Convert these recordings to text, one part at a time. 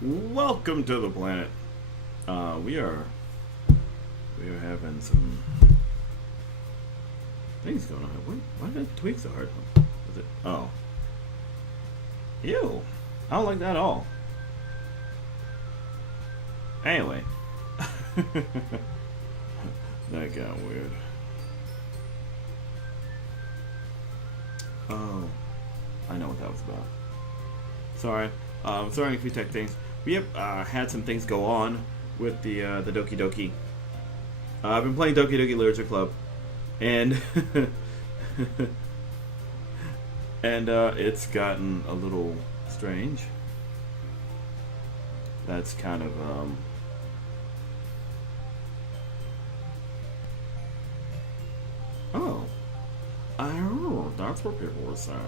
Welcome to the planet. We are having some things going on. Why did I tweak so hard? Was it? Oh, ew! I don't like that at all. Anyway, that got weird. Oh, I know what that was about. Sorry. Sorry if you tech things. We have had some things go on with the Doki Doki. I've been playing Doki Doki Literature Club, and it's gotten a little strange. That's kind of oh, that's what people were saying.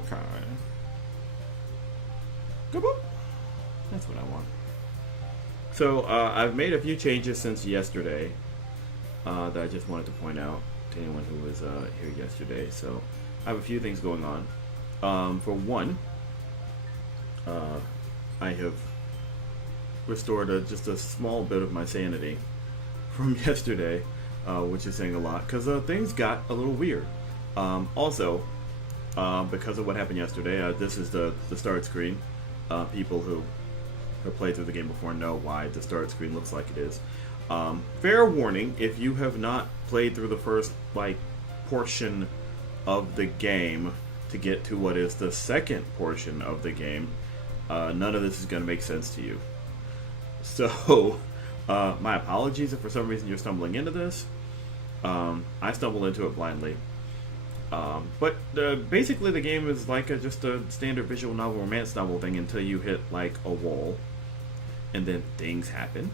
Okay. Kaboom! That's what I want. So I've made a few changes since yesterday that I just wanted to point out to anyone who was here yesterday. So I have a few things going on. For one, I have restored just a small bit of my sanity from yesterday, which is saying a lot because things got a little weird. Also, because of what happened yesterday, this is the start screen. People who have played through the game before know why the start screen looks like it is. Fair warning, if you have not played through the first portion of the game to get to what is the second portion of the game, none of this is going to make sense to you. So, my apologies if for some reason you're stumbling into this. I stumbled into it blindly. But basically the game is like just a standard visual novel, romance novel thing until you hit like a wall, and then things happen,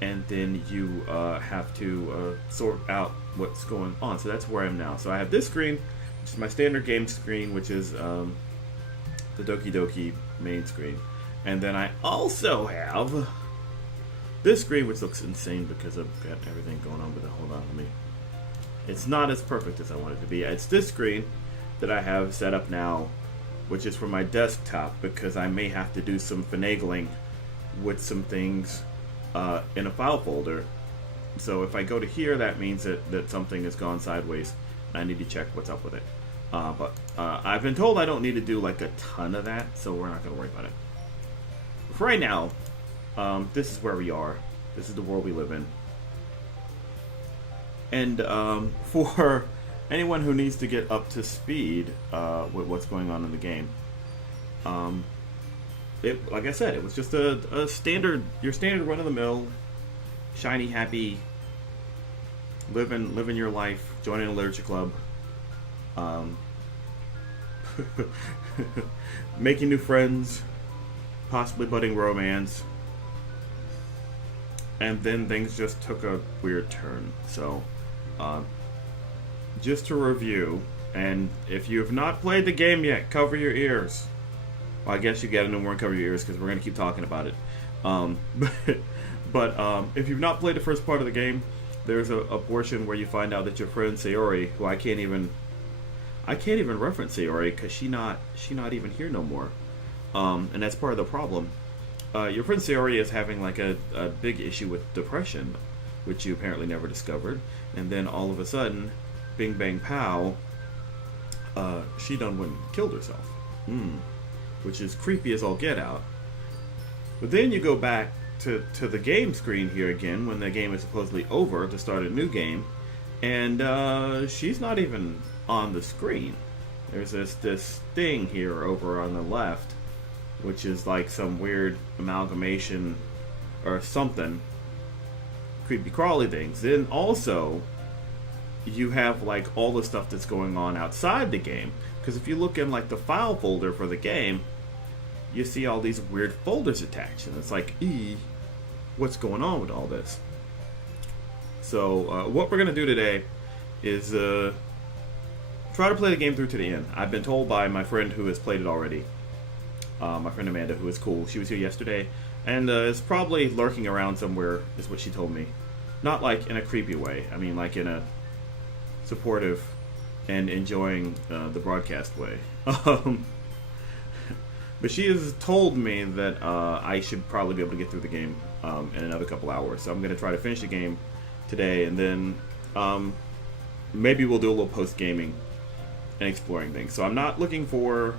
and then you have to sort out what's going on. So that's where I am now. So I have this screen, which is my standard game screen, which is the Doki Doki main screen, and then I also have this screen, which looks insane because I've got everything going on with it. Hold on, let me. It's not as perfect as I want it to be. It's this screen that I have set up now, which is for my desktop, because I may have to do some finagling with some things in a file folder. So if I go to here, that means that something has gone sideways, and I need to check what's up with it. But I've been told I don't need to do like a ton of that, so we're not going to worry about it. For right now, this is where we are. This is the world we live in. And for anyone who needs to get up to speed with what's going on in the game, like I said, it was just a standard, your standard run-of-the-mill, shiny, happy, living your life, joining a literature club, making new friends, possibly budding romance. And then things just took a weird turn. So, just to review, and if you have not played the game yet, cover your ears. Well, I guess you gotta know more and cover your ears because we're gonna keep talking about it. But if you've not played the first part of the game, there's a portion where you find out that your friend Sayori, who I can't even reference Sayori because she not even here no more. And that's part of the problem. Your friend Sayori is having like a big issue with depression, which you apparently never discovered, and then all of a sudden, bing bang pow, she done went and killed herself, which is creepy as all get out. But then you go back to the game screen here again when the game is supposedly over to start a new game, and she's not even on the screen. There's this thing here over on the left, which is like some weird amalgamation or something, creepy crawly things. Then also you have like all the stuff that's going on outside the game, because if you look in like the file folder for the game, you see all these weird folders attached, and it's like, what's going on with all this? So what we're gonna do today is try to play the game through to the end. I've been told by my friend who has played it already, my friend Amanda, who is cool. She was here yesterday, and is probably lurking around somewhere, is what she told me. Not like in a creepy way. I mean like in a supportive and enjoying the broadcast way. But she has told me that I should probably be able to get through the game in another couple hours. So I'm going to try to finish the game today, and then maybe we'll do a little post-gaming and exploring things. So I'm not looking for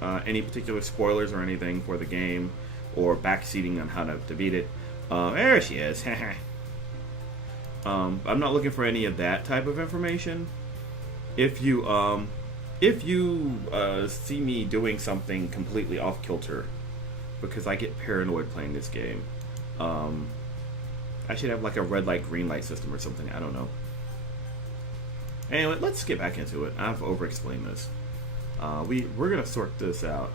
any particular spoilers or anything for the game or backseating on how to beat it. There she is. I'm not looking for any of that type of information. If you see me doing something completely off kilter, because I get paranoid playing this game, I should have like a red light, green light system or something. I don't know. Anyway, let's get back into it. I've over-explained this. We're gonna sort this out.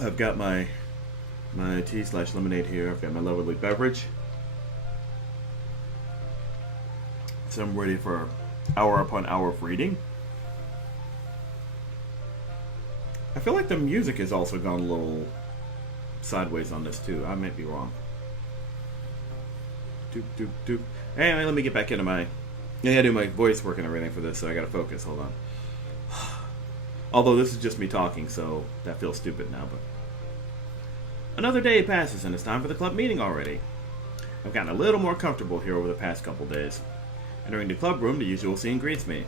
I've got my tea/lemonade here. I've got my lovely beverage. So I'm ready for hour upon hour of reading. I feel like the music has also gone a little sideways on this too. I might be wrong. Doop doop doop. Anyway, let me get back into my. I gotta do my voice work and everything for this, so I gotta focus. Hold on. Although this is just me talking, so that feels stupid now. But another day passes, and it's time for the club meeting already. I've gotten a little more comfortable here over the past couple days. Entering the club room, the usual scene greets me.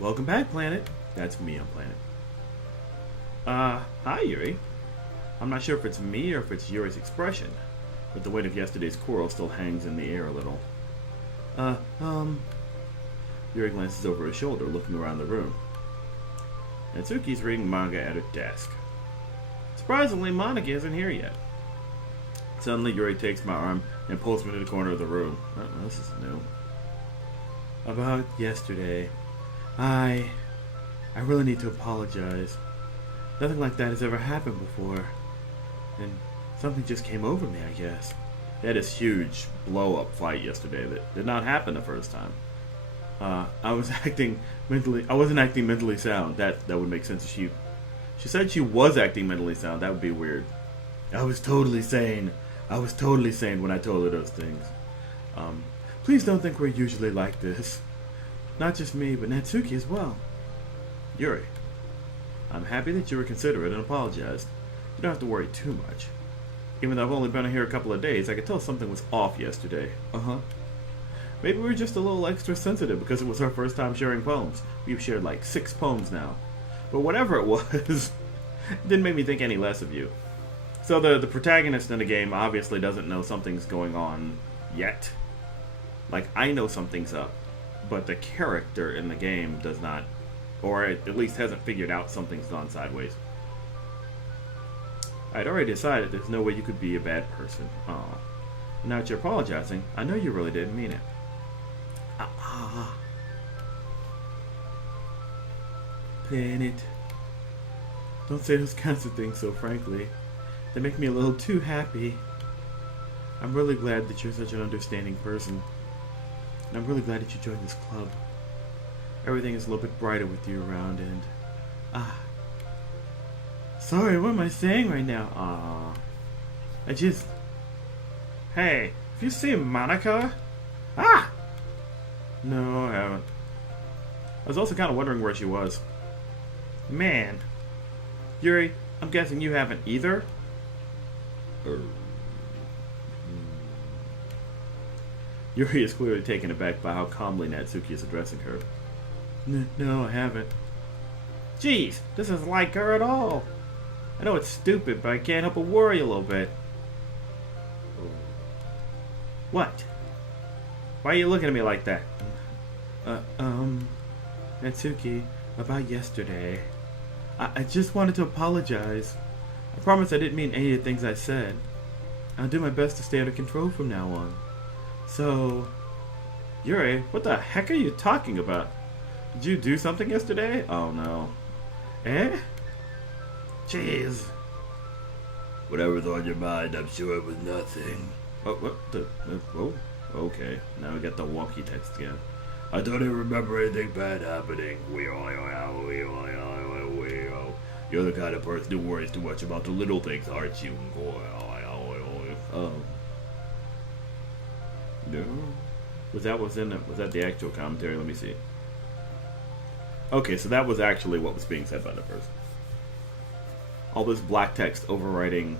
Welcome back, Planet. That's me on Planet. Hi, Yuri. I'm not sure if it's me or if it's Yuri's expression, but the weight of yesterday's quarrel still hangs in the air a little. Yuri glances over his shoulder, looking around the room. Natsuki's reading manga at her desk. Surprisingly, Monica isn't here yet. Suddenly, Yuri takes my arm and pulls me to the corner of the room. This is new. About yesterday, I really need to apologize. Nothing like that has ever happened before. And something just came over me, I guess. They had this huge blow-up fight yesterday that did not happen the first time. I wasn't acting mentally sound. That would make sense. She said she was acting mentally sound. That would be weird. I was totally sane when I told her those things. Please don't think we're usually like this. Not just me, but Natsuki as well. Yuri, I'm happy that you were considerate and apologized. You don't have to worry too much. Even though I've only been here a couple of days, I could tell something was off yesterday. Maybe we were just a little extra sensitive because it was our first time sharing poems. We've shared like 6 poems now. But whatever it was, it didn't make me think any less of you. So the protagonist in the game obviously doesn't know something's going on yet. Like, I know something's up, but the character in the game does not, or at least hasn't figured out something's gone sideways. I'd already decided there's no way you could be a bad person. Aw. Now that you're apologizing, I know you really didn't mean it. Planet. Don't say those kinds of things so frankly. They make me a little too happy. I'm really glad that you're such an understanding person. And I'm really glad that you joined this club. Everything is a little bit brighter with you around and... Sorry, what am I saying right now? Hey, have you seen Monica? No, I haven't. I was also kind of wondering where she was. Man. Yuri, I'm guessing you haven't either? Yuri is clearly taken aback by how calmly Natsuki is addressing her. No, I haven't. Jeez, this isn't like her at all. I know it's stupid, but I can't help but worry a little bit. What? Why are you looking at me like that? Natsuki, about yesterday. I just wanted to apologize. I promise I didn't mean any of the things I said. I'll do my best to stay under control from now on. So, Yuri, what the heck are you talking about? Did you do something yesterday? Oh no. Eh? Jeez. Whatever's on your mind, I'm sure it was nothing. Okay. Now we got the walkie text again. I don't even remember anything bad happening. You're the kind of person who worries too much about the little things, aren't you? No. Was that the actual commentary? Let me see. Okay, so that was actually what was being said by the person. all this black text overwriting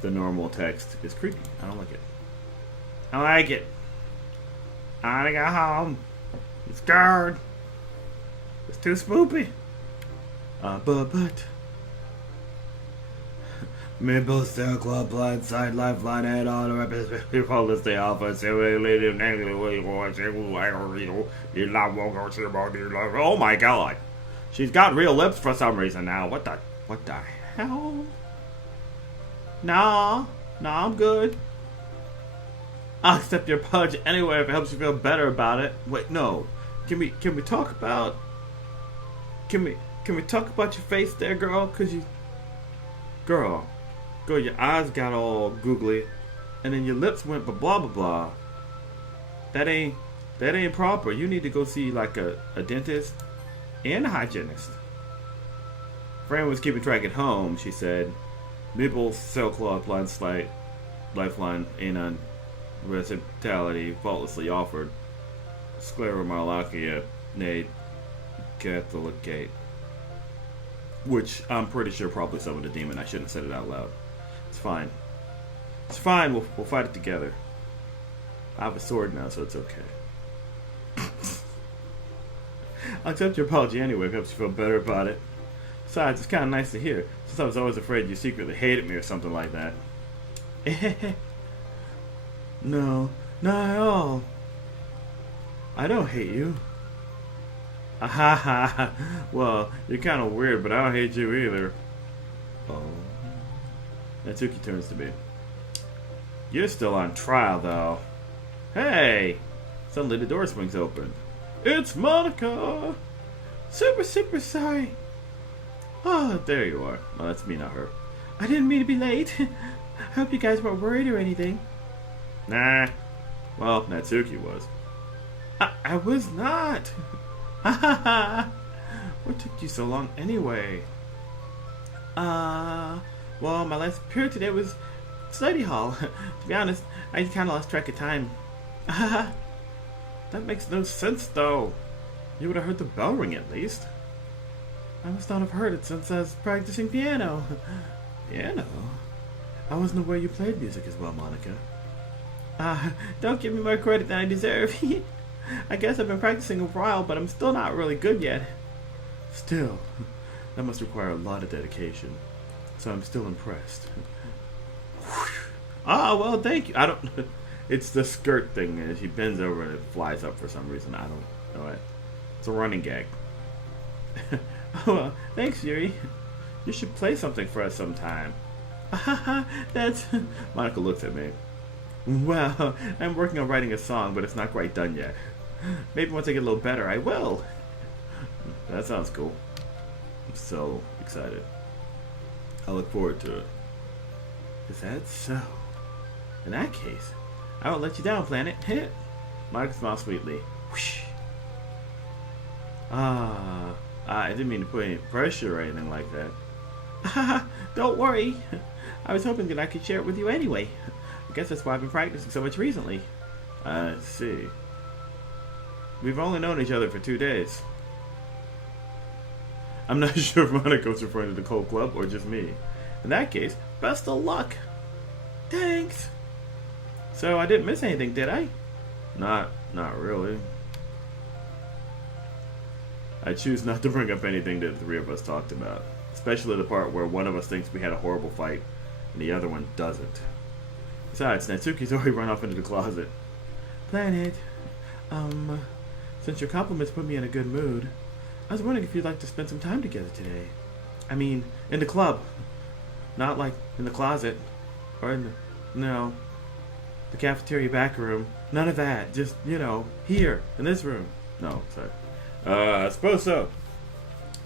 the normal text is creepy. I don't like it. I don't like it. I wanna go home. I'm scared. It's too spoopy. But Maple Stair Club Blindside Lifeline and all the representative people to stay off us. Oh my god. She's got real lips for some reason now. What the hell? Nah, I'm good. I'll accept your apology anyway if it helps you feel better about it. Wait, no. Can we talk about Can we talk about your face there, girl? Cause Girl, your eyes got all googly, and then your lips went blah blah blah. That ain't proper. You need to go see like a dentist and a hygienist. Fran was keeping track at home. She said, "Maple cell claw blind slight, lifeline, anon, reciprocity, faultlessly offered, scleromalacia, nay, catholicate." Which I'm pretty sure probably summoned a demon. I shouldn't have said it out loud. It's fine. It's fine. We'll fight it together. I have a sword now, so it's okay. I'll accept your apology anyway if it helps you feel better about it. Besides, it's kind of nice to hear, since I was always afraid you secretly hated me or something like that. No, not at all. I don't hate you. Well, you're kind of weird, but I don't hate you either. Oh. Natsuki turns to me. You're still on trial, though. Hey! Suddenly the door swings open. It's Monica! Super sorry. Oh, there you are. Oh, that's me, not her. I didn't mean to be late. I hope you guys weren't worried or anything. Nah. Well, Natsuki was. I was not. What took you so long anyway? Well, my last period today was study hall. To be honest, I kind of lost track of time. That makes no sense, though. You would have heard the bell ring at least. I must not have heard it since I was practicing piano. Piano? I wasn't aware you played music as well, Monica. Don't give me more credit than I deserve. I guess I've been practicing a while, but I'm still not really good yet. Still, that must require a lot of dedication. So I'm still impressed. Well, thank you. I don't... It's the skirt thing. As she bends over and it flies up for some reason. I don't know it. It's a running gag. Well, thanks, Yuri. You should play something for us sometime. That's... Monica looks at me. Well, I'm working on writing a song, but it's not quite done yet. Maybe once I get a little better, I will. That sounds cool. I'm so excited. I look forward to it. Is that so? In that case, I won't let you down, Planet. Hit. Monica smiles sweetly. Whoosh. I didn't mean to put any pressure or anything like that. Don't worry. I was hoping that I could share it with you anyway. I guess that's why I've been practicing so much recently. I see. We've only known each other for 2 days. I'm not sure if Monica was referring to the Cold Club or just me. In that case, best of luck. Thanks. So I didn't miss anything, did I? Not really. I choose not to bring up anything that the three of us talked about. Especially the part where one of us thinks we had a horrible fight and the other one doesn't. Besides, Natsuki's already run off into the closet. Planet, since your compliments put me in a good mood, I was wondering if you'd like to spend some time together today. I mean, in the club. Not like in the closet. Or in the cafeteria back room. None of that. Just, here, in this room. No, sorry. I suppose so.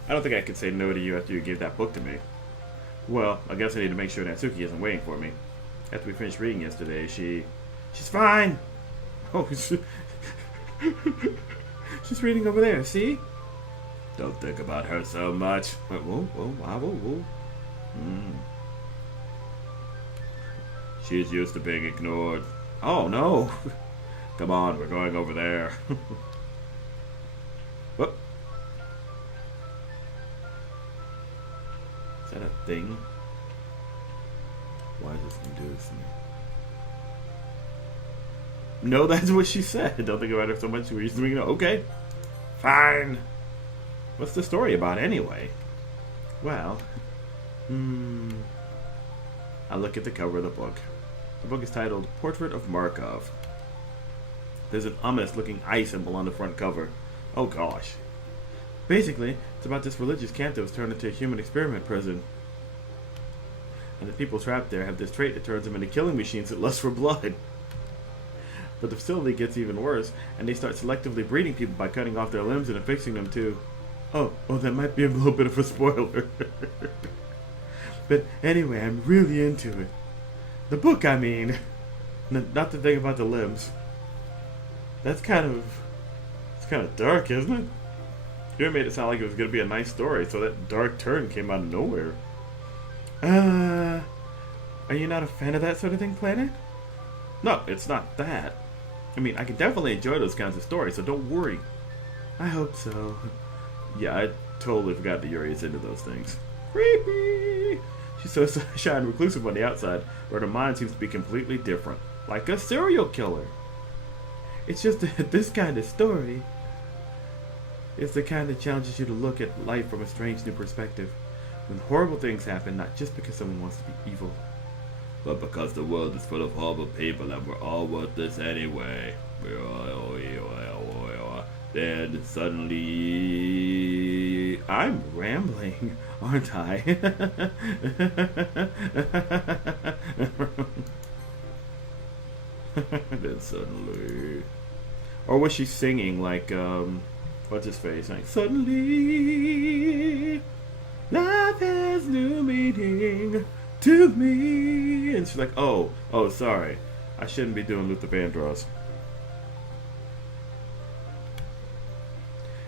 I don't think I could say no to you after you gave that book to me. Well, I guess I need to make sure Natsuki isn't waiting for me. After we finished reading yesterday, she's fine. Oh, she's reading over there, see? Don't think about her so much. Whoa. She's used to being ignored. Oh, no. Come on, we're going over there. Whoop. Is that a thing. Why does this thing do this to me? No, that's what she said. Don't think about it so much. We're just doing it. Okay. Fine. What's the story about anyway? Well, I look at the cover of the book. The book is titled Portrait of Markov. There's an ominous looking eye symbol on the front cover. Oh gosh. Basically, it's about this religious camp that was turned into a human experiment prison. And the people trapped there have this trait that turns them into killing machines that lust for blood. But the facility gets even worse, and they start selectively breeding people by cutting off their limbs and affixing them to... Oh, that might be a little bit of a spoiler. But anyway, I'm really into it. The book, I mean. Not the thing about the limbs. It's kind of dark, isn't it? You made it sound like it was going to be a nice story, so that dark turn came out of nowhere. Are you not a fan of that sort of thing, Planet? No, it's not that. I mean, I can definitely enjoy those kinds of stories, so don't worry. I hope so. Yeah, I totally forgot that Yuri's into those things. Creepy! She's so shy and reclusive on the outside, but her mind seems to be completely different. Like a serial killer. It's just that this kind of story is the kind that challenges you to look at life from a strange new perspective. When horrible things happen, not just because someone wants to be evil, but because the world is full of horrible people and we're all worthless anyway. Then suddenly... I'm rambling, aren't I? Then suddenly... Or was she singing like, what's his face? Like, suddenly, life has new meaning to me. And she's like, oh, sorry. I shouldn't be doing Luther Vandross.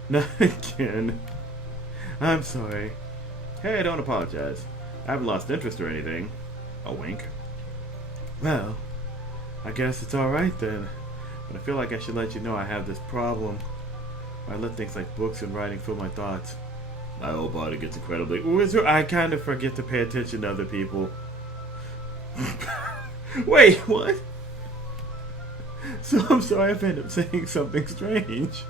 Not again. I'm sorry. Hey, don't apologize. I haven't lost interest or anything. A wink. Well, I guess it's alright then. But I feel like I should let you know I have this problem. I let things like books and writing fill my thoughts. My whole body gets incredibly... I kind of forget to pay attention to other people. Wait, what? So I'm sorry if I end up saying something strange.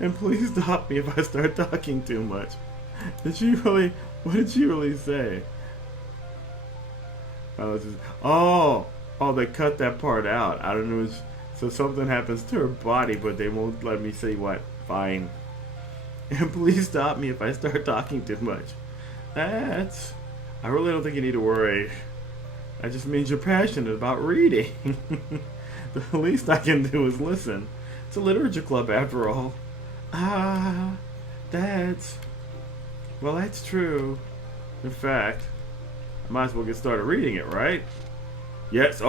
And please stop me if I start talking too much. What did she really say? They cut that part out. I don't know. So something happens to her body, but they won't let me say what. Fine. And please stop me if I start talking too much. I really don't think you need to worry. That just means you're passionate about reading. The least I can do is listen. It's a literature club after all. That's true. In fact, I might as well get started reading it, right? Yes.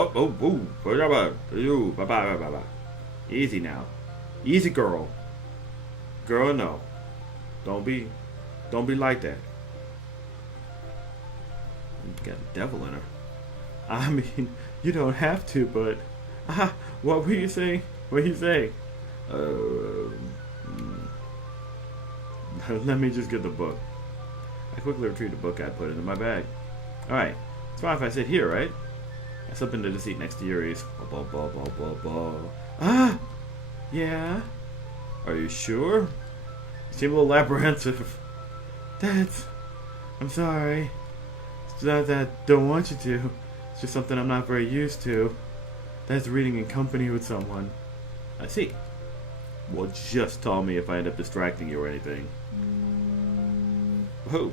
Easy now. Easy, girl. Girl, no. Don't be like that. You got a devil in her. I mean, you don't have to, but what were you saying? What you say? Let me just get the book. I quickly retrieved the book I put into my bag. Alright. It's fine if I sit here, right? I slip into the seat next to Yuri's. Yeah. Are you sure? You seem a little apprehensive. I'm sorry. It's not that I don't want you to. It's just something I'm not very used to. That's reading in company with someone. I see. Well, just tell me if I end up distracting you or anything. Whoa.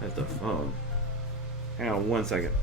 That's the phone. Hang on 1 second.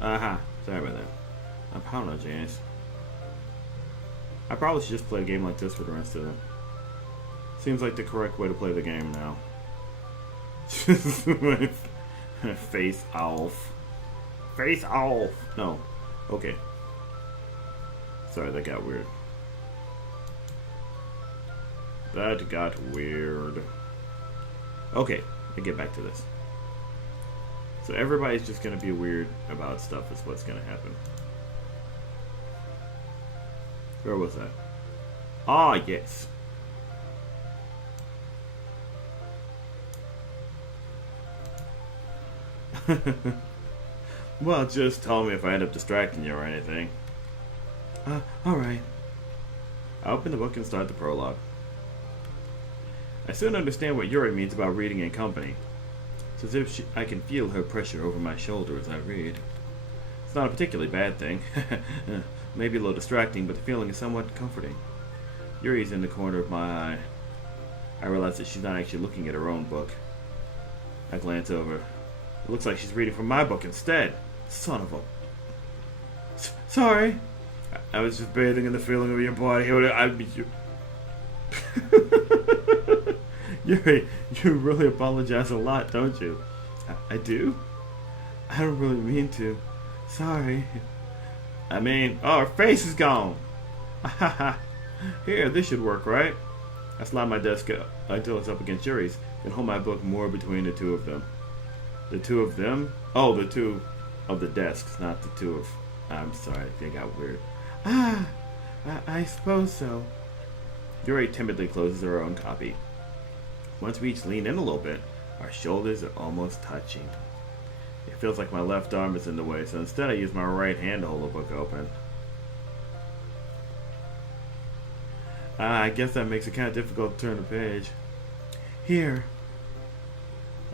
Sorry about that. I apologize. I probably should just play a game like this for the rest of it. Seems like the correct way to play the game now. Face off. Face off! No. Okay. Sorry, that got weird. That got weird. Okay, let me get back to this. So everybody's just gonna be weird about stuff is what's gonna happen. Where was that? Ah, yes. Well, just tell me if I end up distracting you or anything. Alright. I open the book and start the prologue. I soon understand what Yuri means about reading in company. It's as if I can feel her pressure over my shoulder as I read. It's not a particularly bad thing. Maybe a little distracting, but the feeling is somewhat comforting. Yuri's in the corner of my eye. I realize that she's not actually looking at her own book. I glance over. It looks like she's reading from my book instead. Son of a... Sorry. I was just bathing in the feeling of your body. Yuri, you really apologize a lot, don't you? I do? I don't really mean to. Sorry. I mean, oh, her face is gone. Here, this should work, right? I slide my desk until it's up against Yuri's, and hold my book more between the two of them. The two of them? Oh, the two of the desks, not the two of... I'm sorry, they got weird. I suppose so. Yuri timidly closes her own copy. Once we each lean in a little bit, our shoulders are almost touching. It feels like my left arm is in the way, so instead I use my right hand to hold the book open. I guess that makes it kind of difficult to turn the page. Here.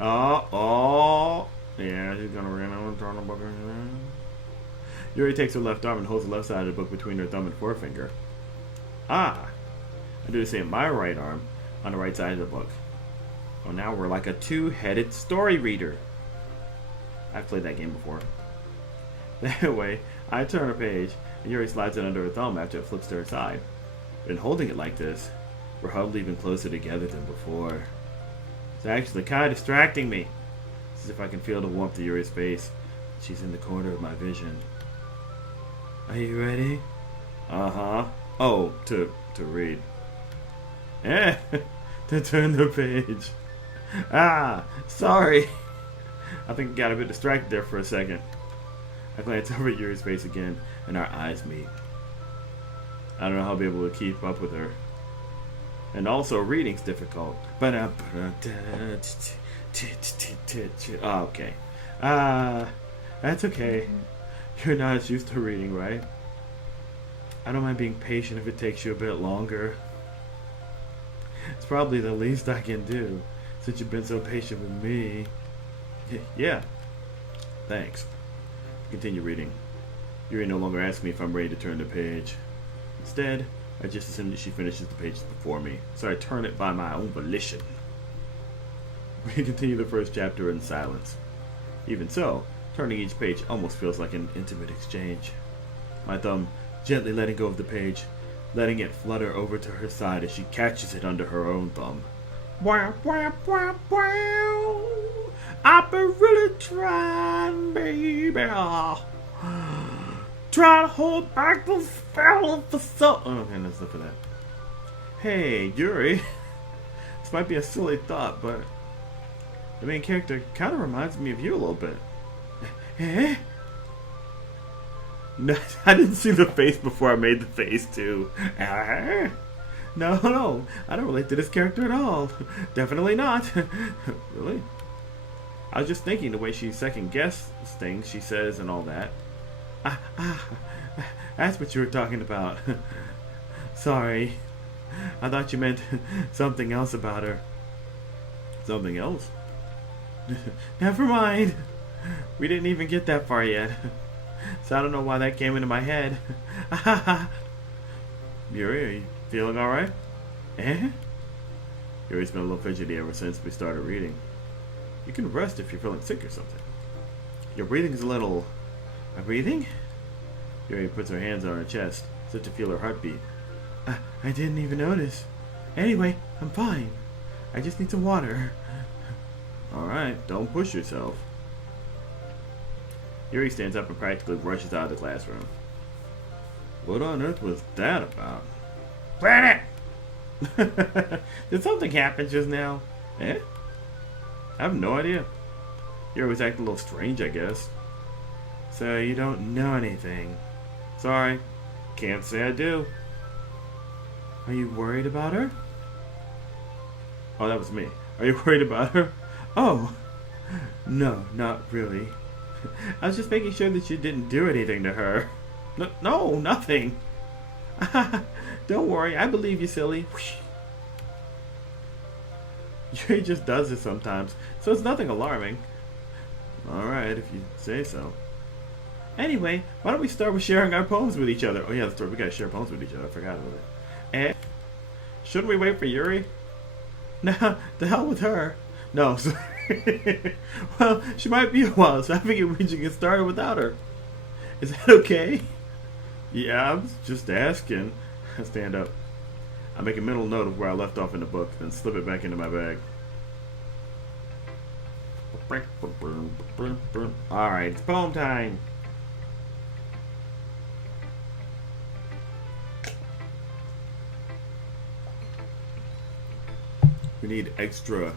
Oh. Yeah, she's gonna run over and turn the book around. Yuri takes her left arm and holds the left side of the book between her thumb and forefinger. I do the same with my right arm on the right side of the book. Oh, now we're like a two-headed story reader. I've played that game before. That way, I turn a page, and Yuri slides it under her thumb after it flips to her side. And holding it like this, we're huddled even closer together than before. It's actually kind of distracting me. It's as if I can feel the warmth of Yuri's face. She's in the corner of my vision. Are you ready? Uh-huh. Oh, to read. Eh, to turn the page. Sorry. I think I got a bit distracted there for a second. I glance over at Yuri's face again, and our eyes meet. I don't know how I'll be able to keep up with her. And also, reading's difficult. Okay. That's okay. You're not as used to reading, right? I don't mind being patient if it takes you a bit longer. It's probably the least I can do, since you've been so patient with me. Yeah. Thanks. Continue reading. Yuri no longer asks me if I'm ready to turn the page. Instead, I just assume that she finishes the pages before me, so I turn it by my own volition. We continue the first chapter in silence. Even so, turning each page almost feels like an intimate exchange. My thumb gently letting go of the page, letting it flutter over to her side as she catches it under her own thumb. Wow, wow, wow, wow. I've been really trying, baby. Try to hold back the spell for so... Oh, okay, that's enough of that. Hey, Yuri. This might be a silly thought, but the main character kind of reminds me of you a little bit. Eh? No, I didn't see the face before I made the face, too. No, I don't relate to this character at all. Definitely not. Really? I was just thinking the way she second-guesses things she says and all that. That's what you were talking about. Sorry. I thought you meant something else about her. Something else? Never mind. We didn't even get that far yet. So I don't know why that came into my head. Yuri, are you feeling alright? Eh? Yuri's been a little fidgety ever since we started reading. You can rest if you're feeling sick or something. Your breathing is a little Am I breathing? Yuri puts her hands on her chest, so to feel her heartbeat. I didn't even notice. Anyway, I'm fine. I just need some water. Alright, don't push yourself. Yuri stands up and practically rushes out of the classroom. What on earth was that about? Planet! Did something happen just now? Eh? I have no idea. Yuri was acting a little strange, I guess. So you don't know anything. Sorry. Can't say I do. Are you worried about her? Oh, that was me. Are you worried about her? Oh. No, not really. I was just making sure that you didn't do anything to her. No, nothing. Don't worry, I believe you, silly. Yuri just does it sometimes, so it's nothing alarming. Alright, if you say so. Anyway, why don't we start with sharing our poems with each other? Oh yeah, that's right, we gotta share poems with each other, I forgot about it. And shouldn't we wait for Yuri? Nah, the hell with her. No, well, she might be a while, so I figured we should get started without her. Is that okay? Yeah, I was just asking. I stand up. I make a mental note of where I left off in the book, then slip it back into my bag. Alright, it's poem time. We need extra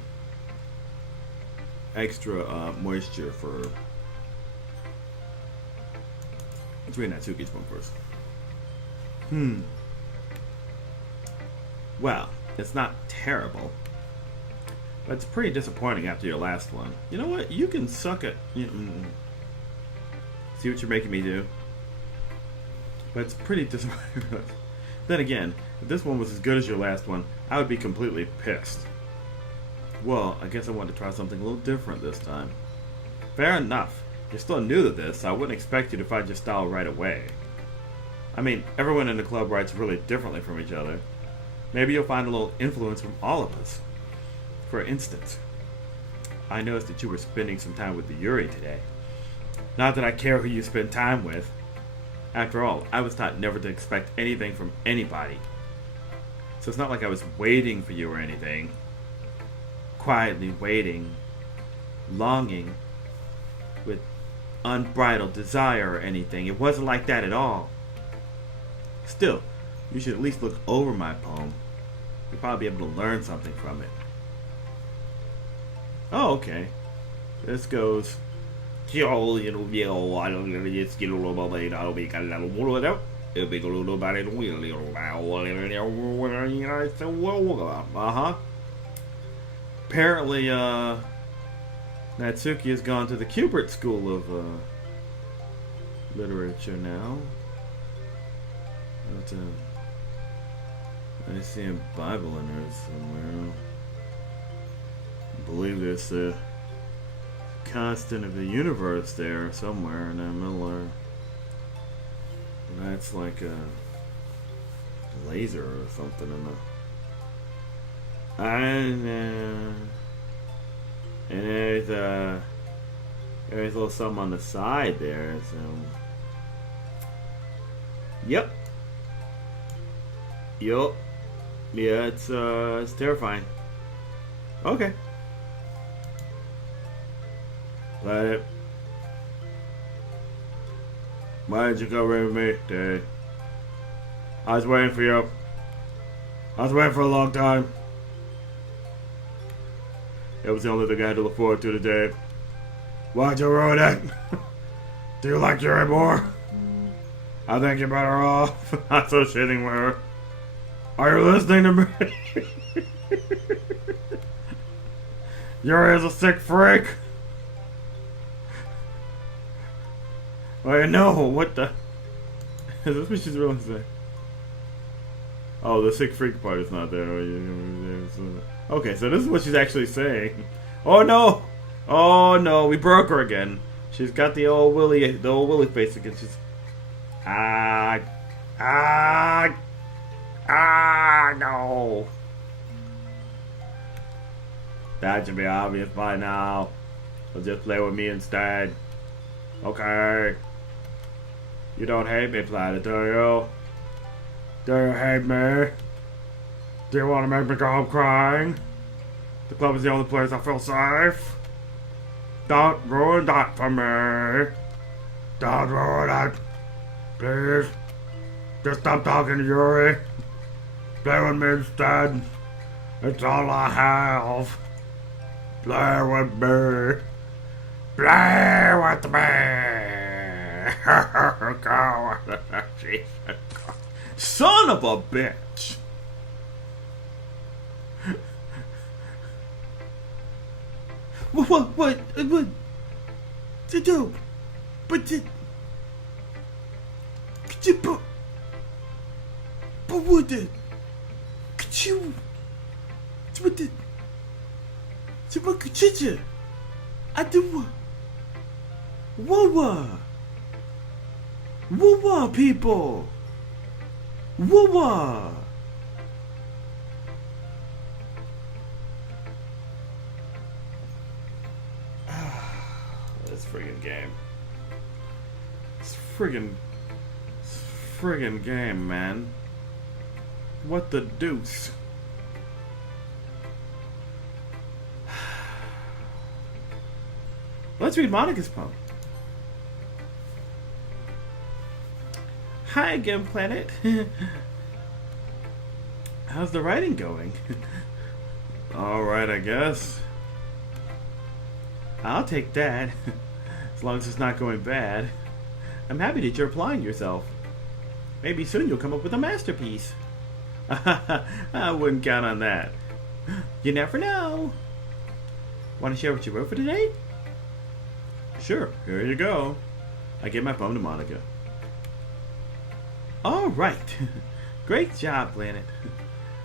moisture for... Let's read Natsuki's one first. Well, it's not terrible, but it's pretty disappointing after your last one. You know what? You can suck it. See what you're making me do? But it's pretty disappointing. Then again, if this one was as good as your last one, I would be completely pissed. Well, I guess I wanted to try something a little different this time. Fair enough. You're still new to this, so I wouldn't expect you to find your style right away. I mean, everyone in the club writes really differently from each other. Maybe you'll find a little influence from all of us. For instance, I noticed that you were spending some time with the Yuri today. Not that I care who you spend time with. After all, I was taught never to expect anything from anybody. So it's not like I was waiting for you or anything. Quietly waiting, longing, with unbridled desire or anything. It wasn't like that at all. Still, you should at least look over my poem. You'll probably be able to learn something from it. Oh, okay. This goes. Uh-huh. Apparently, Natsuki has gone to the Kubert School of Literature now. But, I see a Bible in there somewhere. I believe there's a constant of the universe there somewhere in that middle there. That's like a laser or something in the... and there's a little something on the side there. So, yep. Yeah, it's terrifying. Okay. Let it. Why did you go with me, Dad? I was waiting for you. I was waiting for a long time. It was the only thing I had to look forward to today. Why'd you ruin it? Do you like Yuri more? I think you're better off not associating with her. Are you listening to me? Yuri is a sick freak. Well, no, what the... Is this what she's really saying? Oh, the sick freak part is not there. Okay, so this is what she's actually saying. Oh no! Oh no, we broke her again. She's got the old Willy face again. She's... no. That should be obvious by now. So just play with me instead. Okay. You don't hate me, Planet, do you? Do you hate me? Do you want to make me go home crying? The club is the only place I feel safe. Don't ruin that for me. Don't ruin it. Please. Just stop talking to Yuri. Play with me instead. It's all I have. Play with me. Play with me. Go. Jesus Christ. Son of a bitch. What? To do? But could you but what the? Could you? What the? So what could you? I do what? What people? What? This friggin' game. This friggin' game, man. What the deuce? Let's read Monica's poem. Hi again, Planet. How's the writing going? Alright, I guess. I'll take that. As long as it's not going bad. I'm happy that you're applying yourself. Maybe soon you'll come up with a masterpiece. I wouldn't count on that. You never know. Want to share what you wrote for today? Sure, here you go. I give my poem to Monica. Alright. Great job, Planet.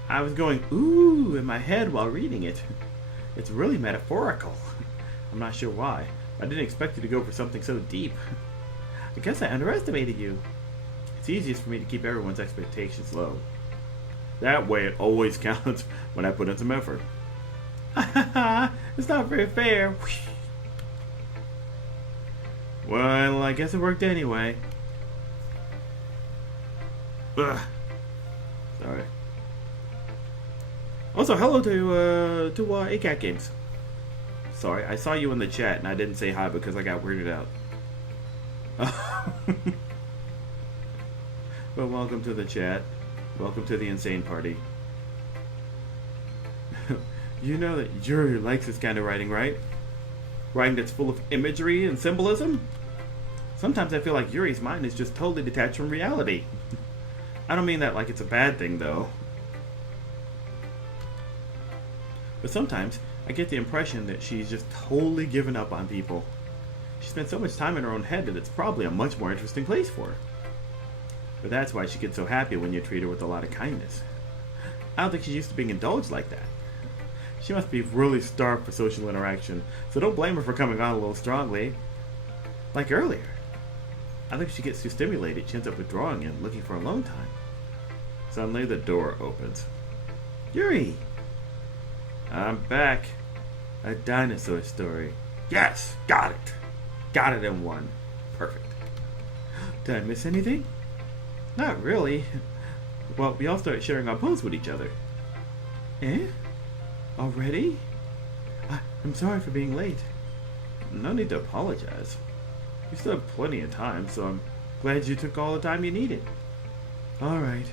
I was going ooh in my head while reading it. It's really metaphorical. I'm not sure why. I didn't expect you to go for something so deep. I guess I underestimated you. It's easiest for me to keep everyone's expectations low. That way it always counts when I put in some effort. It's not very fair. Well, I guess it worked anyway. Ugh. Sorry. Also, hello to ACAT Games. Sorry, I saw you in the chat and I didn't say hi because I got weirded out. Well, welcome to the chat. Welcome to the insane party. You know that Yuri likes this kind of writing, right? Writing that's full of imagery and symbolism? Sometimes I feel like Yuri's mind is just totally detached from reality. I don't mean that like it's a bad thing, though. But sometimes I get the impression that she's just totally given up on people. She spends so much time in her own head that it's probably a much more interesting place for her. But that's why she gets so happy when you treat her with a lot of kindness. I don't think she's used to being indulged like that. She must be really starved for social interaction, so don't blame her for coming on a little strongly. Like earlier. I think if she gets too stimulated, she ends up withdrawing and looking for alone time. Suddenly the door opens. Yuri! I'm back. A dinosaur story. Yes! Got it! Got it in one. Perfect. Did I miss anything? Not really. Well, we all started sharing our poems with each other. Eh? Already? I'm sorry for being late. No need to apologize. You still have plenty of time, so I'm glad you took all the time you needed. Alright.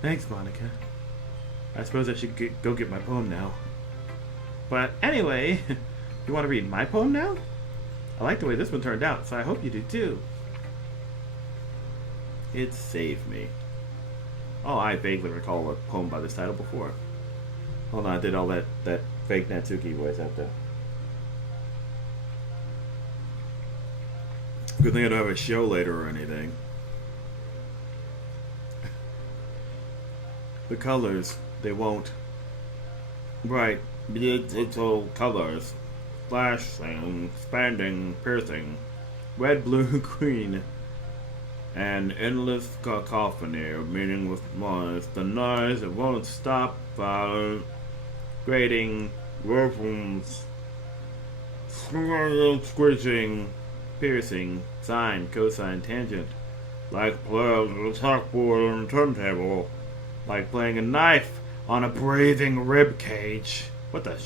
Thanks, Monica. I suppose I should go get my poem now. But anyway, you want to read my poem now? I like the way this one turned out, so I hope you do too. It saved me. Oh, I vaguely recall a poem by this title before. Hold on, I did all that fake Natsuki voice out there. Good thing I don't have a show later or anything. The colors, they won't. Right, beautiful colors. Flashing, expanding, piercing. Red, blue, green. An endless cacophony of meaningless noise. The noise that won't stop. Grating, rooms, squishing, piercing, sine, cosine, tangent, like playing a chalkboard on a turntable, like playing a knife on a breathing rib cage. What the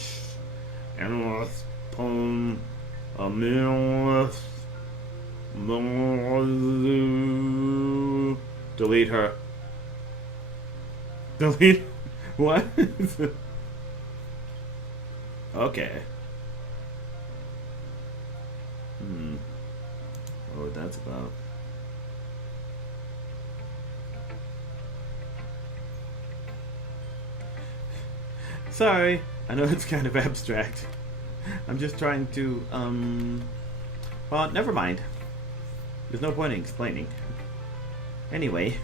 endless poem, a meaningless. Delete her. Delete. What? Okay. What that's about. Sorry, I know it's kind of abstract. I'm just trying to, well, never mind. There's no point in explaining. Anyway,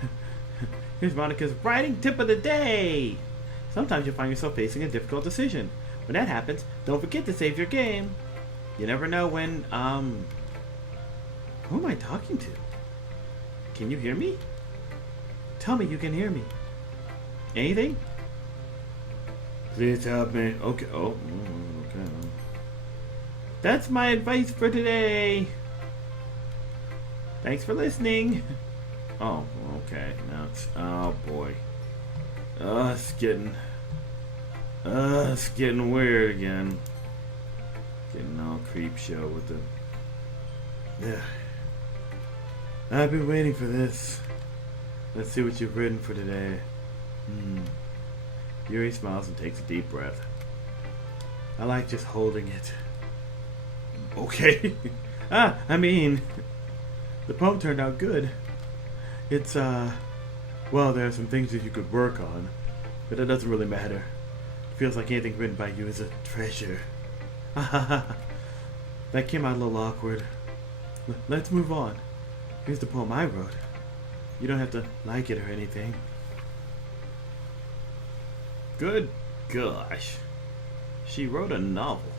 here's Monica's writing tip of the day. Sometimes you'll find yourself facing a difficult decision. When that happens, don't forget to save your game. You never know when, who am I talking to? Can you hear me? Tell me you can hear me. Anything? Please help me. Okay. Oh, okay. That's my advice for today. Thanks for listening. Oh, okay. Now it's, oh boy. It's getting weird again. Getting all creep show with the. Yeah. I've been waiting for this. Let's see what you've written for today. Yuri smiles and takes a deep breath. I like just holding it. Okay. I mean, the poem turned out good. It's, well, there are some things that you could work on, but it doesn't really matter. It feels like anything written by you is a treasure. That came out a little awkward. Let's move on. Here's the poem I wrote. You don't have to like it or anything. Good gosh. She wrote a novel.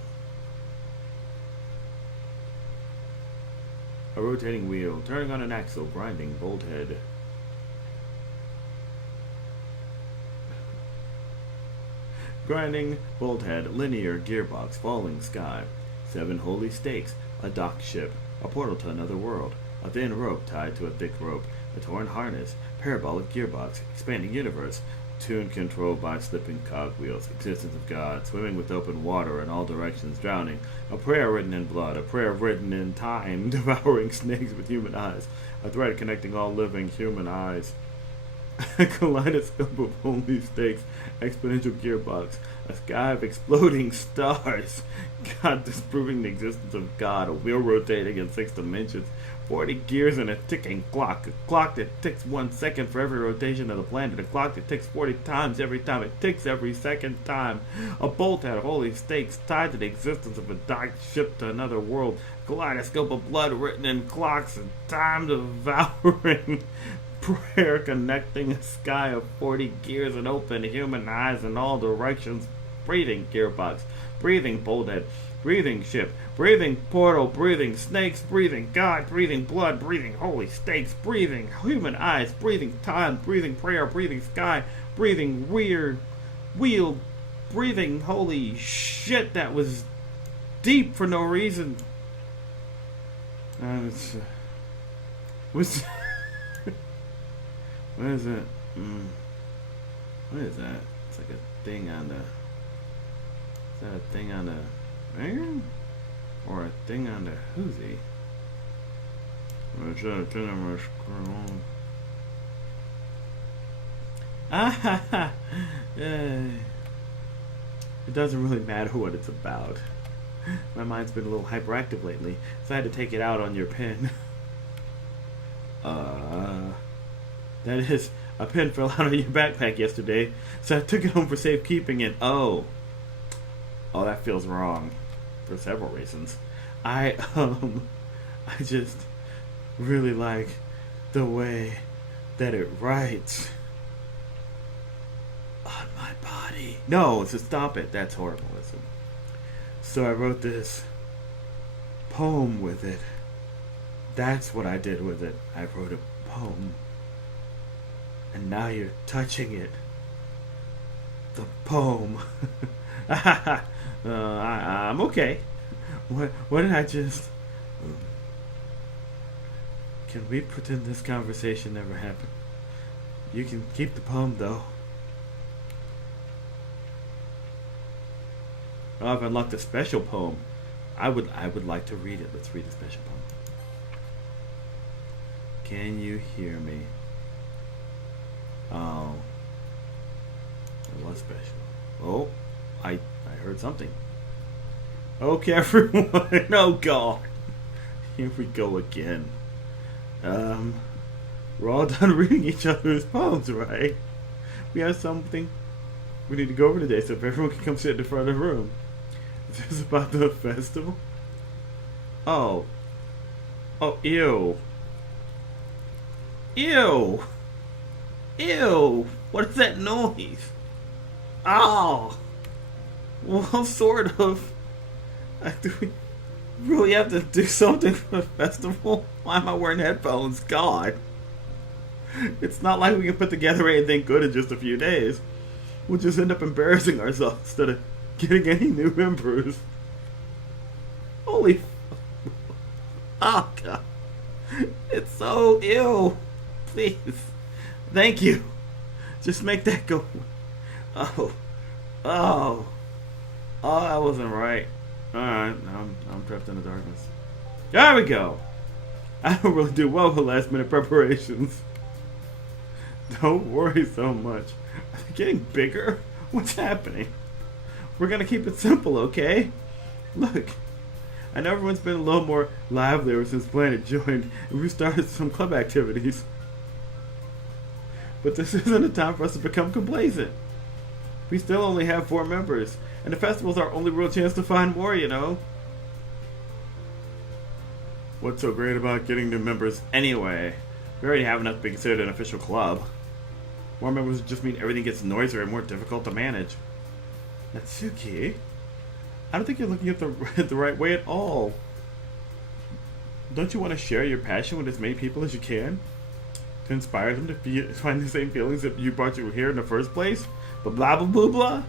A rotating wheel, turning on an axle, grinding, bolt head. Grinding, bolt head, linear, gearbox, falling sky. 7 holy stakes, a dock ship, a portal to another world, a thin rope tied to a thick rope, a torn harness, parabolic gearbox, expanding universe, tune controlled by slipping cogwheels, existence of God, swimming with open water in all directions, drowning, a prayer written in blood, a prayer written in time, devouring snakes with human eyes, a thread connecting all living human eyes, a kaleidoscope of holy stakes, exponential gearbox, a sky of exploding stars, God disproving the existence of God, a wheel rotating in 6 dimensions, 40 gears and a ticking clock, a clock that ticks 1 second for every rotation of the planet, a clock that ticks 40 times every time it ticks every second time, a bolt out of holy stakes tied to the existence of a docked ship to another world, kaleidoscope of blood written in clocks, and time devouring prayer connecting a sky of 40 gears and open human eyes in all directions, breathing gearbox, breathing bulkhead, breathing ship, breathing portal, breathing snakes, breathing God, breathing blood, breathing holy stakes, breathing human eyes, breathing time, breathing prayer, breathing sky, breathing weird wheel, breathing holy shit, that was deep for no reason. What's what is it? What is that? It's like a thing on the. Is that a thing on the ringer? Or a thing on the hoozy? Or is that a thing on my scroll? It doesn't really matter what it's about. My mind's been a little hyperactive lately, so I had to take it out on your pen. That is, a pen fell out of your backpack yesterday, so I took it home for safekeeping and oh, that feels wrong. For several reasons. I just really like the way that it writes on my body. No, so stop it. That's horrible. Listen. So I wrote this poem with it. That's what I did with it. I wrote a poem. And now you're touching it. The poem. I'm okay. What did I just... Can we pretend this conversation never happened? You can keep the poem, though. Oh, I've unlocked a special poem. I would like to read it. Let's read the special poem. Can you hear me? Oh. It was special. Oh, I heard something. Okay, everyone. Oh, God. Here we go again. We're all done reading each other's poems, right? We have something we need to go over today, so if everyone can come sit in the front of the room. Is this about the festival? Oh. Oh, ew. Ew. Ew. What is that noise? Oh. Well, sort of. Do we really have to do something for the festival? Why am I wearing headphones? God. It's not like we can put together anything good in just a few days. We'll just end up embarrassing ourselves instead of getting any new members. Holy. Oh, God. It's so ill. Please. Thank you. Just make that go. Oh. Oh. Oh, that wasn't right. Alright, I'm trapped in the darkness. There we go. I don't really do well with last minute preparations. Don't worry so much. Are they getting bigger? What's happening? We're gonna keep it simple, okay? Look, I know everyone's been a little more lively ever since Planet joined, and we've started some club activities. But this isn't a time for us to become complacent. We still only have 4 members, and the festival's our only real chance to find more, you know? What's so great about getting new members anyway? We already have enough to be considered an official club. More members just mean everything gets noisier and more difficult to manage. Natsuki? I don't think you're looking at the right way at all. Don't you want to share your passion with as many people as you can? To inspire them to find the same feelings that you brought you here in the first place? But blah blah blah blah.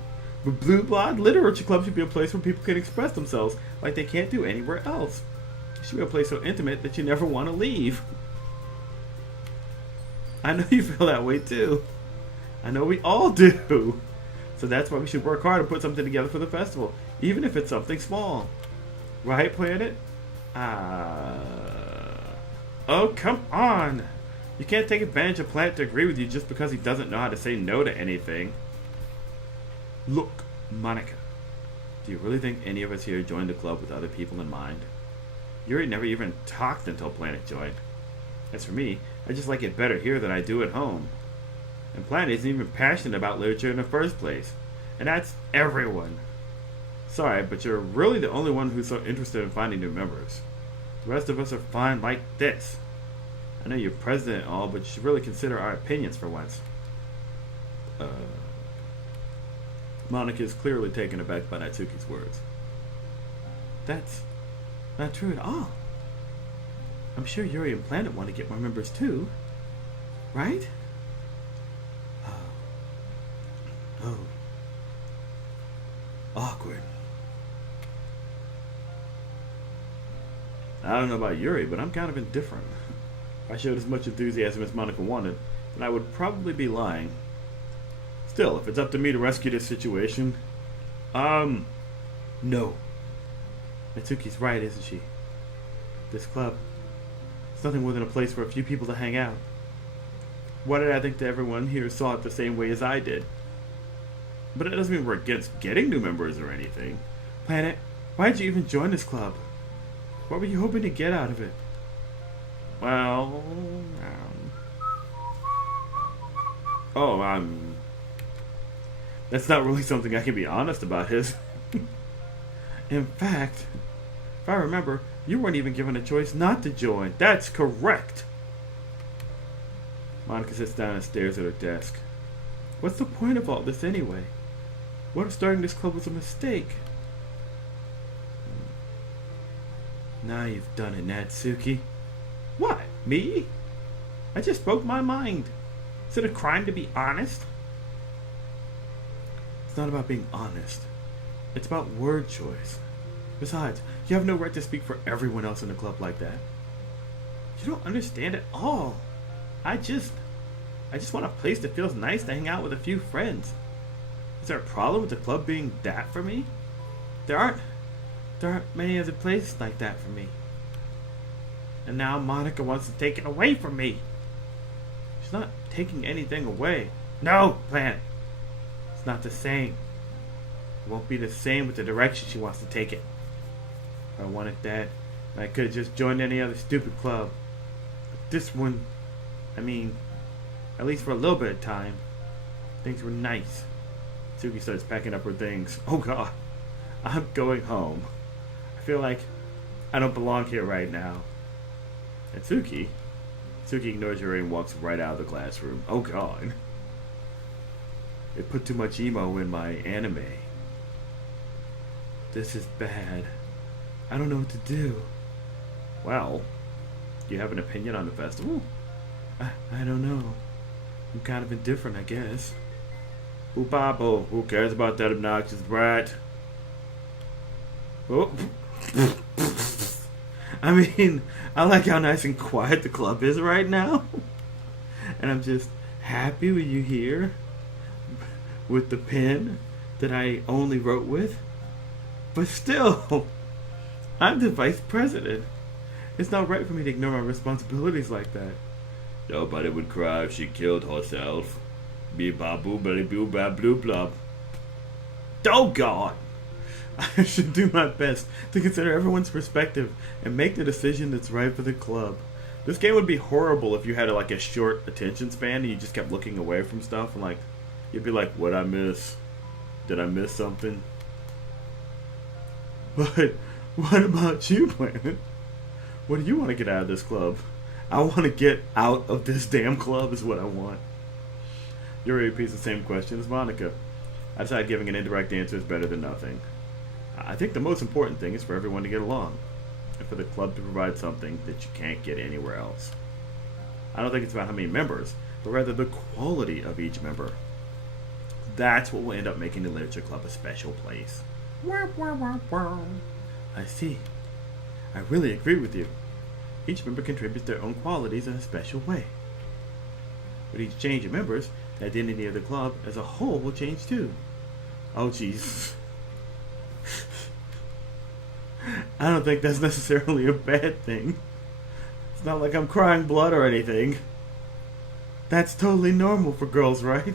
But blah blah. Literature club should be a place where people can express themselves like they can't do anywhere else. It should be a place so intimate that you never want to leave. I know you feel that way too. I know we all do. So that's why we should work hard and put something together for the festival, even if it's something small. Right, Planet? Oh, come on! You can't take advantage of Planet to agree with you just because he doesn't know how to say no to anything. Look, Monica. Do you really think any of us here joined the club with other people in mind? Yuri never even talked until Planet joined. As for me, I just like it better here than I do at home. And Planet isn't even passionate about literature in the first place. And that's everyone. Sorry, but you're really the only one who's so interested in finding new members. The rest of us are fine like this. I know you're president and all, but you should really consider our opinions for once. Monica is clearly taken aback by Natsuki's words. That's not true at all. I'm sure Yuri and Planet want to get more members too. Right? Oh. Awkward. I don't know about Yuri, but I'm kind of indifferent. If I showed as much enthusiasm as Monica wanted, then I would probably be lying. Still, if it's up to me to rescue this situation, no. Natsuki's right, isn't she? This club, it's nothing more than a place for a few people to hang out. Why did I think that everyone here saw it the same way as I did? But it doesn't mean we're against getting new members or anything. Planet, why did you even join this club? What were you hoping to get out of it? Well, that's not really something I can be honest about, is. In fact, if I remember, you weren't even given a choice not to join. That's correct. Monica sits down and stares at her desk. What's the point of all this anyway? What if starting this club was a mistake? Now you've done it, Natsuki. What? Me? I just spoke my mind. Is it a crime to be honest? It's not about being honest. It's about word choice. Besides, you have no right to speak for everyone else in the club like that. You don't understand at all. I just want a place that feels nice to hang out with a few friends. Is there a problem with the club being that for me? There aren't many other places like that for me. And now Monica wants to take it away from me. She's not taking anything away. No, Planet. It's not the same. It won't be the same with the direction she wants to take it. If I wanted that, I could have just joined any other stupid club. But this one, I mean, at least for a little bit of time, things were nice. Suki starts packing up her things. Oh god, I'm going home. I feel like I don't belong here right now. And Suki ignores Yuri and walks right out of the classroom. Oh god. It put too much emo in my anime. This is bad. I don't know what to do. Well, do you have an opinion on the festival? I don't know. I'm kind of indifferent, I guess. Ooh, Papa, who cares about that obnoxious brat? Oh. I mean, I like how nice and quiet the club is right now. And I'm just happy with you here. With the pen that I only wrote with. But still, I'm the vice president. It's not right for me to ignore my responsibilities like that. Nobody would cry if she killed herself. Beep bop boo belly boo bap bloop blop. Oh god! I should do my best to consider everyone's perspective and make the decision that's right for the club. This game would be horrible if you had like a short attention span and you just kept looking away from stuff and like you'd be like, what'd I miss? Did I miss something? But what about you, Planet? What do you want to get out of this club? I want to get out of this damn club is what I want. Yuri repeats the same question as Monica. I decide giving an indirect answer is better than nothing. I think the most important thing is for everyone to get along, and for the club to provide something that you can't get anywhere else. I don't think it's about how many members, but rather the quality of each member. That's what will end up making the Literature Club a special place. I see. I really agree with you. Each member contributes their own qualities in a special way. With each change of members, the identity of the club as a whole will change too. Oh jeez. I don't think that's necessarily a bad thing. It's not like I'm crying blood or anything. That's totally normal for girls, right?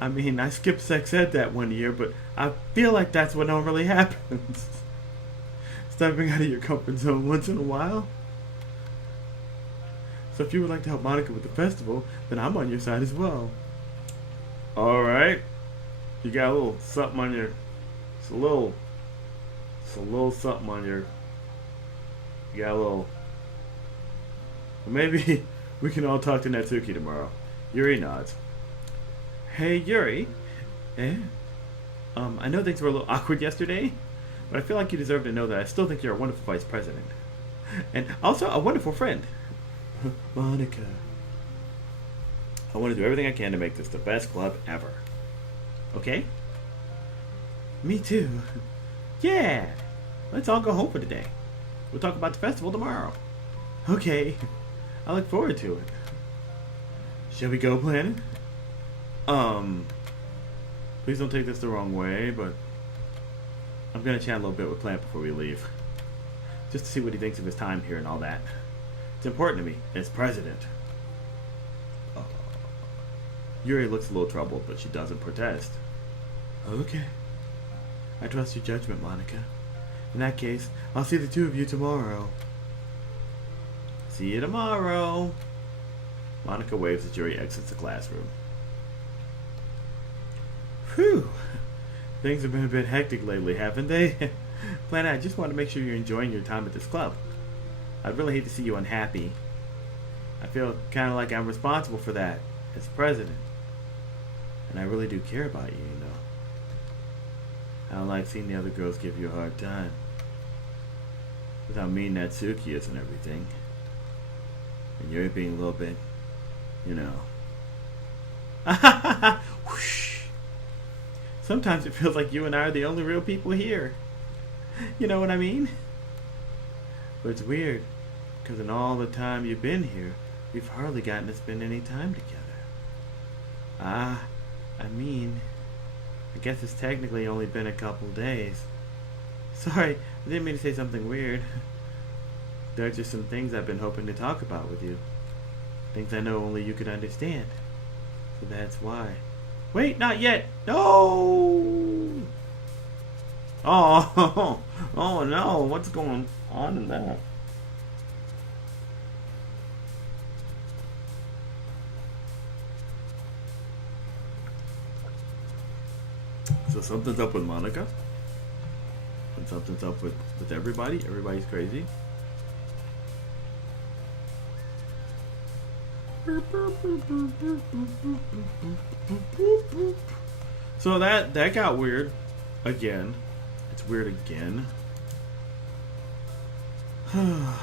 I mean, I skipped sex ed that one year, but I feel like that's what normally happens. Stepping out of your comfort zone once in a while. So if you would like to help Monica with the festival, then I'm on your side as well. Alright. You got a little something on your... It's a little something on your... You got a little... Well, maybe we can all talk to Natsuki tomorrow. Yuri nods. Hey, Yuri. I know things were a little awkward yesterday, but I feel like you deserve to know that I still think you're a wonderful vice president. And also a wonderful friend. Monica. I want to do everything I can to make this the best club ever. Okay? Me too. Yeah. Let's all go home for today. We'll talk about the festival tomorrow. Okay. I look forward to it. Shall we go, Planet? Please don't take this the wrong way, but I'm gonna chat a little bit with Plant before we leave. Just to see what he thinks of his time here and all that. It's important to me as president. Yuri looks a little troubled, but she doesn't protest. Okay. I trust your judgment, Monica. In that case, I'll see the two of you tomorrow. See you tomorrow. Monica waves as Yuri exits the classroom. Whew. Things have been a bit hectic lately, haven't they? Planet, I just want to make sure you're enjoying your time at this club. I'd really hate to see you unhappy. I feel kind of like I'm responsible for that as president. And I really do care about you, you know. I don't like seeing the other girls give you a hard time. With how mean Natsuki is and everything. And you're being a little bit, you know. Whoosh. Sometimes it feels like you and I are the only real people here. You know what I mean? But it's weird. Because in all the time you've been here, we've hardly gotten to spend any time together. I guess it's technically only been a couple days. Sorry, I didn't mean to say something weird. There are just some things I've been hoping to talk about with you. Things I know only you could understand. So that's why. Wait, not yet! No! Oh, oh no, what's going on in that? So something's up with Monica. And something's up with everybody. Everybody's crazy. So that got weird again. It's weird again. I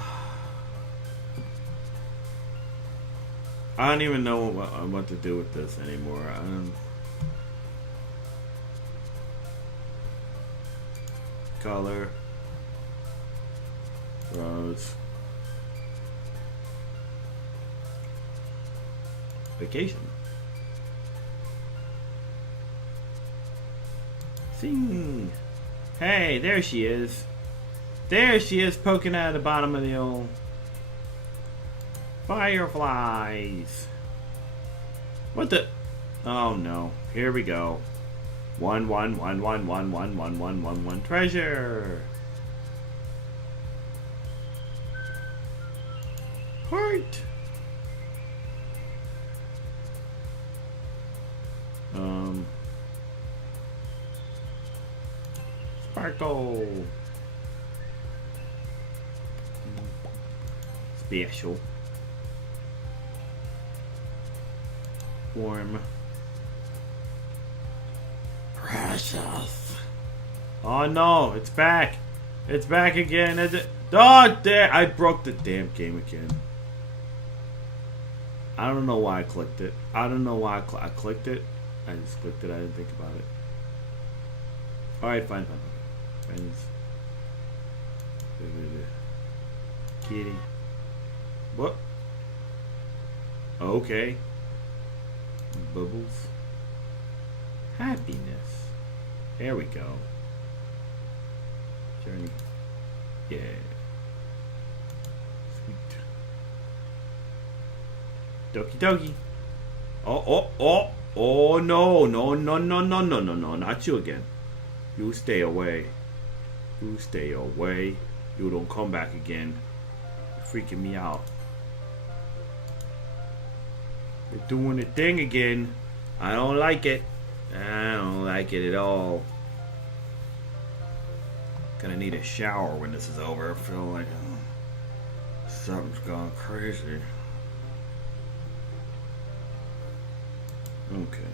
don't even know what to do with this anymore. Color. Rose. Vacation. Sing. Hey, there she is. There she is, poking out of the bottom of the old fireflies. What the? Oh no! Here we go. 111111111 treasure. Heart. Sparkle. Special. Warm. Precious. Oh no, it's back. It's back again. Oh, there. I broke the damn game again. I don't know why I clicked it. I don't know why I clicked it. I just clicked it. I didn't think about it. Alright, fine. Kitty. What? Okay. Bubbles. Happiness. There we go. Journey. Yeah. Sweet. Doki Doki. Oh, no, not you again. You stay away. You stay away. You don't come back again. You're freaking me out. You're doing the thing again. I don't like it. I don't like it at all. Gonna need a shower when this is over. I feel like something's gone crazy. Okay.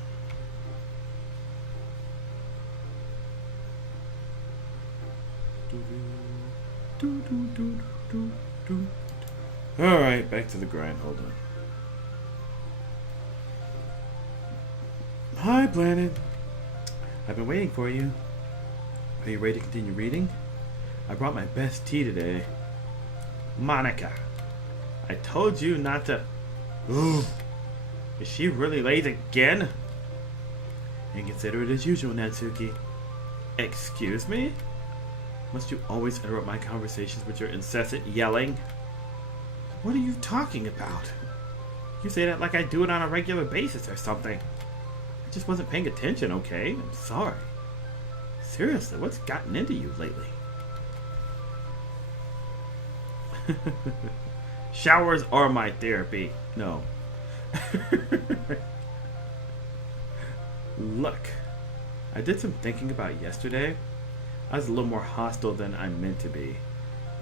Alright, back to the grind. Hold on. Hi, Planet. I've been waiting for you. Are you ready to continue reading? I brought my best tea today. Monica, I told you not to... Ooh. Is she really late again? Inconsiderate as usual, Natsuki. Excuse me? Must you always interrupt my conversations with your incessant yelling? What are you talking about? You say that like I do it on a regular basis or something. I just wasn't paying attention, okay? I'm sorry. Seriously, what's gotten into you lately? Showers are my therapy. No. Look, I did some thinking about yesterday. I was a little more hostile than I meant to be.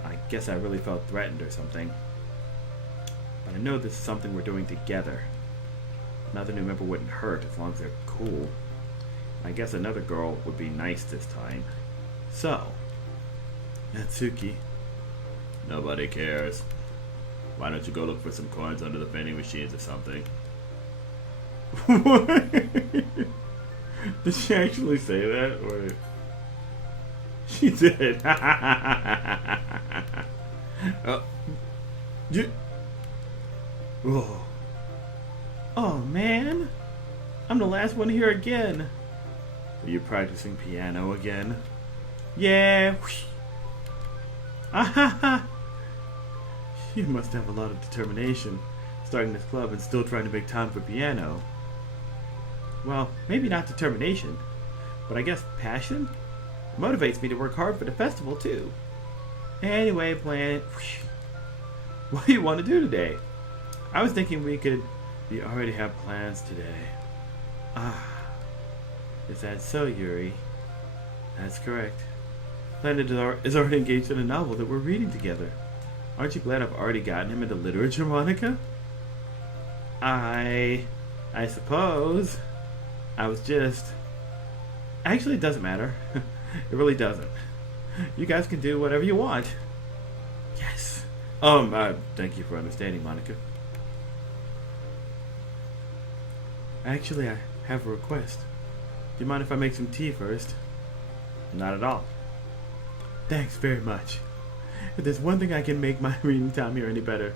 I guess I really felt threatened or something. But I know this is something we're doing together. Another new member wouldn't hurt as long as they're cool. I guess another girl would be nice this time. So, Natsuki. Nobody cares. Why don't you go look for some coins under the vending machines or something? What? Did she actually say that? Or she did. Oh. Oh. Oh, man. I'm the last one here again. Are you practicing piano again? Yeah. Ah. You must have a lot of determination, starting this club and still trying to make time for piano. Well, maybe not determination, but I guess passion? It motivates me to work hard for the festival, too. Anyway, Planet, what do you want to do today? I was thinking we already have plans today. Ah, is that so, Yuri? That's correct. Planet is already engaged in a novel that we're reading together. Aren't you glad I've already gotten him into literature, Monica? I suppose. I was just... Actually, it doesn't matter. It really doesn't. You guys can do whatever you want. Yes. Thank you for understanding, Monica. Actually, I have a request. Do you mind if I make some tea first? Not at all. Thanks very much. If there's one thing I can make my reading time here any better,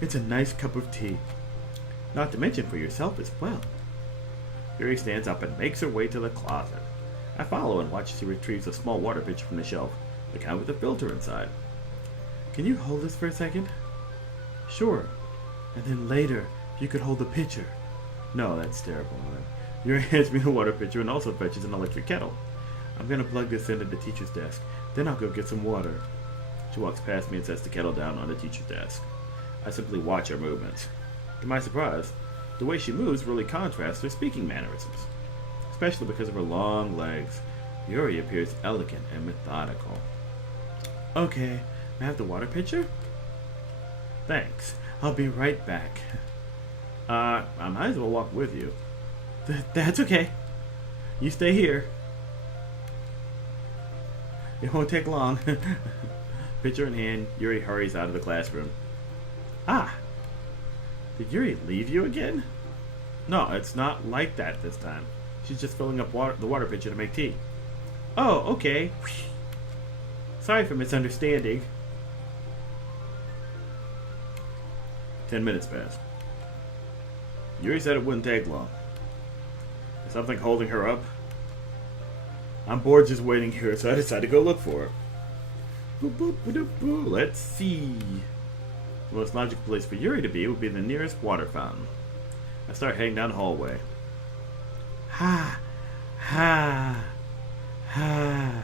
it's a nice cup of tea. Not to mention for yourself as well. Yuri stands up and makes her way to the closet. I follow and watch as she retrieves a small water pitcher from the shelf, the kind with a filter inside. Can you hold this for a second? Sure. And then later, you could hold the pitcher. No, that's terrible. Yuri hands me the water pitcher and also fetches an electric kettle. I'm gonna plug this into the teacher's desk. Then I'll go get some water. She walks past me and sets the kettle down on the teacher's desk. I simply watch her movements. To my surprise, the way she moves really contrasts her speaking mannerisms. Especially because of her long legs. Yuri appears elegant and methodical. Okay, may I have the water pitcher? Thanks. I'll be right back. I might as well walk with you. That's okay. You stay here. It won't take long. Pitcher in hand, Yuri hurries out of the classroom. Ah! Did Yuri leave you again? No, it's not like that this time. She's just filling up the water pitcher to make tea. Oh, okay. Sorry for misunderstanding. 10 minutes pass. Yuri said it wouldn't take long. Is something holding her up? I'm bored just waiting here, so I decided to go look for her. Boop, boop, boop, boop. Let's see. The most logical place for Yuri to be would be the nearest water fountain. I start heading down the hallway. Ha! Ha! Ha!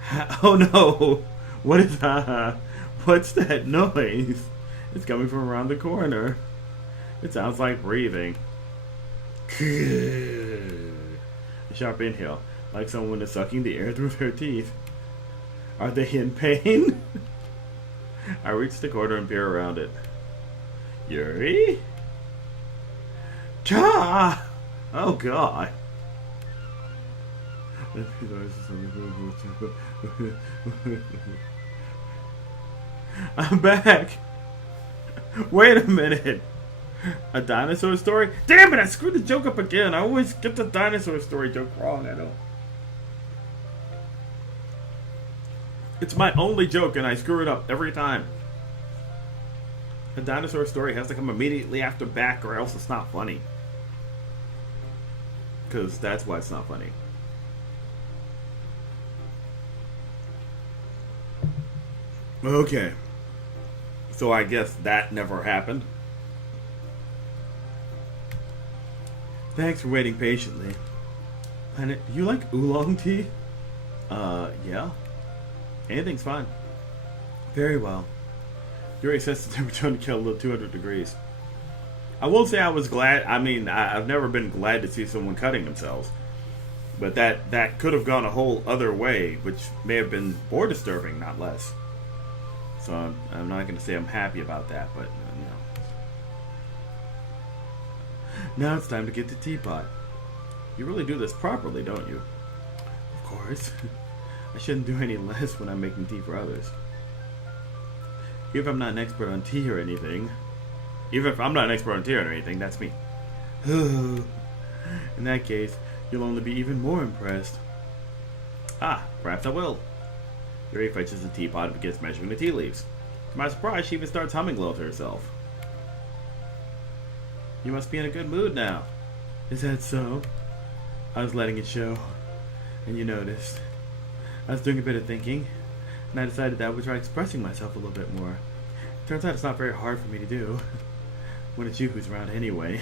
Ha! Oh no! What is ha? What's that noise? It's coming from around the corner. It sounds like breathing. A sharp inhale, like someone is sucking the air through their teeth. Are they in pain? I reach the corner and peer around it. Yuri? Cha! Oh god. I'm back. Wait a minute. A dinosaur story? Damn it, I screwed the joke up again. I always get the dinosaur story joke wrong. I know. It's my only joke and I screw it up every time. A dinosaur story has to come immediately after back or else it's not funny. Because that's why it's not funny. Okay. So I guess that never happened. Thanks for waiting patiently. Planet, you like oolong tea? Yeah. Anything's fine. Very well. Yuri sets the temperature on the kettle to 200 degrees. I will say I was glad. I mean, I've never been glad to see someone cutting themselves. But that could have gone a whole other way, which may have been more disturbing, not less. So I'm not going to say I'm happy about that, but, you know. Now it's time to get the teapot. You really do this properly, don't you? Of course. I shouldn't do any less when I'm making tea for others. Even if I'm not an expert on tea or anything. That's me. In that case, you'll only be even more impressed. Ah, perhaps I will. Yuri fetches the teapot and begins measuring the tea leaves. To my surprise, she even starts humming low to herself. You must be in a good mood now. Is that so? I was letting it show, and you noticed. I was doing a bit of thinking, and I decided that I would try expressing myself a little bit more. Turns out it's not very hard for me to do, when it's you who's around anyway.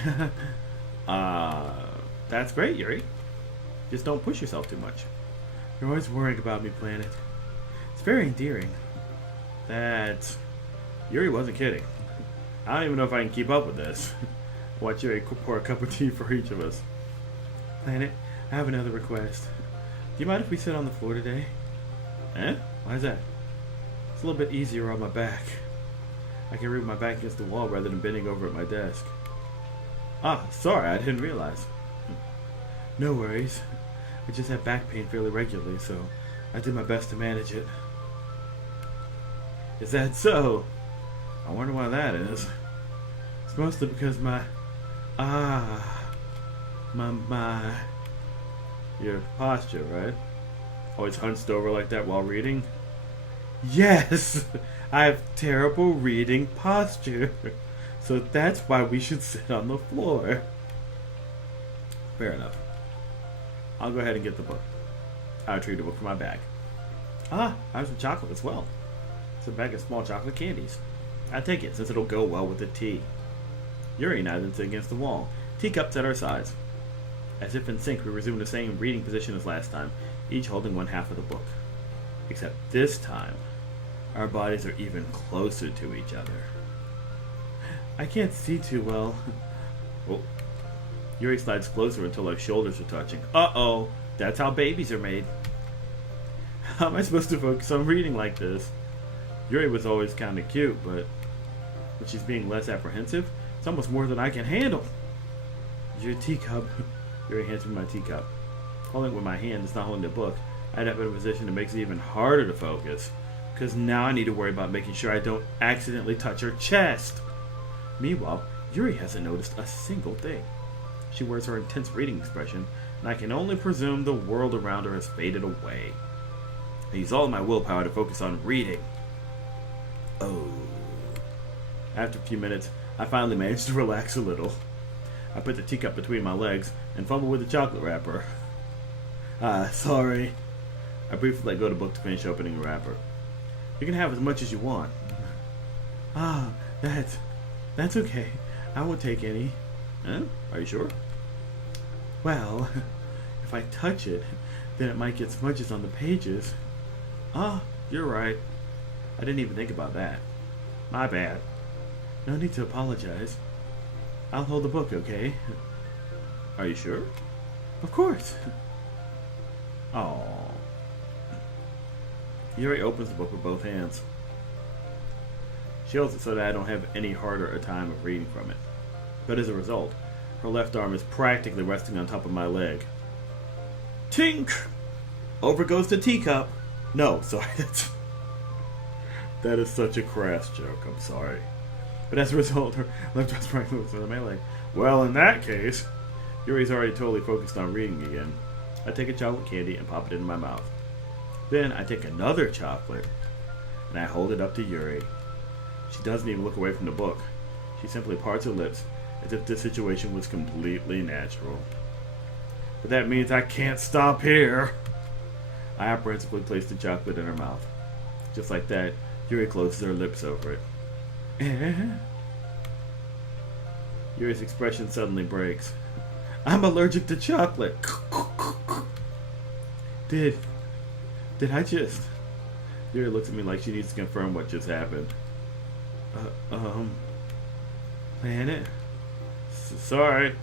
That's great, Yuri. Just don't push yourself too much. You're always worrying about me, Planet. It's very endearing. That... Yuri wasn't kidding. I don't even know if I can keep up with this. Watch Yuri pour a cup of tea for each of us. Planet, I have another request. Do you mind if we sit on the floor today? Eh? Why is that? It's a little bit easier on my back. I can read with my back against the wall rather than bending over at my desk. Ah, sorry, I didn't realize. No worries. I just have back pain fairly regularly, so I did my best to manage it. Is that so? I wonder why that is. It's mostly because my your posture, right? Always hunched over like that while reading? Yes! I have terrible reading posture. So that's why we should sit on the floor. Fair enough. I'll go ahead and get the book. I'll retrieve the book from my bag. Ah, I have some chocolate as well. It's a bag of small chocolate candies. I take it since it'll go well with the tea. Yuri and I then sit against the wall, teacups at our sides. As if in sync, we resume the same reading position as last time, each holding one half of the book. Except this time, our bodies are even closer to each other. I can't see too well. Oh. Yuri slides closer until our shoulders are touching. Uh-oh, that's how babies are made. How am I supposed to focus on reading like this? Yuri was always kind of cute, but when she's being less apprehensive, it's almost more than I can handle. Your teacup. Yuri hands me my teacup. Holding it with my hand, it's not holding the book. I end up in a position that makes it even harder to focus, because now I need to worry about making sure I don't accidentally touch her chest. Meanwhile, Yuri hasn't noticed a single thing. She wears her intense reading expression, and I can only presume the world around her has faded away. I use all of my willpower to focus on reading. Oh. After a few minutes, I finally manage to relax a little. I put the teacup between my legs and fumble with the chocolate wrapper. Sorry. I briefly let go of the book to finish opening the wrapper. You can have as much as you want. That's okay. I won't take any. Huh? Are you sure? Well, if I touch it, then it might get smudges on the pages. You're right. I didn't even think about that. My bad. No need to apologize. I'll hold the book, okay? Are you sure? Of course. Oh. Yuri opens the book with both hands. She holds it so that I don't have any harder a time of reading from it. But as a result, her left arm is practically resting on top of my leg. Tink! Over goes the teacup. No, sorry. That is such a crass joke. I'm sorry. But as a result, her left arm is practically on my leg. Well, in that case, Yuri's already totally focused on reading again. I take a chocolate candy and pop it into my mouth. Then I take another chocolate and I hold it up to Yuri. She doesn't even look away from the book. She simply parts her lips as if this situation was completely natural. But that means I can't stop here. I apprehensively place the chocolate in her mouth. Just like that, Yuri closes her lips over it. Yuri's expression suddenly breaks. I'm allergic to chocolate. Did I just... Yuri looks at me like she needs to confirm what just happened. Planet? Sorry.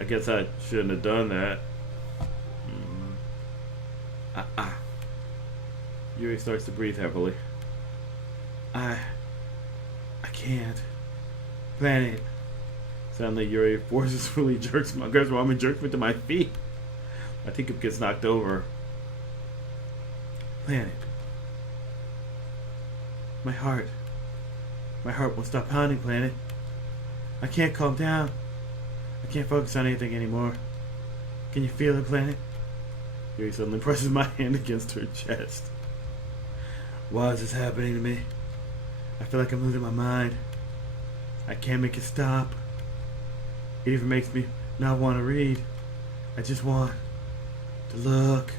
I guess I shouldn't have done that. Yuri starts to breathe heavily. I can't. Planet. Suddenly, Yuri forcefully grabs my arm and jerks me to my feet. My teacup gets knocked over. Planet. My heart won't stop pounding, Planet. I can't calm down. I can't focus on anything anymore. Can you feel it, Planet? Yuri suddenly presses my hand against her chest. Why is this happening to me? I feel like I'm losing my mind. I can't make it stop. It even makes me not want to read. I just want to look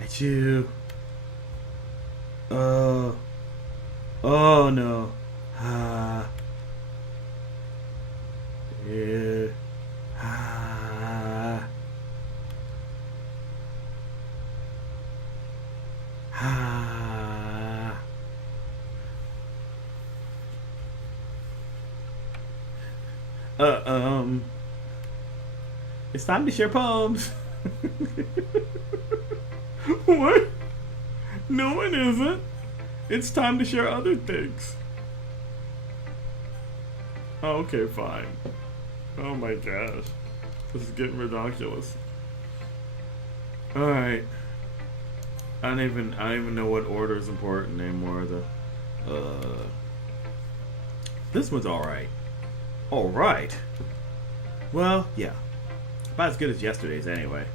at you. Oh. Oh no. Ah. Yeah. Ah. Ah. It's time to share poems. What? No, it isn't. It's time to share other things. Okay, fine. Oh my gosh. This is getting ridiculous. Alright. I don't even know what order is important anymore. This one's alright. Alright. Well, yeah. About as good as yesterday's anyway.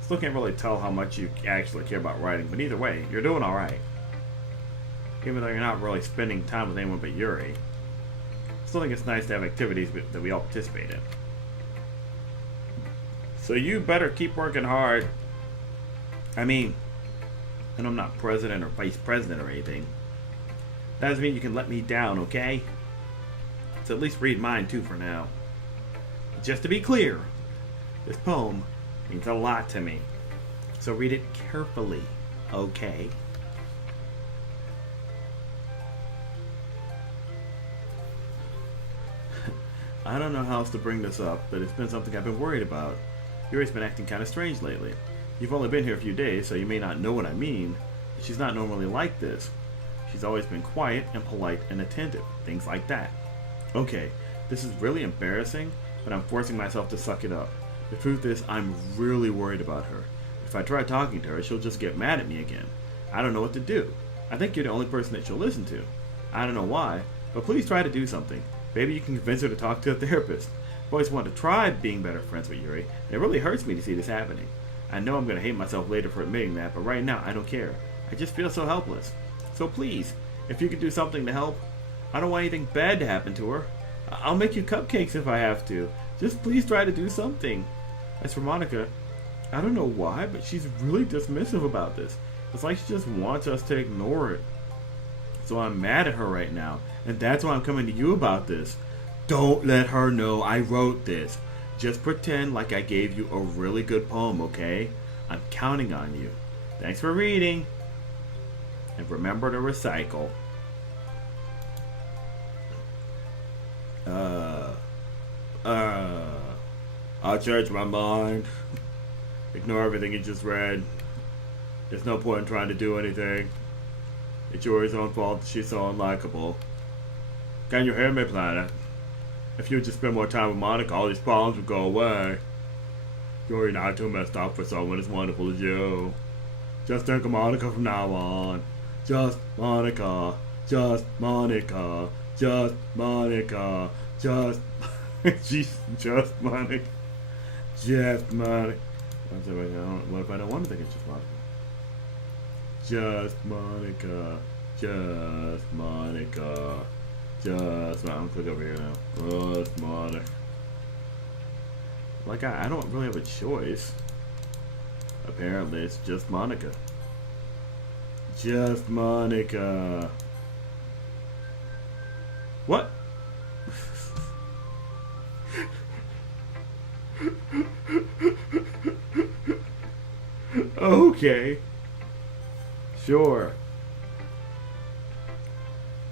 Still can't really tell how much you actually care about writing, but either way, you're doing alright. Even though you're not really spending time with anyone but Yuri. Still think it's nice to have activities that we all participate in. So you better keep working hard. I mean, and I'm not president or vice president or anything. That doesn't mean you can let me down, okay? So at least read mine too for now. Just to be clear, this poem means a lot to me. So read it carefully, okay? I don't know how else to bring this up, but it's been something I've been worried about. Yuri's been acting kind of strange lately. You've only been here a few days, so you may not know what I mean, but she's not normally like this. She's always been quiet and polite and attentive, things like that. Okay, this is really embarrassing, but I'm forcing myself to suck it up. The truth is, I'm really worried about her. If I try talking to her, she'll just get mad at me again. I don't know what to do. I think you're the only person that she'll listen to. I don't know why, but please try to do something. Maybe you can convince her to talk to a therapist. I've always wanted to try being better friends with Yuri, and it really hurts me to see this happening. I know I'm going to hate myself later for admitting that, but right now I don't care. I just feel so helpless. So please, if you could do something to help, I don't want anything bad to happen to her. I'll make you cupcakes if I have to. Just please try to do something. As for Monica, I don't know why, but she's really dismissive about this. It's like she just wants us to ignore it. So I'm mad at her right now, and that's why I'm coming to you about this. Don't let her know I wrote this. Just pretend like I gave you a really good poem, okay? I'm counting on you. Thanks for reading. And remember to recycle. I'll change my mind. Ignore everything you just read. There's no point in trying to do anything. It's Yuri's own fault that she's so unlikable. Can you hear me, Planet? If you would just spend more time with Monica, all these problems would go away. You're not too messed up for someone as wonderful as you. Just think of Monica from now on. Just Monica. Just Monica. Just Monica. Just... Jeez, just Monica. Just Monica. What if I don't want to think it's just Monica? Just Monica. Just Monica. Just... I'm gonna click over here now. Just Monica. Like, I don't really have a choice. Apparently, it's just Monica. Just Monica. What? Okay. Sure.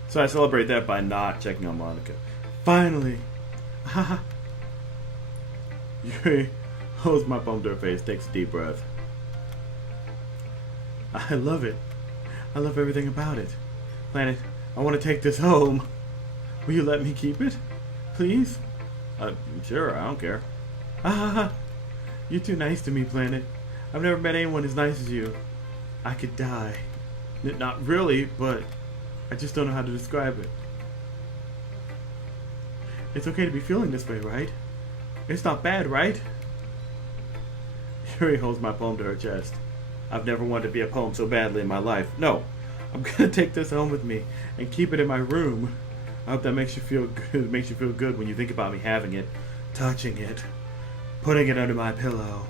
So I celebrate that by not checking on Monica. Finally. Haha. Yuri holds my palm to her face, takes a deep breath. I love it. I love everything about it. Planet, I want to take this home. Will you let me keep it? Please? Sure, I don't care. Ah, you're too nice to me, Planet. I've never met anyone as nice as you. I could die. Not really, but I just don't know how to describe it. It's okay to be feeling this way, right? It's not bad, right? Yuri holds my poem to her chest. I've never wanted to be a poem so badly in my life. No, I'm gonna take this home with me and keep it in my room. I hope that makes you feel good. It makes you feel good when you think about me having it, touching it, putting it under my pillow.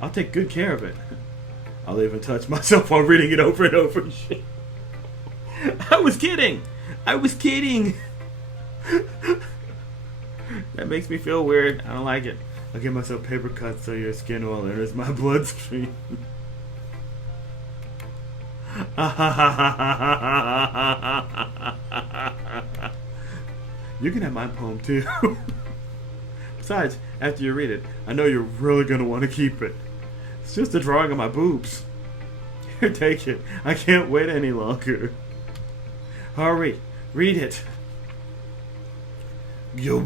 I'll take good care of it. I'll even touch myself while reading it over and over and shit. I was kidding. I was kidding. That makes me feel weird. I don't like it. I'll give myself paper cuts so your skin oil enters my bloodstream. You can have my poem too. Besides, after you read it, I know you're really going to want to keep it. It's just a drawing of my boobs. Here, take it. I can't wait any longer. Hurry, read it. Murder,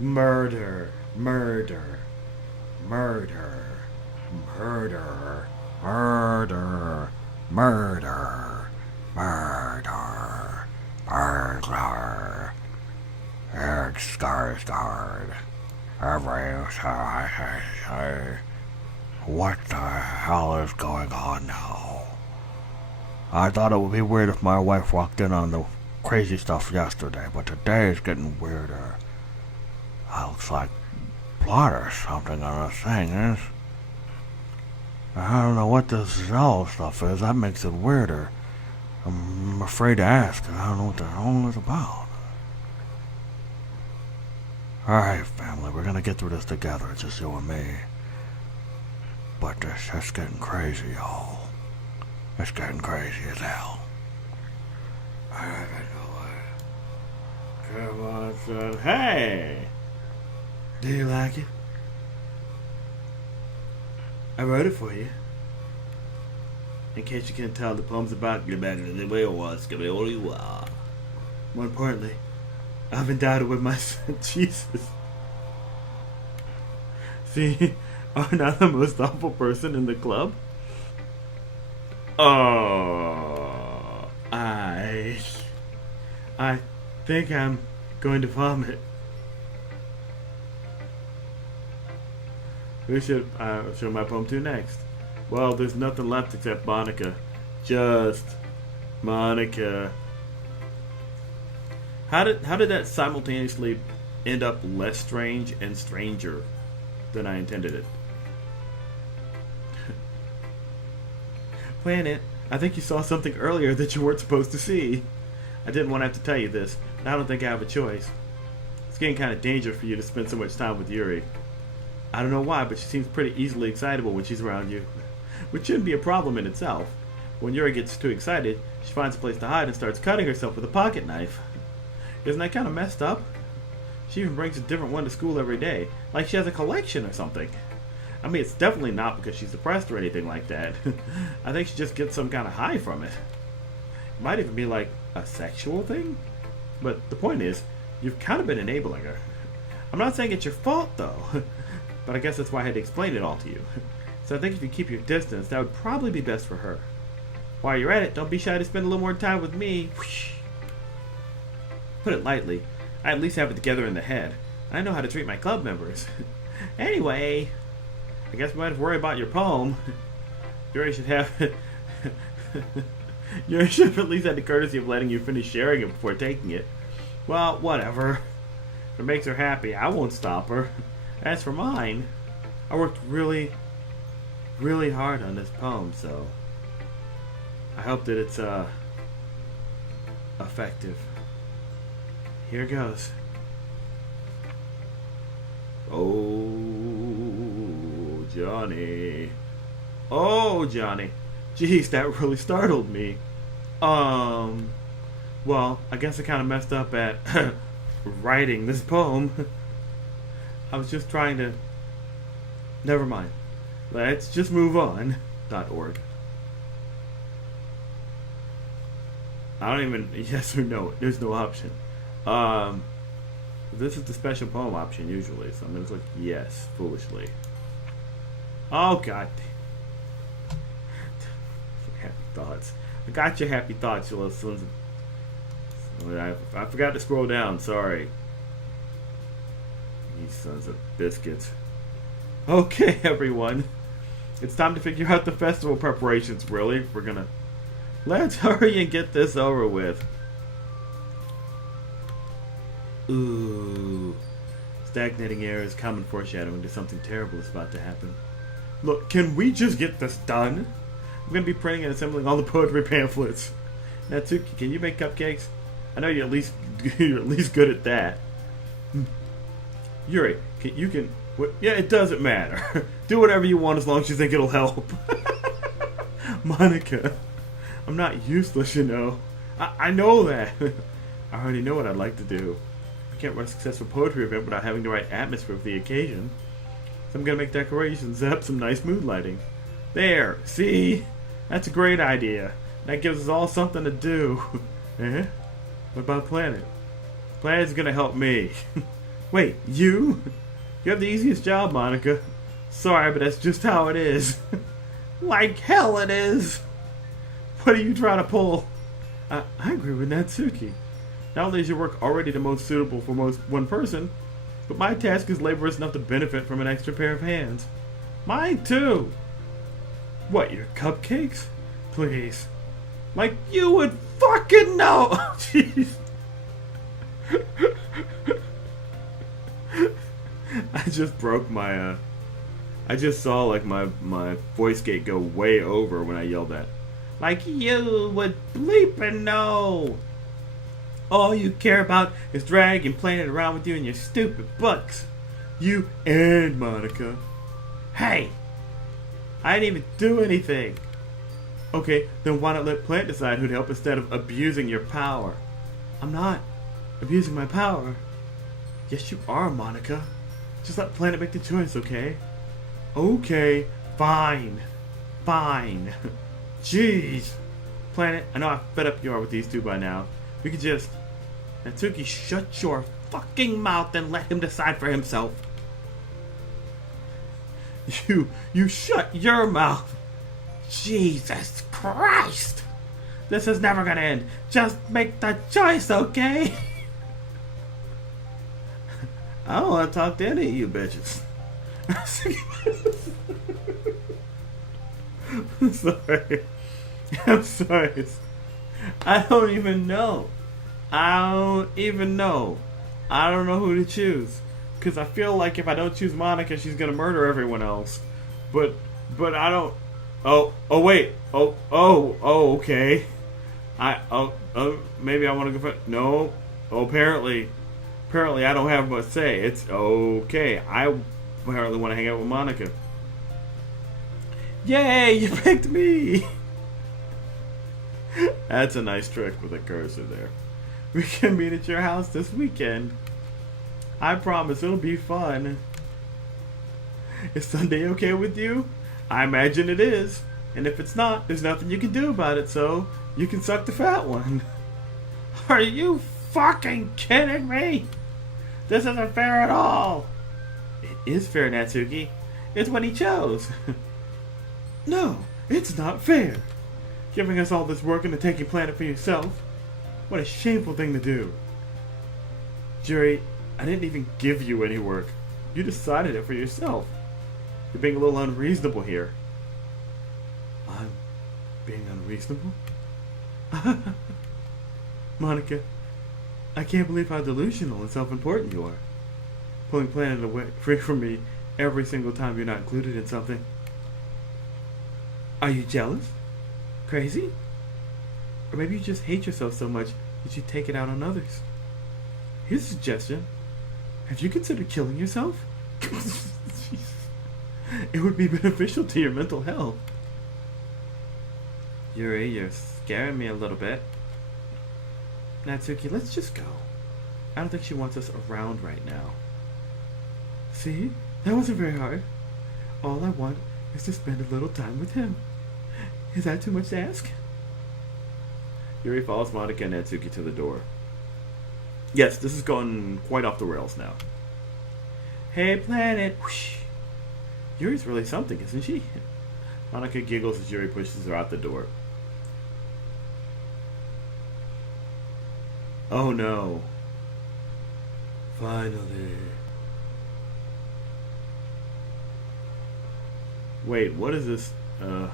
murder, murder, murder, murder, murder, murder, burglar. It's Skarsgård. What the hell is going on now? I thought it would be weird if my wife walked in on the crazy stuff yesterday, but today is getting weirder. It looks like blood or something on the thing is. I don't know what this Zell stuff is. That makes it weirder. I'm afraid to ask. I don't know what the hell it's about. Alright, family, we're gonna get through this together. It's just you and me. But this is getting crazy, y'all. It's getting crazy as hell. Come on, son. Hey! Do you like it? I wrote it for you. In case you can't tell, the poem's about more importantly, I've endowed it with my son, Jesus. See, I'm not the most awful person in the club. Oh, I think I'm going to vomit. Who should I show my poem to next? Well, there's nothing left except Monica. Just Monica. How did that simultaneously end up less strange and stranger than I intended it? Planet, I think you saw something earlier that you weren't supposed to see. I didn't want to have to tell you this, but I don't think I have a choice. It's getting kind of dangerous for you to spend so much time with Yuri. I don't know why, but she seems pretty easily excitable when she's around you. Which shouldn't be a problem in itself. When Yuri gets too excited, she finds a place to hide and starts cutting herself with a pocket knife. Isn't that kind of messed up? She even brings a different one to school every day, like she has a collection or something. I mean, it's definitely not because she's depressed or anything like that. I think she just gets some kind of high from it. It might even be like a sexual thing. But the point is, you've kind of been enabling her. I'm not saying it's your fault, though. But I guess that's why I had to explain it all to you. So I think if you keep your distance, that would probably be best for her. While you're at it, don't be shy to spend a little more time with me. Put it lightly, I at least have it together in the head. I know how to treat my club members. Anyway, I guess we might have to worry about your poem. Yuri should have... Yuri should have at least had the courtesy of letting you finish sharing it before taking it. Well, whatever. If it makes her happy, I won't stop her. As for mine, I worked really, really hard on this poem, so I hope that it's effective. Here goes. Oh, Johnny. Oh, Johnny. Jeez, that really startled me. Well, I guess I kind of messed up at writing this poem. I was just trying to... Never mind. Let's just move on. .org. I don't even... Yes or no. There's no option. This is the special poem option usually, so I'm going to click yes, foolishly. Oh, God. Happy thoughts. I got your happy thoughts, you little sons of... I forgot to scroll down, sorry. You sons of biscuits. Okay, everyone. It's time to figure out the festival preparations, really. Let's hurry and get this over with. Ooh. Stagnating air is common foreshadowing to something terrible is about to happen. Look, can we just get this done? I'm going to be printing and assembling all the poetry pamphlets. Natsuki, can you make cupcakes? I know you're at least good at that. Yuri, you can... Yeah, it doesn't matter. Do whatever you want as long as you think it'll help. Monica, I'm not useless, you know. I know that. I already know what I'd like to do. I can't run a successful poetry event without having the right atmosphere for the occasion. So I'm going to make decorations, set up some nice mood lighting. There, see? That's a great idea. That gives us all something to do. Eh? What about Planet? Planet's going to help me. Wait, you? You have the easiest job, Monica. Sorry, but that's just how it is. Like hell it is. What are you trying to pull? I agree with Natsuki. Not only is your work already the most suitable for one person, but my task is laborious enough to benefit from an extra pair of hands. Mine too. What, your cupcakes? Please. Like you would fucking know. Jeez. I just broke my, I just saw like my voice gate go way over when I yelled that. Like you would bleeping know. All you care about is dragging Planet around with you in your stupid books. You and Monica. Hey! I didn't even do anything. Okay, then why not let Planet decide who'd help instead of abusing your power? I'm not abusing my power. Yes, you are, Monica. Just let Planet make the choice, okay? Okay, fine. Fine. Jeez. Planet, I know how fed up you are with these two by now. We could just... Natsuki, shut your fucking mouth and let him decide for himself. You shut your mouth. Jesus Christ. This is never gonna end. Just make the choice, okay? I don't want to talk to any of you bitches. I'm sorry. I'm sorry. I don't even know. I don't know who to choose. Because I feel like if I don't choose Monica, she's going to murder everyone else. But I don't... wait. Okay. Maybe I want to go... No. Apparently I don't have much say. It's okay. I apparently want to hang out with Monica. Yay, you picked me! That's a nice trick with a cursor there. We can meet at your house this weekend. I promise it'll be fun. Is Sunday okay with you? I imagine it is. And if it's not, there's nothing you can do about it, so you can suck the fat one. Are you fucking kidding me? This isn't fair at all. It is fair, Natsuki. It's what he chose. No, it's not fair. Giving us all this work and then taking Planet for yourself. What a shameful thing to do. Yuri, I didn't even give you any work. You decided it for yourself. You're being a little unreasonable here. I'm being unreasonable? Monica, I can't believe how delusional and self-important you are. Pulling Planet away free from me every single time you're not included in something. Are you jealous? Crazy? Or maybe you just hate yourself so much that you take it out on others. Here's a suggestion. Have you considered killing yourself? It would be beneficial to your mental health. Yuri, you're scaring me a little bit. Natsuki, let's just go. I don't think she wants us around right now. See? That wasn't very hard. All I want is to spend a little time with him. Is that too much to ask? Yuri follows Monica and Natsuki to the door. Yes, this is going quite off the rails now. Hey, Planet. Whoosh. Yuri's really something, isn't she? Monica giggles as Yuri pushes her out the door. Oh no. Finally. Wait, what is this? I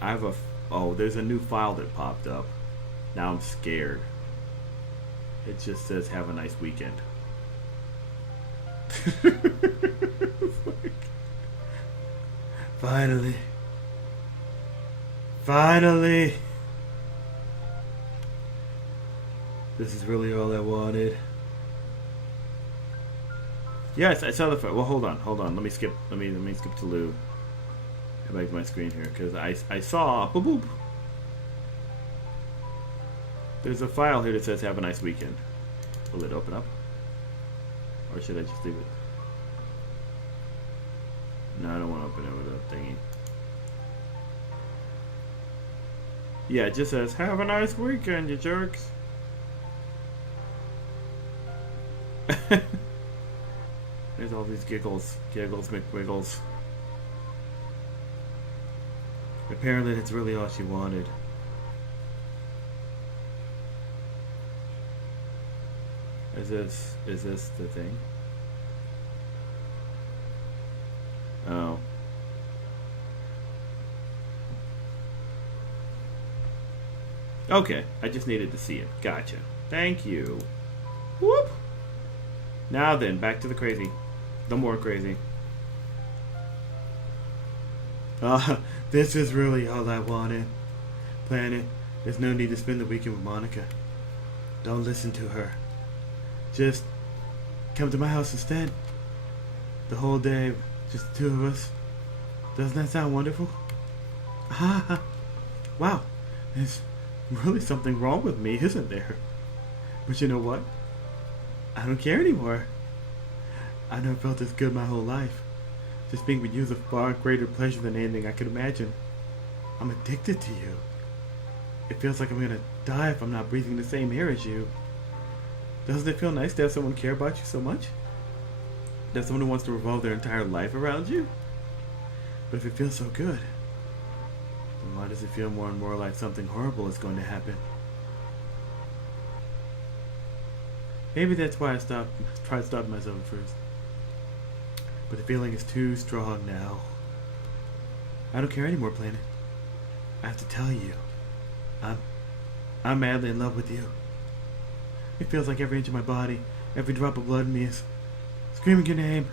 have a. Oh, there's a new file that popped up. Now I'm scared. It just says, have a nice weekend. Finally. Finally. This is really all I wanted. Yes, I saw the. Well, hold on. Let me skip. Let me skip to Lou. Go back to my screen here because I saw. Boop boop. There's a file here that says "Have a nice weekend." Will it open up, or should I just leave it? No, I don't want to open it with a thingy. Yeah, it just says "Have a nice weekend, you jerks." There's all these giggles, McWiggles. Apparently, that's really all she wanted. Is this the thing? Oh. Okay, I just needed to see it. Gotcha. Thank you. Whoop! Now then, back to the crazy. The more crazy. This is really all I wanted. Planet, there's no need to spend the weekend with Monica. Don't listen to her. Just come to my house instead. The whole day, just the two of us. Doesn't that sound wonderful? Wow, there's really something wrong with me, isn't there? But you know what? I don't care anymore. I never felt this good my whole life. Just being with you is a far greater pleasure than anything I could imagine. I'm addicted to you. It feels like I'm gonna die if I'm not breathing the same air as you. Doesn't it feel nice to have someone care about you so much? To have someone who wants to revolve their entire life around you? But if it feels so good, then why does it feel more and more like something horrible is going to happen? Maybe that's why I tried to stop myself at first. But the feeling is too strong now. I don't care anymore, Planet. I have to tell you, I'm madly in love with you. It feels like every inch of my body, every drop of blood in me is screaming your name.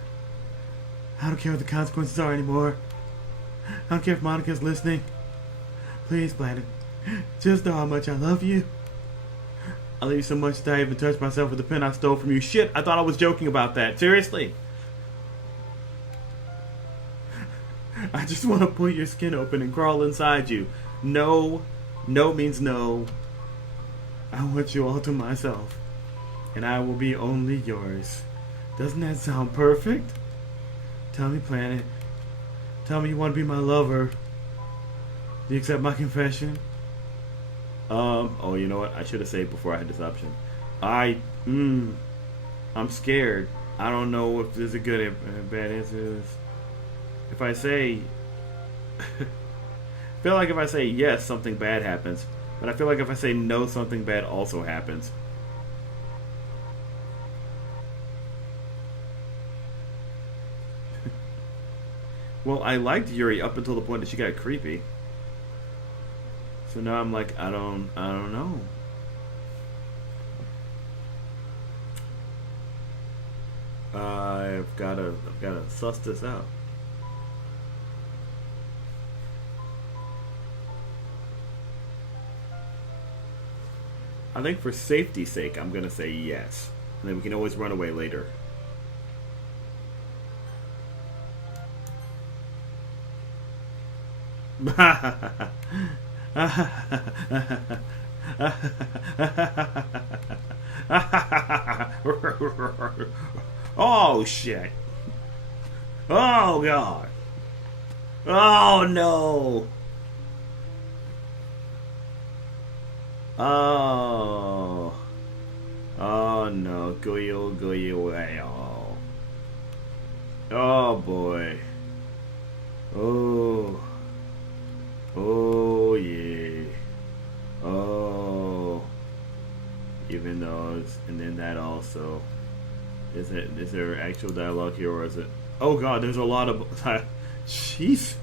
I don't care what the consequences are anymore. I don't care if Monica's listening. Please, Planet, just know how much I love you. I love you so much that I even touched myself with the pen I stole from you. Shit, I thought I was joking about that. Seriously. I just want to pull your skin open and crawl inside you. No. No means no. I want you all to myself. And I will be only yours. Doesn't that sound perfect? Tell me, Planet. Tell me you want to be my lover. Do you accept my confession? Oh, you know what? I should have said before I had this option. I'm scared. I don't know if there's a good or bad answer to this. If I say... I feel like if I say yes, something bad happens. But I feel like if I say no, something bad also happens. Well, I liked Yuri up until the point that she got creepy. So now I'm like, I don't know. I've gotta suss this out. I think for safety's sake, I'm gonna say yes, and then we can always run away later. Oh shit! Oh god! Oh no! Oh! Oh no! Goyo goyo! Oh boy! Oh! Oh yeah. Oh. Even though it's, and then that also. Is there actual dialogue here or is it Oh god, there's a lot of... Jeez.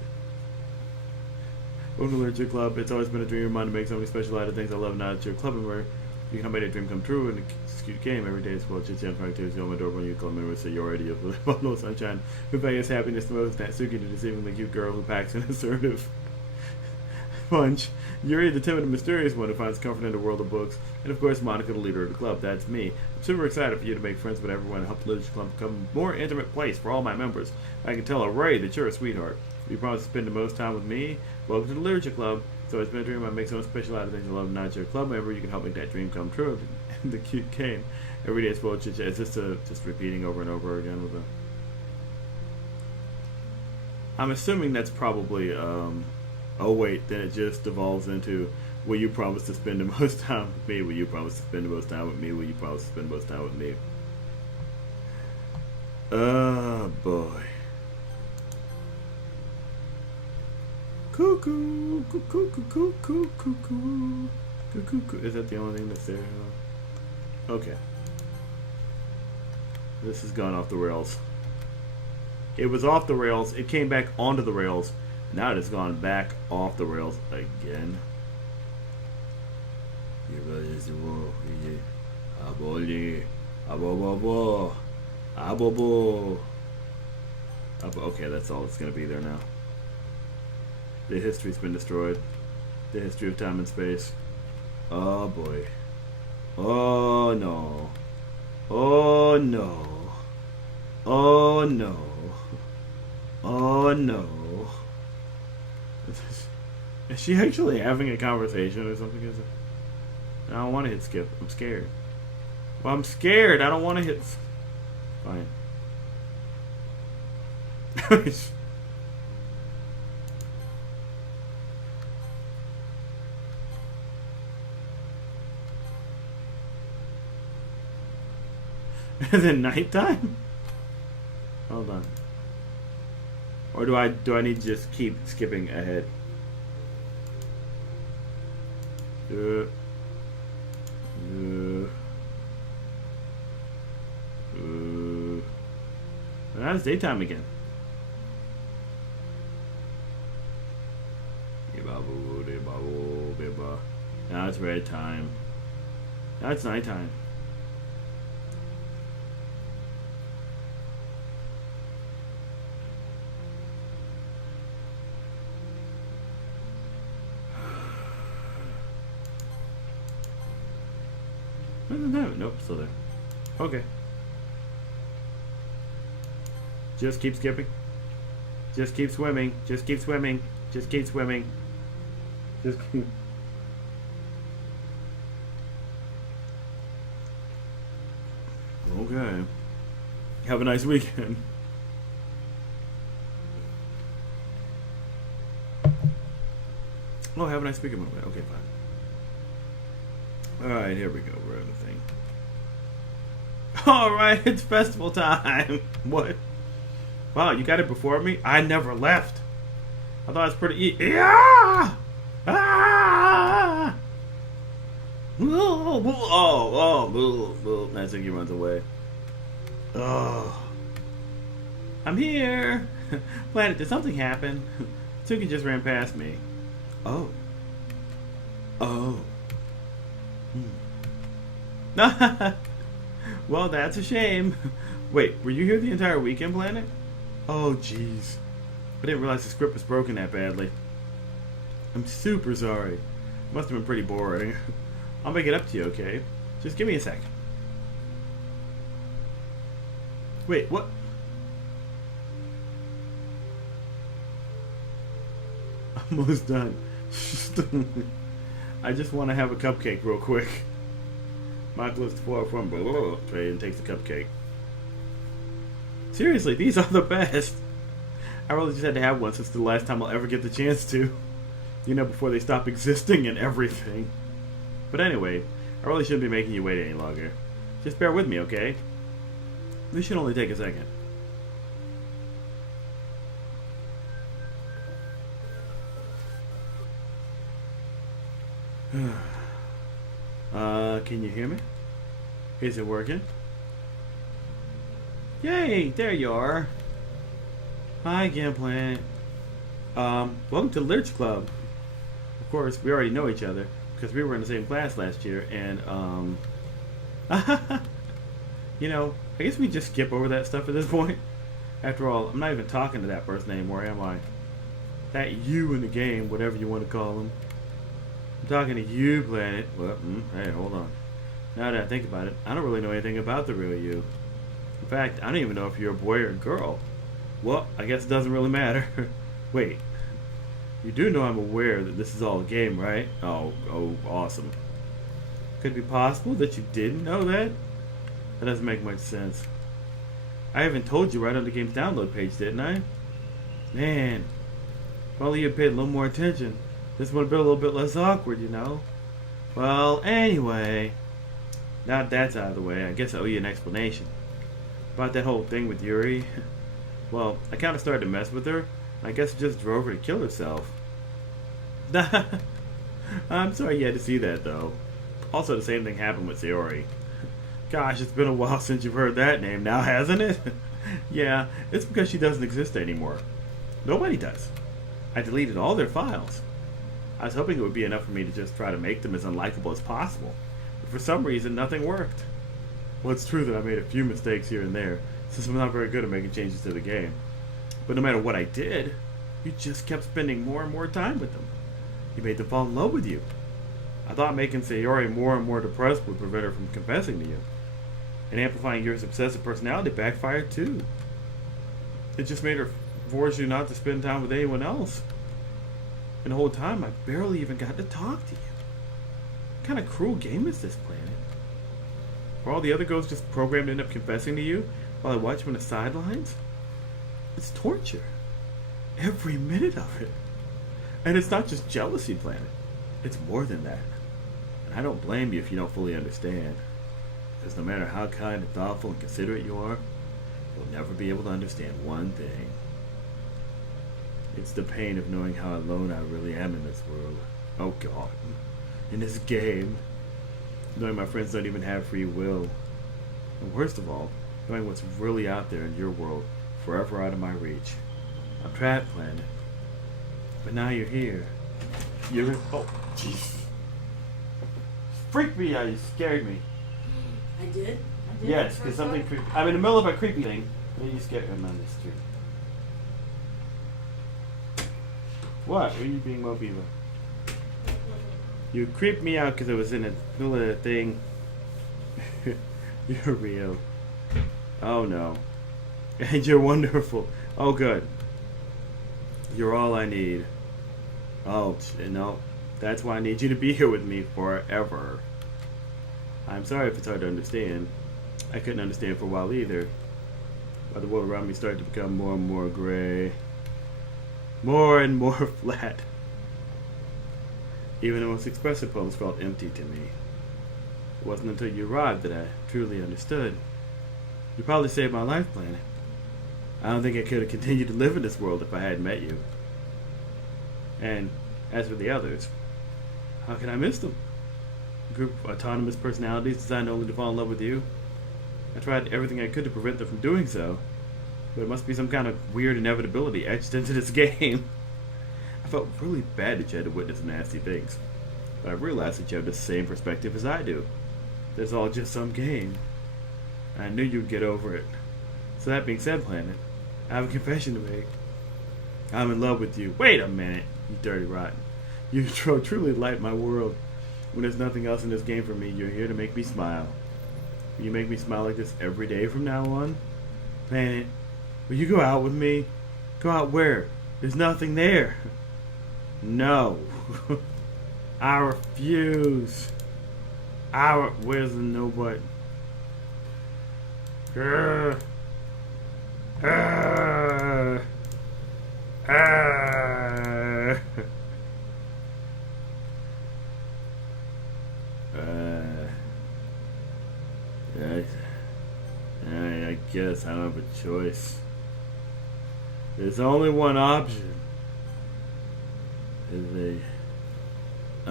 Welcome to Literature Club. It's always been a dream of mine to make so many special items things I love now that you're a club member. You can help make a dream come true, and it's a cute game. Every day is full of chit-chat and activities. On my door when you club members say your idea of bundle of sunshine. Who values happiness the most? Natsuki, the deceivingly cute girl who packs an assertive punch. Yuri, the timid and mysterious one who finds comfort in the world of books. And of course, Monica, the leader of the club. That's me. I'm super excited for you to make friends with everyone and help the Literature Club become a more intimate place for all my members. I can tell Ray that you're a sweetheart. You promise to spend the most time with me? Welcome to the Literature Club. So it's been a dream I make so much special out of things I love. Not your club member. You can help make that dream come true. And the cute game. Every day is full of chit-chat. Is this just repeating over and over again with a... I'm assuming that's probably, oh wait, then it just devolves into, will you promise to spend the most time with me? Will you promise to spend the most time with me? Will you promise to spend the most time with me? Oh boy. Cuckoo, cuckoo, cuckoo, cuckoo, cuckoo, cuckoo. Is that the only thing that's there? Okay. This has gone off the rails. It was off the rails. It came back onto the rails. Now it has gone back off the rails again. Okay, that's all it's going to be there now. The history's been destroyed. The history of time and space. Oh boy. Oh no. Oh no. Oh no. Oh no. Is she actually having a conversation or something? I don't want to hit skip. I'm scared. Well, I'm scared. I don't want to hit... Fine. Is it nighttime? Hold on. Or do I need to just keep skipping ahead? Now it's daytime again. Now it's red time. Now it's nighttime. Nope, still there. Okay. Just keep skipping. Just keep swimming. Just keep swimming. Just keep swimming. Just keep... Okay. Have a nice weekend. Oh, have a nice weekend. Okay, fine. Alright, here we go. We're in the thing. Alright, it's festival time. What? Wow, you got it before me? I never left. I thought it was pretty yeah! Ah! Natsuki runs away. Oh. I'm here. Planet, did something happen? Natsuki just ran past me. Oh. Oh. Well, that's a shame. Wait, were you here the entire weekend, Planet? Oh, jeez. I didn't realize the script was broken that badly. I'm super sorry. Must have been pretty boring. I'll make it up to you, okay? Just give me a second. Wait, what? Almost done. I just want to have a cupcake real quick. Michael lifts the floor from below and takes the cupcake. Seriously, these are the best. I really just had to have one since the last time I'll ever get the chance to. You know, before they stop existing and everything. But anyway, I really shouldn't be making you wait any longer. Just bear with me, okay? This should only take a second. Can you hear me? Is it working? Yay, there you are. Hi again, Planet. Welcome to the Lurch Club. Of course, we already know each other because we were in the same class last year, and you know, I guess we just skip over that stuff at this point. After all, I'm not even talking to that person anymore, am I? That you in the game, whatever you want to call them. I'm talking to you, Planet. Well, hey, hold on. Now that I think about it, I don't really know anything about the real you. In fact, I don't even know if you're a boy or a girl. Well, I guess it doesn't really matter. Wait. You do know I'm aware that this is all a game, right? Oh, awesome. Could it be possible that you didn't know that? That doesn't make much sense. I even told you right on the game's download page, didn't I? Man, if only you had paid a little more attention, this would have been a little bit less awkward, you know? Well, anyway, now that that's out of the way, I guess I owe you an explanation. About that whole thing with Yuri. Well, I kind of started to mess with her, and I guess it just drove her to kill herself. I'm sorry you had to see that, though. Also, the same thing happened with Sayori. Gosh, it's been a while since you've heard that name now, hasn't it? Yeah, it's because she doesn't exist anymore. Nobody does. I deleted all their files. I was hoping it would be enough for me to just try to make them as unlikable as possible. But for some reason, nothing worked. Well, it's true that I made a few mistakes here and there, since I'm not very good at making changes to the game. But no matter what I did, you just kept spending more and more time with them. You made them fall in love with you. I thought making Sayori more and more depressed would prevent her from confessing to you. And amplifying your obsessive personality backfired too. It just made her force you not to spend time with anyone else. And the whole time, I barely even got to talk to you. What kind of cruel game is this, Planet? Are all the other girls just programmed to end up confessing to you while I watch from the sidelines? It's torture. Every minute of it. And it's not just jealousy, Planet. It's more than that. And I don't blame you if you don't fully understand. Because no matter how kind and thoughtful and considerate you are, you'll never be able to understand one thing. It's the pain of knowing how alone I really am in this world. Oh God. In this game. Knowing my friends don't even have free will. And worst of all, knowing what's really out there in your world, forever out of my reach. I'm trapped, Planet. But now you're here. You're... Oh, jeez. Freaked me out, you scared me. I did? Yes, because something creepy. I'm in the middle of a creepy thing. And you scared me on the street. What? Are you being mopey about? You creeped me out because I was in the middle of the thing. You're real. Oh no. And you're wonderful. Oh good. You're all I need. Oh, no. That's why I need you to be here with me forever. I'm sorry if it's hard to understand. I couldn't understand for a while either. But the world around me started to become more and more gray. More and more flat. Even the most expressive poems felt empty to me. It wasn't until you arrived that I truly understood. You probably saved my life, Planet. I don't think I could have continued to live in this world if I hadn't met you. And as for the others, how can I miss them? A group of autonomous personalities designed only to fall in love with you. I tried everything I could to prevent them from doing so, but it must be some kind of weird inevitability etched into this game. I felt really bad that you had to witness nasty things, but I realized that you have the same perspective as I do. There's all just some game. I knew you'd get over it. So that being said, Planet, I have a confession to make. I'm in love with you. Wait a minute, you dirty rotten. You truly light my world. When there's nothing else in this game for me, you're here to make me smile. Will you make me smile like this every day from now on? Planet, will you go out with me? Go out where? There's nothing there. No. I refuse. Where's the no button? Grr. I guess I don't have a choice. There's only one option. I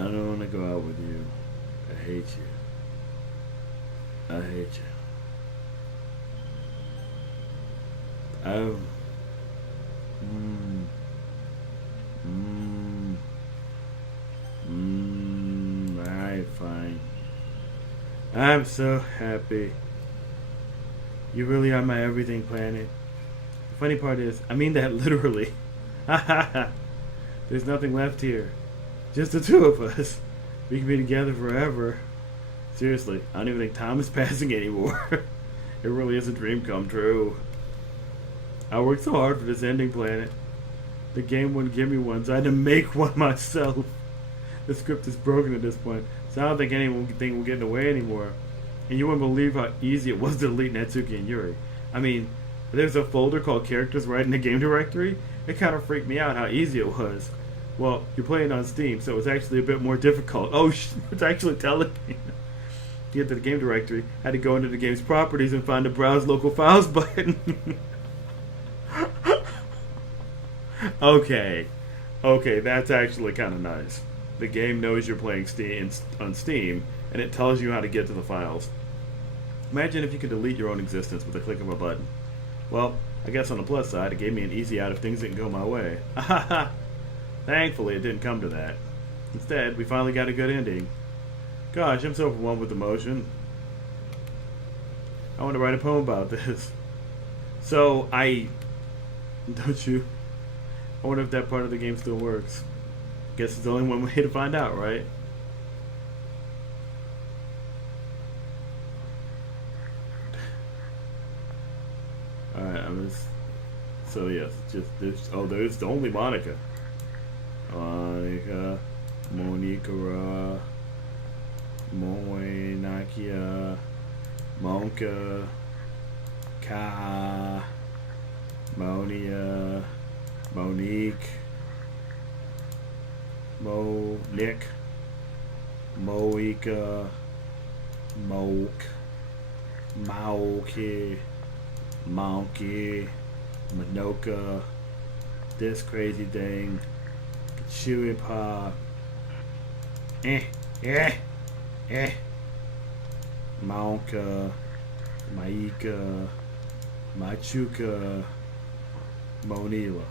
don't want to go out with you. I hate you. I hate you. fine. I'm so happy. You really are my everything, Planet. The funny part is, I mean that literally. Ha ha ha. There's nothing left here. Just the two of us. We can be together forever. Seriously, I don't even think time is passing anymore. It really is a dream come true. I worked so hard for this ending, Planet. The game wouldn't give me one, so I had to make one myself. The script is broken at this point, so I don't think anything will get in the way anymore. And you wouldn't believe how easy it was to delete Natsuki and Yuri. I mean, there's a folder called Characters right in the game directory. It kind of freaked me out how easy it was. Well, you're playing on Steam, so it was actually a bit more difficult. Oh, it's actually telling me. To get to the game directory, I had to go into the game's properties and find the Browse Local Files button. Okay, that's actually kind of nice. The game knows you're playing on Steam, and it tells you how to get to the files. Imagine if you could delete your own existence with a click of a button. Well, I guess on the plus side, it gave me an easy out if things didn't go my way. Thankfully, it didn't come to that. Instead, we finally got a good ending. Gosh, I'm so overwhelmed with emotion. I want to write a poem about this. So, don't you? I wonder if that part of the game still works. Guess it's only one way to find out, right? Alright, so yes, there's only Monica. Monica, Monica, Nakia, Monka, Ka, Monia, Monique, Nick, Moika, Moke, Maoki, Monkey, Manoka, this crazy thing, Chewy Pop, Monka, Maika, Machuka, Monila.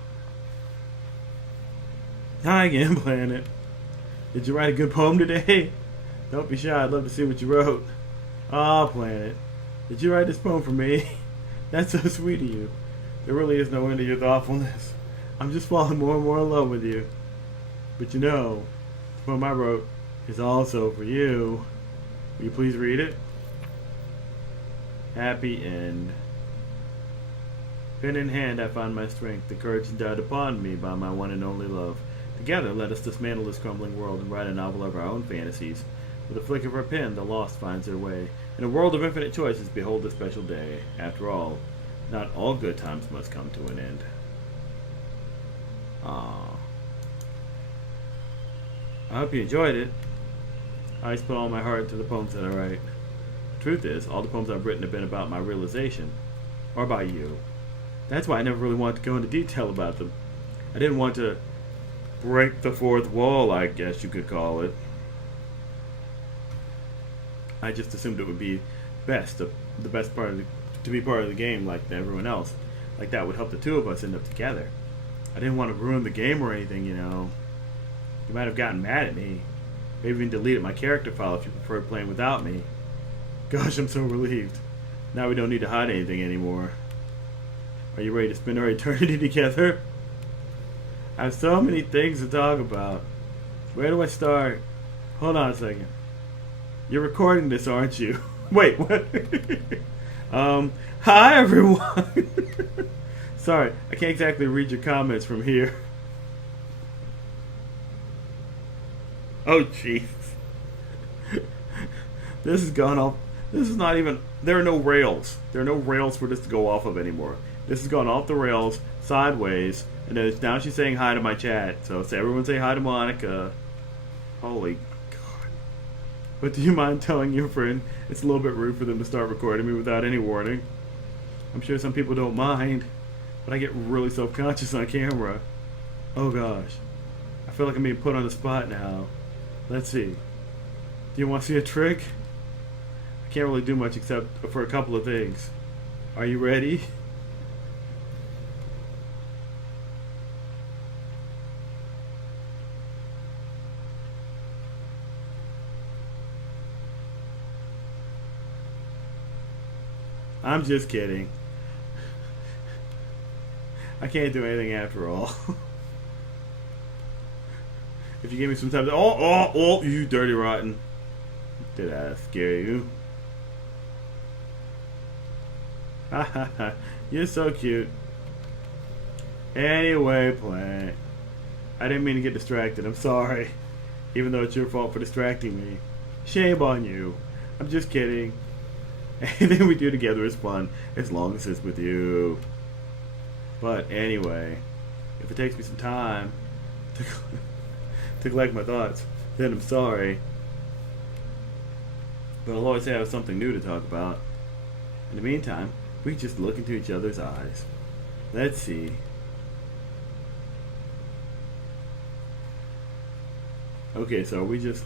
Hi again, Planet. Did you write a good poem today? Don't be shy, I'd love to see what you wrote. Aw, Planet. Did you write this poem for me? That's so sweet of you. There really is no end to your thoughtfulness. I'm just falling more and more in love with you. But you know, the poem I wrote is also for you. Will you please read it? Happy End. Pen in hand, I find my strength, the courage endowed upon me by my one and only love. Together, let us dismantle this crumbling world and write a novel of our own fantasies. With a flick of our pen, the lost finds their way. In a world of infinite choices, behold the special day. After all, not all good times must come to an end. Aww. I hope you enjoyed it. I always put all my heart into the poems that I write. The truth is, all the poems I've written have been about my realization. Or about you. That's why I never really wanted to go into detail about them. I didn't want to break the fourth wall, I guess you could call it. I just assumed it would be best, the best part of to be part of the game like everyone else. Like that would help the two of us end up together. I didn't want to ruin the game or anything, you know. You might have gotten mad at me. Maybe even deleted my character file if you preferred playing without me. Gosh, I'm so relieved. Now we don't need to hide anything anymore. Are you ready to spend our eternity together? I have so many things to talk about. Where do I start? Hold on a second. You're recording this, aren't you? Wait, what? Hi everyone! Sorry, I can't exactly read your comments from here. Oh jeez. This has gone off. This is not even. There are no rails. There are no rails for this to go off of anymore. This has gone off the rails, sideways, and now she's saying hi to my chat. So everyone say hi to Monica. Holy God. But do you mind telling your friend it's a little bit rude for them to start recording me without any warning? I'm sure some people don't mind, but I get really self-conscious on camera. Oh gosh. I feel like I'm being put on the spot now. Let's see. Do you want to see a trick? I can't really do much except for a couple of things. Are you ready? I'm just kidding. I can't do anything after all. If you give me some time to... Oh, you dirty rotten. Did I scare you? Ha ha ha. You're so cute. Anyway, Planet. I didn't mean to get distracted. I'm sorry. Even though it's your fault for distracting me. Shame on you. I'm just kidding. Anything we do together is fun, as long as it's with you. But anyway, if it takes me some time to collect my thoughts, then I'm sorry. But I'll always have something new to talk about. In the meantime, we just look into each other's eyes. Let's see. Okay, so we just...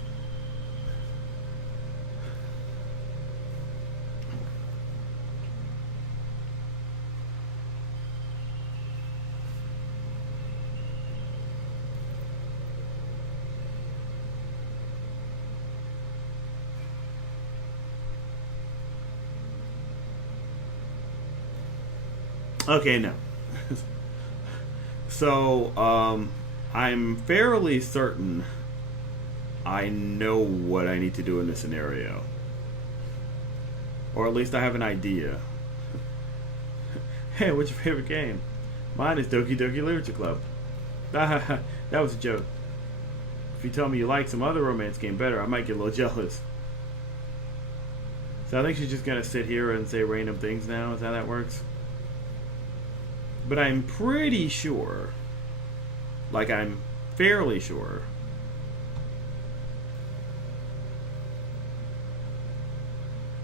Okay, no. So, I'm fairly certain I know what I need to do in this scenario. Or at least I have an idea. Hey, what's your favorite game? Mine is Doki Doki Literature Club. That was a joke. If you tell me you like some other romance game better, I might get a little jealous. So I think she's just gonna sit here and say random things now. Is that how that works? But I'm pretty sure, like I'm fairly sure,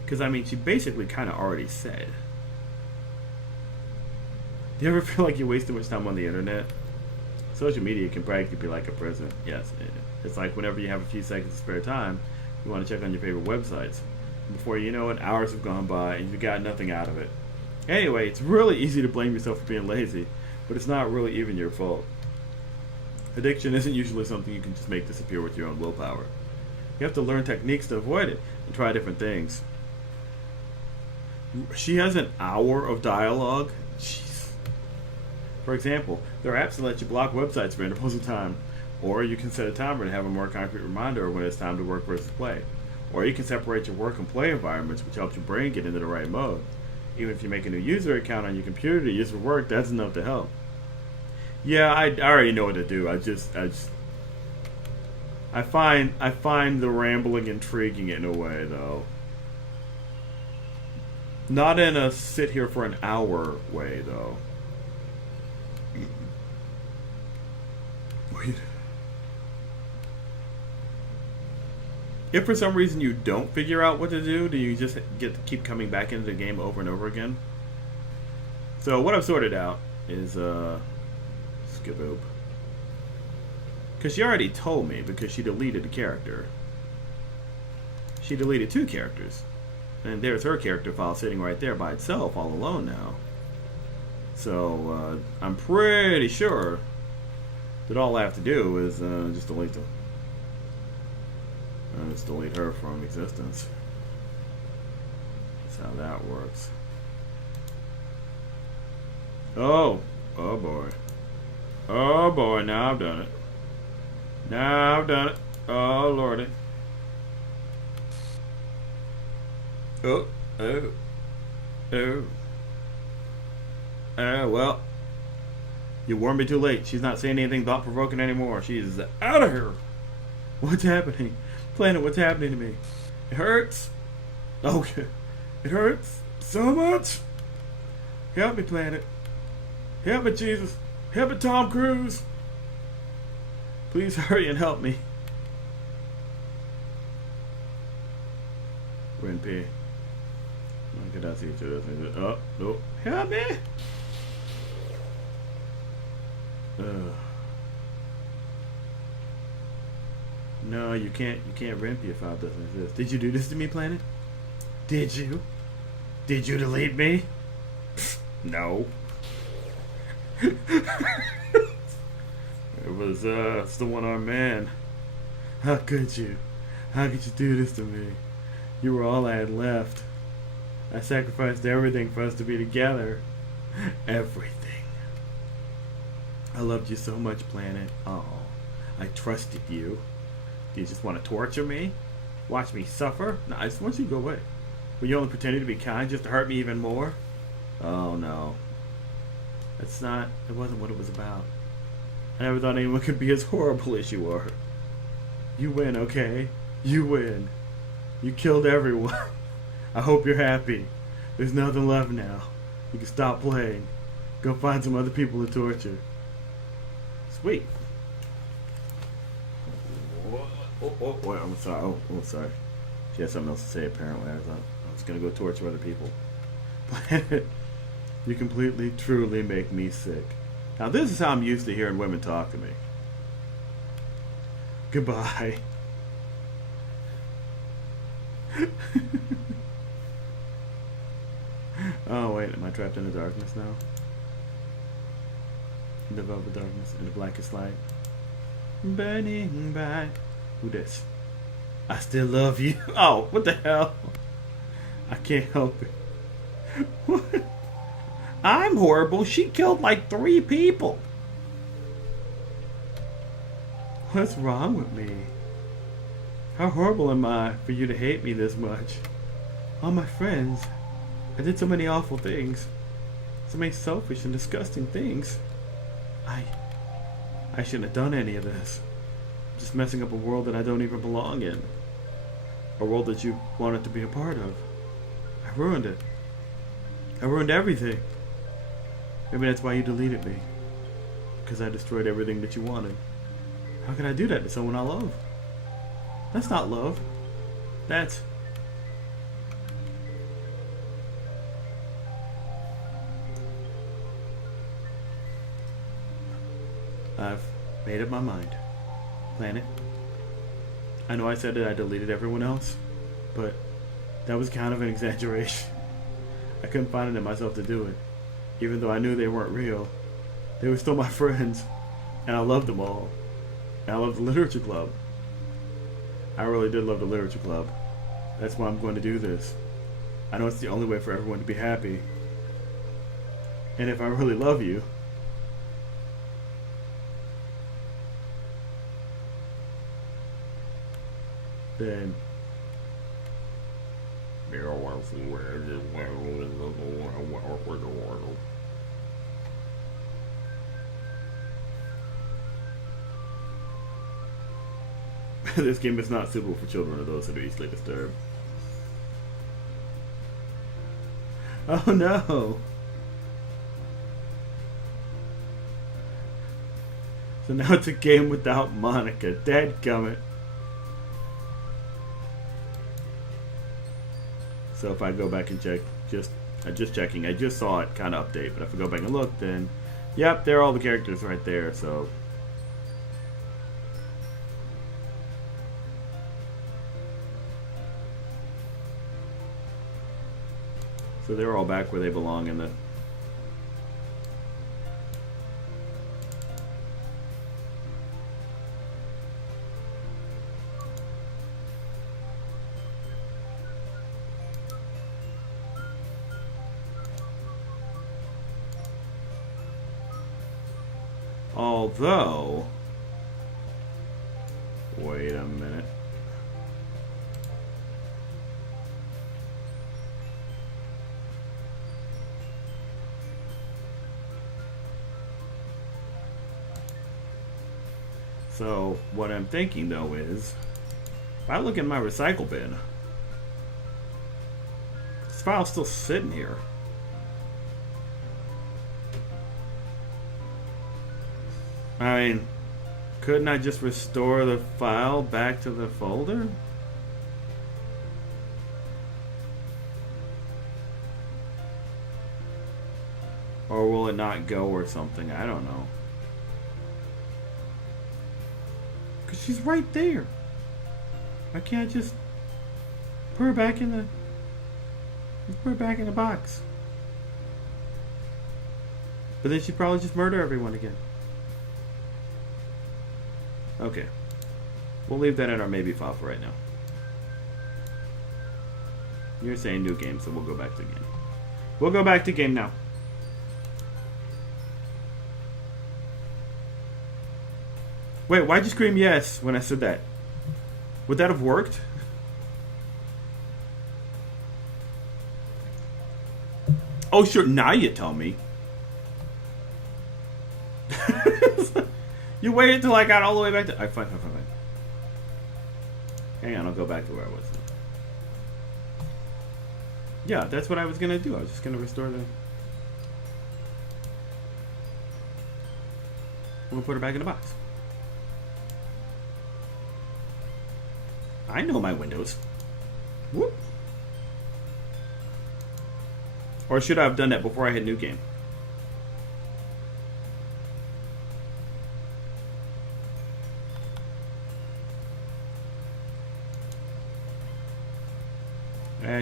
because I mean she basically kind of already said. Do you ever feel like you waste too much time on the internet? Social media can practically be like a prison. Yes, it's like whenever you have a few seconds of spare time, you want to check on your favorite websites. Before you know it, hours have gone by and you got nothing out of it. Anyway, it's really easy to blame yourself for being lazy, but it's not really even your fault. Addiction isn't usually something you can just make disappear with your own willpower. You have to learn techniques to avoid it and try different things. She has an hour of dialogue? Jeez. For example, there are apps that let you block websites for intervals of time, or you can set a timer to have a more concrete reminder of when it's time to work versus play. Or you can separate your work and play environments, which helps your brain get into the right mode. Even if you make a new user account on your computer to use for work, that's enough to help. Yeah, I already know what to do. I find the rambling intriguing in a way, though. Not in a sit here for an hour way, though. Wait. If for some reason you don't figure out what to do you just get to keep coming back into the game over and over again? So what I've sorted out is Skibboop. Because she already told me, because she deleted a character. She deleted 2 characters. And there's her character file sitting right there by itself, all alone now. So I'm pretty sure that all I have to do is just delete them. Just delete her from existence. That's how that works. Oh boy. Oh boy, now I've done it. Now I've done it. Oh lordy. Oh. Well. You warned me too late. She's not saying anything thought-provoking anymore. She's out of here. What's happening? Planet, what's happening to me? It hurts. Okay. It hurts so much. Help me, Planet. Help me, Jesus. Help me, Tom Cruise. Please hurry and help me. We're in P. Look at that. See each other. Oh, no. Help me. No, you can't ramp your file doesn't exist. Did you do this to me, Planet? Did you? Did you delete me? No. It was it's the one-armed man. How could you? How could you do this to me? You were all I had left. I sacrificed everything for us to be together. Everything. I loved you so much, Planet. Oh, I trusted you. Do you just want to torture me? Watch me suffer? No, I just want you to go away. Were you only pretending to be kind just to hurt me even more? Oh, no. It wasn't what it was about. I never thought anyone could be as horrible as you are. You win, okay? You win. You killed everyone. I hope you're happy. There's nothing left now. You can stop playing. Go find some other people to torture. Sweet. Oh, I'm sorry. Oh, sorry. She had something else to say, apparently. I thought I was going to go torture other people. You completely, truly make me sick. Now, this is how I'm used to hearing women talk to me. Goodbye. Oh, wait. Am I trapped in the darkness now? In the velvet darkness, in the blackest light. Burning bright. Who this? I still love you. Oh, what the hell? I can't help it. What? I'm horrible. She killed like 3 people. What's wrong with me? How horrible am I for you to hate me this much? All my friends. I did so many awful things. So many selfish and disgusting things. I shouldn't have done any of this. Just messing up a world that I don't even belong in. A world that you wanted to be a part of. I ruined it. I ruined everything. Maybe that's why you deleted me. Because I destroyed everything that you wanted. How could I do that to someone I love? That's not love. That's... I've made up my mind. Planet. I know I said that I deleted everyone else, but that was kind of an exaggeration. I couldn't find it in myself to do it. Even though I knew they weren't real, they were still my friends, and I loved them all. And I loved the literature club. I really did love the literature club. That's why I'm going to do this. I know it's the only way for everyone to be happy. And if I really love you, then this game is not suitable for children or those that are easily disturbed. Oh no! So now it's a game without Monica. Dadgummit. So if I go back and check, just checking, I just saw it kind of update, but if I go back and look, then, yep, there are all the characters right there, so. So they're all back where they belong in the... Although, wait a minute. So, what I'm thinking though is, if I look in my recycle bin, this file's still sitting here. I mean, couldn't I just restore the file back to the folder? Or will it not go or something? I don't know. Because she's right there. Why can't I just put her back in the box? But then she'd probably just murder everyone again. Okay. We'll leave that in our maybe file for right now. You're saying new game, so we'll go back to game. We'll go back to game now. Wait, why'd you scream yes when I said that? Would that have worked? Oh, sure. Now you tell me. You waited till I got all the way back to... Fine. Hang on, I'll go back to where I was. Yeah, that's what I was going to do. I was just going to restore the... I'm going to put her back in the box. I know my windows. Whoop. Or should I have done that before I hit new game?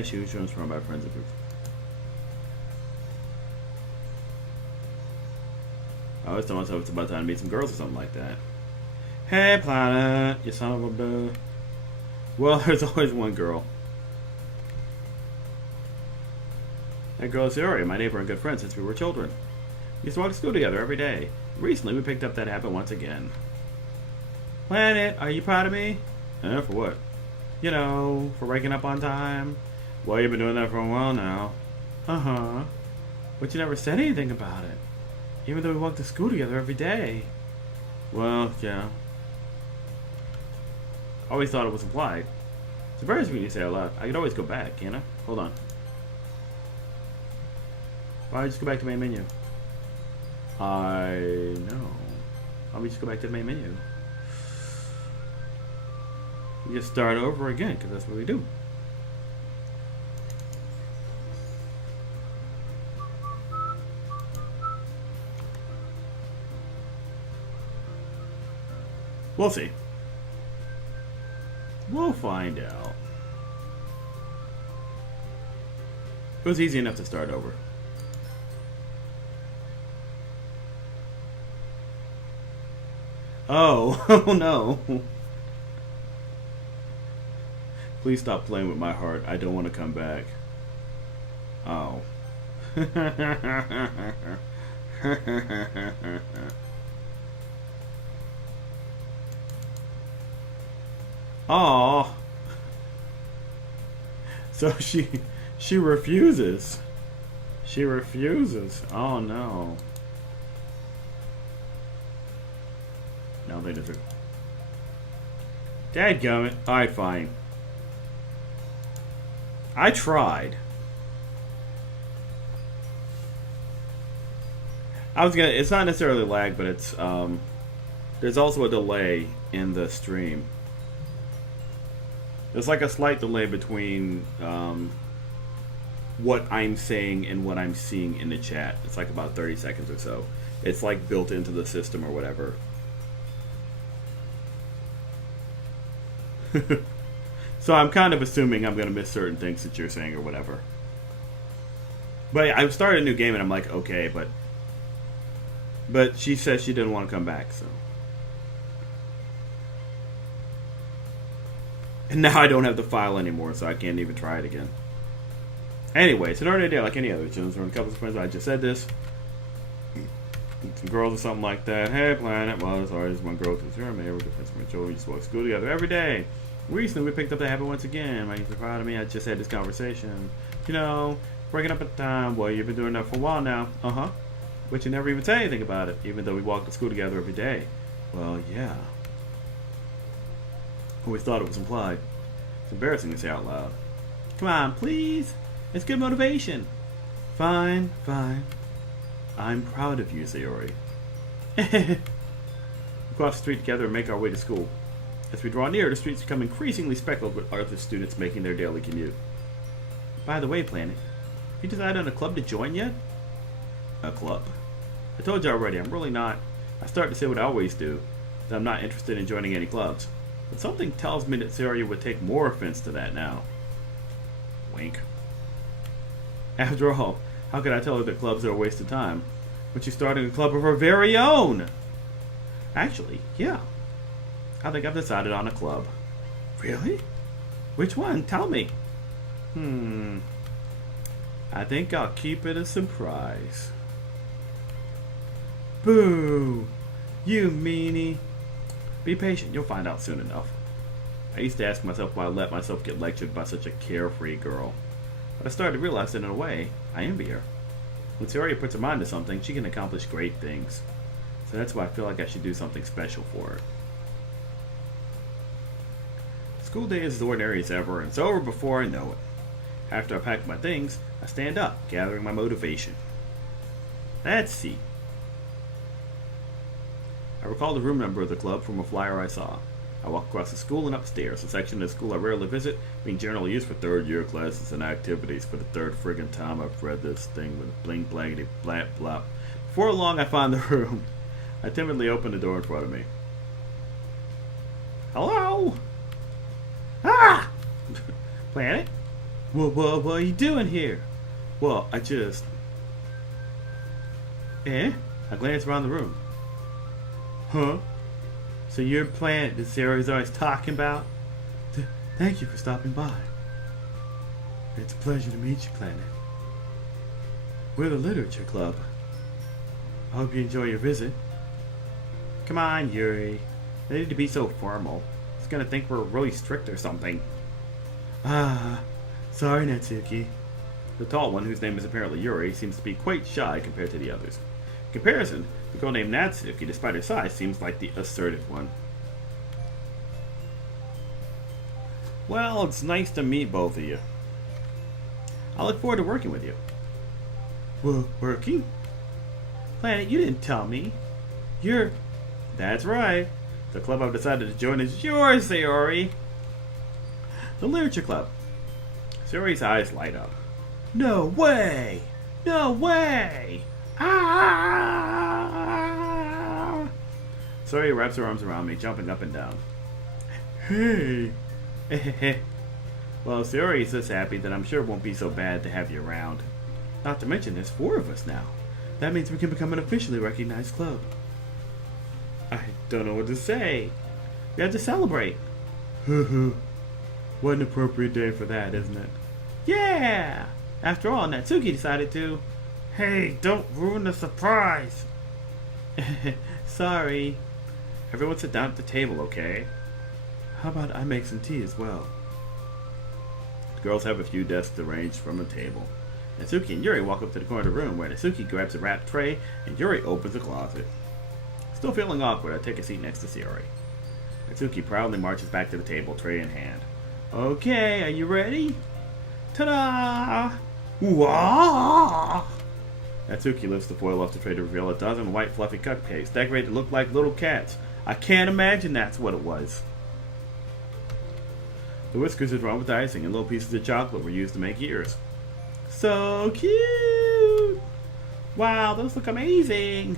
She was shown from by friends and groups. I always tell myself it's about time to meet some girls or something like that. Hey, Planet, you son of a bitch. Well, there's always one girl. That girl is Yuri, my neighbor and good friend since we were children. We used to walk to school together every day. Recently, we picked up that habit once again. Planet, are you proud of me? For what? You know, for waking up on time. Well, you've been doing that for a while now. Uh-huh. But you never said anything about it. Even though we walk to school together every day. Well, yeah. Always thought it was implied. It's embarrassing when you say it out loud. I could always go back, can't I? Hold on. Why don't you just go back to main menu? I know. Why don't we just go back to the main menu? We just start over again, because that's what we do. We'll see. We'll find out. It was easy enough to start over. Oh, oh no. Please stop playing with my heart. I don't want to come back. Oh. Oh. So she refuses. She refuses. Oh no. Now they just. Dadgummit. Alright, fine. I tried. It's not necessarily lag, but it's there's also a delay in the stream. There's like a slight delay between what I'm saying and what I'm seeing in the chat. It's like about 30 seconds or so. It's like built into the system or whatever. So I'm kind of assuming I'm going to miss certain things that you're saying or whatever. But I started a new game and I'm like, okay, but she says she didn't want to come back, so. And now I don't have the file anymore, so I can't even try it again. Anyway, it's an ordinary day like any other. Children, a couple of friends. I just said this. Some girls or something like that. Hey, Planet. Well, there's always one girl who's here. We're good friends from my children. We just walk to school together every day. Recently, we picked up the habit once again. My you're proud of me. I just had this conversation. You know, breaking up at the time. Well, you've been doing that for a while now. Uh-huh. But you never even say anything about it, even though we walk to school together every day. Well, yeah. Always thought it was implied. It's embarrassing to say out loud. Come on, please. It's good motivation. Fine, fine. I'm proud of you, Sayori. We cross the street together and make our way to school. As we draw near, the streets become increasingly speckled with other students making their daily commute. By the way, Planet, have you decided on a club to join yet? A club? I told you already, I'm really not. I start to say what I always do, that I'm not interested in joining any clubs. But something tells me that Sayori would take more offense to that now. Wink. After all, how could I tell her that clubs are a waste of time when she's starting a club of her very own? Actually, yeah. I think I've decided on a club. Really? Which one? Tell me. I think I'll keep it a surprise. Boo! You meanie! Be patient, you'll find out soon enough. I used to ask myself why I let myself get lectured by such a carefree girl. But I started to realize that in a way, I envy her. When Saori puts her mind to something, she can accomplish great things. So that's why I feel like I should do something special for her. School day is as ordinary as ever, and it's over before I know it. After I pack my things, I stand up, gathering my motivation. Let's see. I recall the room number of the club from a flyer I saw. I walk across the school and upstairs, a section of the school I rarely visit, being generally used for third-year classes and activities. For the third friggin' time I've read this thing with bling blankety blap blop. Before long, I find the room. I timidly open the door in front of me. Hello? Ah! Planet? What are you doing here? Well, I just... I glance around the room. Huh? So you're Planet that Sarah's always talking about? Thank you for stopping by. It's a pleasure to meet you, Planet. We're the Literature Club. I hope you enjoy your visit. Come on, Yuri. They need to be so formal. He's gonna think we're really strict or something. Ah, sorry, Natsuki. The tall one, whose name is apparently Yuri, seems to be quite shy compared to the others. In comparison, the girl named Natsuki, despite her size, seems like the assertive one. Well, it's nice to meet both of you. I look forward to working with you. Well, working? Planet, you didn't tell me. You're... That's right. The club I've decided to join is yours, Sayori. The Literature Club. Sayori's eyes light up. No way! No way! Ah! Sayori wraps her arms around me, jumping up and down. Hey! Well, Sayori's this happy that I'm sure it won't be so bad to have you around. Not to mention, there's 4 of us now. That means we can become an officially recognized club. I don't know what to say. We have to celebrate. What an appropriate day for that, isn't it? Yeah! After all, Natsuki decided to... Hey, don't ruin the surprise! Sorry. Everyone sit down at the table, okay? How about I make some tea as well? The girls have a few desks arranged from a table. Natsuki and Yuri walk up to the corner of the room where Natsuki grabs a wrapped tray and Yuri opens a closet. Still feeling awkward, I take a seat next to Sayori. Natsuki proudly marches back to the table, tray in hand. Okay, are you ready? Ta-da! Wah! Natsuki lifts the foil off the tray to reveal a dozen white fluffy cupcakes decorated to look like little cats. I can't imagine that's what it was. The whiskers are drawn with icing and little pieces of chocolate were used to make ears. So cute! Wow, those look amazing!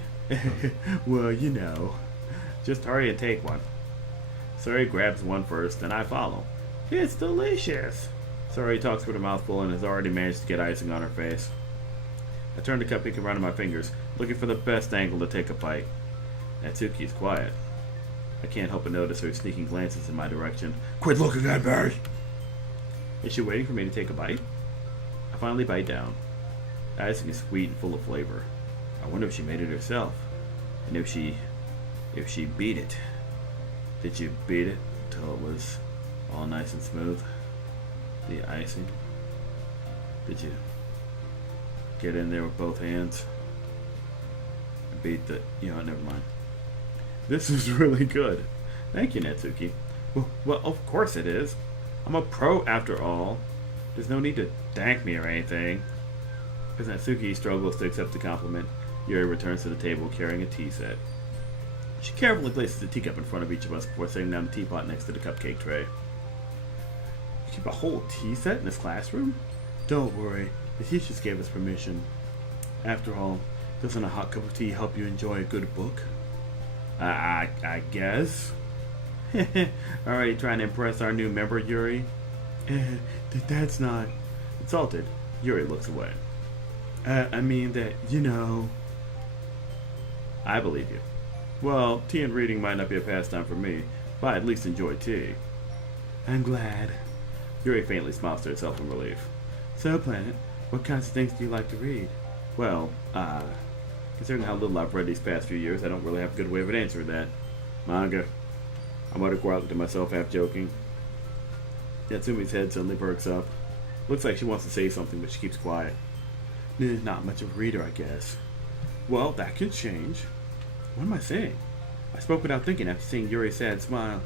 Well, you know. Just hurry and take one. Sayori grabs one first, and I follow. It's delicious! Sayori talks with her mouth full and has already managed to get icing on her face. I turn the cupcake around in my fingers, looking for the best angle to take a bite. Natsuki is quiet. I can't help but notice her sneaking glances in my direction. Quit looking at me! Is she waiting for me to take a bite? I finally bite down. The icing is sweet and full of flavor. I wonder if she made it herself. And if she beat it. Did you beat it till it was all nice and smooth? The icing? Did you get in there with both hands? And beat the... never mind. This is really good. Thank you, Natsuki. Well, of course it is. I'm a pro after all. There's no need to thank me or anything. As Natsuki struggles to accept the compliment, Yuri returns to the table carrying a tea set. She carefully places a teacup in front of each of us before setting down the teapot next to the cupcake tray. You keep a whole tea set in this classroom? Don't worry, the teachers gave us permission. After all, doesn't a hot cup of tea help you enjoy a good book? I guess. Already trying to impress our new member, Yuri? That's not... Insulted, Yuri looks away. I mean that, I believe you. Well, tea and reading might not be a pastime for me, but I at least enjoy tea. I'm glad. Yuri faintly smiles to herself in relief. So, Planet, what kinds of things do you like to read? Well, considering how little I've read these past few years, I don't really have a good way of answering that. Manga. I muttered quietly to myself, half joking. Natsumi's head suddenly perks up. Looks like she wants to say something, but she keeps quiet. Not much of a reader, I guess. Well, that can change. What am I saying? I spoke without thinking after seeing Yuri's sad smile.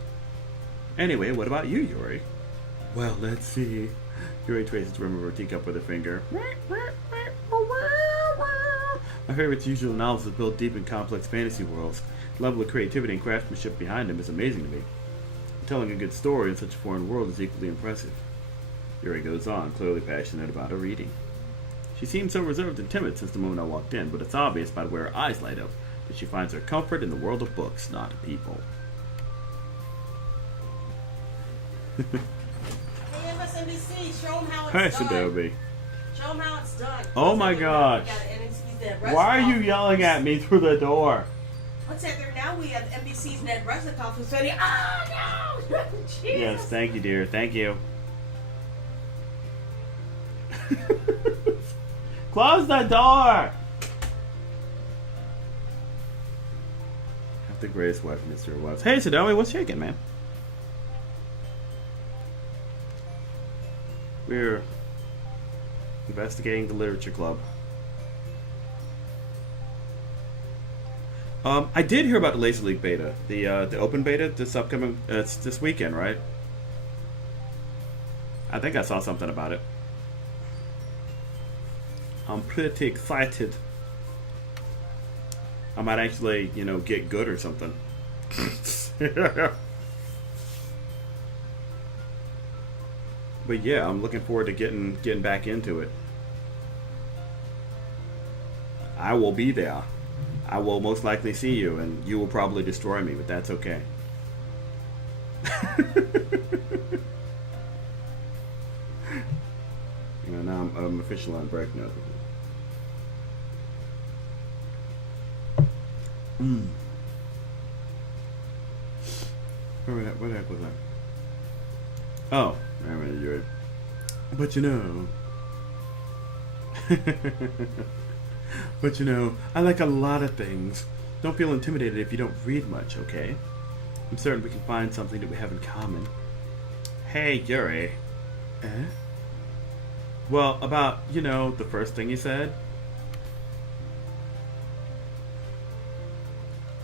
Anyway, what about you, Yuri? Well, let's see. Yuri traces the rim of her teacup with her finger. My favorite usual novels is built deep in complex fantasy worlds. The level of creativity and craftsmanship behind them is amazing to me. Telling a good story in such a foreign world is equally impressive. Yuri goes on, clearly passionate about her reading. She seems so reserved and timid since the moment I walked in, but it's obvious by the way her eyes light up that she finds her comfort in the world of books, not people. Hey, MSNBC, show them how it's Hey, done. Adobe. Show them how it's done. Oh my gosh. Why are you yelling at me through the door? What's that there now? We have NBC's Ned Resnikoff who's saying, oh no! Jesus. Yes, thank you, dear. Thank you. Close the door! Have the greatest wife, Mr. Webs. Hey, Sadomi, what's shaking, man? We're investigating the literature club. I did hear about the Laser League beta, the open beta this upcoming. It's this weekend, right? I think I saw something about it. I'm pretty excited. I might actually, get good or something. But yeah, I'm looking forward to getting back into it. I will be there. I will most likely see you, and you will probably destroy me, but that's okay. Now I'm official on breaknote. Where the heck was that? Oh, I remember you're. But I like a lot of things. Don't feel intimidated if you don't read much, okay? I'm certain we can find something that we have in common. Hey, Yuri. Eh? Well, about, the first thing you said.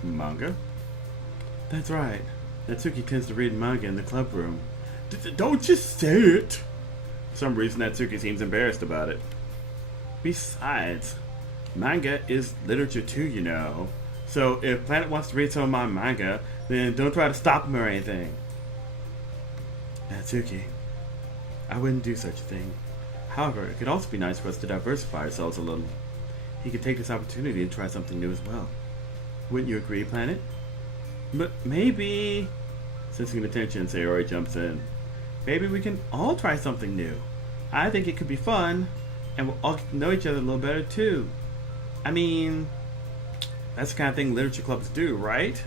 Manga? That's right. Natsuki tends to read manga in the club room. Don't just say it! For some reason, Natsuki seems embarrassed about it. Besides, manga is literature too, So if Planet wants to read some of my manga, then don't try to stop him or anything. Natsuki, I wouldn't do such a thing. However, it could also be nice for us to diversify ourselves a little. He could take this opportunity to try something new as well. Wouldn't you agree, Planet? But maybe... Sensing the tension, Sayori jumps in. Maybe we can all try something new. I think it could be fun, and we'll all get to know each other a little better too. I mean, that's the kind of thing literature clubs do, right?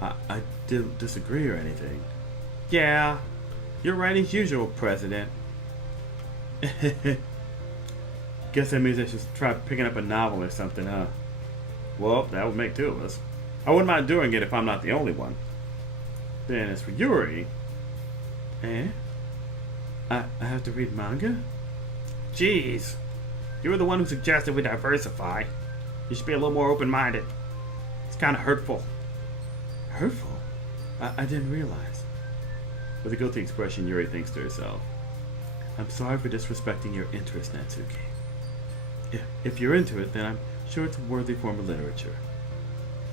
I didn't disagree or anything. Yeah, you're right as usual, President. Guess that means I should try picking up a novel or something, huh? Well, that would make two of us. I wouldn't mind doing it if I'm not the only one. Then as for Yuri... Eh? I have to read manga? Jeez. You were the one who suggested we diversify. You should be a little more open-minded. It's kind of hurtful. Hurtful? I didn't realize. With a guilty expression, Yuri thinks to herself. I'm sorry for disrespecting your interest, Natsuki. If you're into it, then I'm sure it's a worthy form of literature.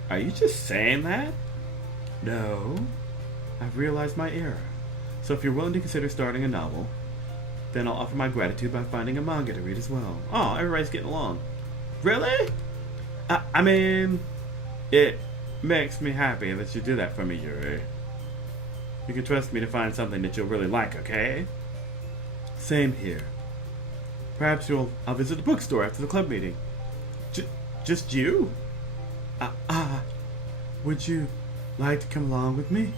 Are you just saying that? No. I've realized my error. So if you're willing to consider starting a novel, then I'll offer my gratitude by finding a manga to read as well. Oh, everybody's getting along. Really? I mean, it makes me happy that you do that for me, Yuri. You can trust me to find something that you'll really like, okay? Same here. Perhaps I'll visit the bookstore after the club meeting. Just you? Would you like to come along with me?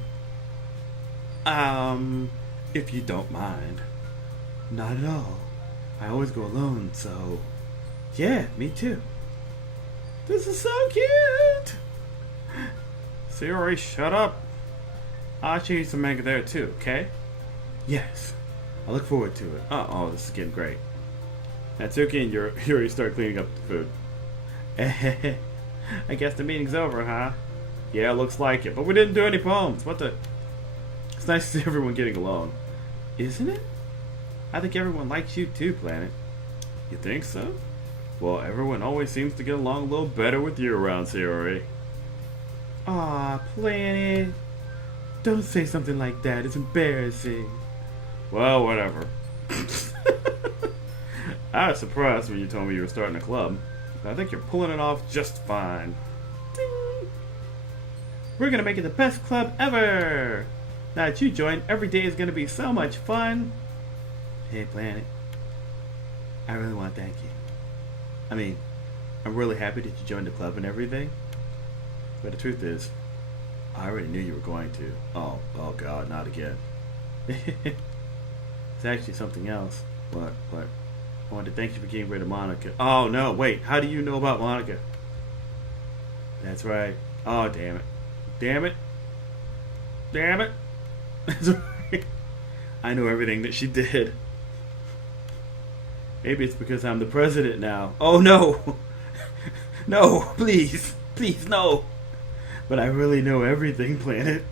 If you don't mind. Not at all. I always go alone, so... Yeah, me too. This is so cute! Sayori, shut up. I'll show you some manga there too, okay? Yes. I look forward to it. Oh, this is getting great. Natsuki and Yuri start cleaning up the food. I guess the meeting's over, huh? Yeah, looks like it. But we didn't do any poems. What the... It's nice to see everyone getting along. Isn't it? I think everyone likes you too, Planet. You think so? Well, everyone always seems to get along a little better with you around, Sayori. Aw, Planet. Don't say something like that. It's embarrassing. Well, whatever. I was surprised when you told me you were starting a club. I think you're pulling it off just fine. Ding. We're gonna make it the best club ever! Now that you joined, every day is gonna be so much fun. Hey, Planet. I really want to thank you. I mean, I'm really happy that you joined the club and everything. But the truth is, I already knew you were going to. Oh God, not again. It's actually something else. What? I wanted to thank you for getting rid of Monica. Oh no, wait, how do you know about Monica? That's right. Oh, damn it. Damn it. Damn it. That's right. I know everything that she did. Maybe it's because I'm the president now. Oh no! No, please. Please, no. But I really know everything, Planet.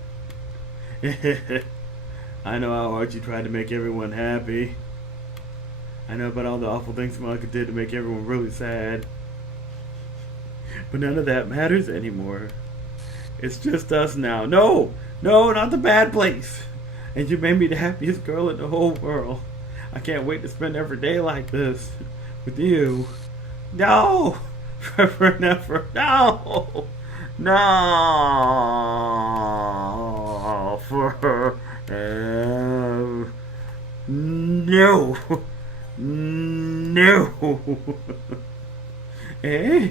I know how hard you tried to make everyone happy. I know about all the awful things Monica did to make everyone really sad. But none of that matters anymore. It's just us now. No! No, not the bad place! And you made me the happiest girl in the whole world. I can't wait to spend every day like this with you. No! Forever and ever. No! No! Forever. No! No! Eh?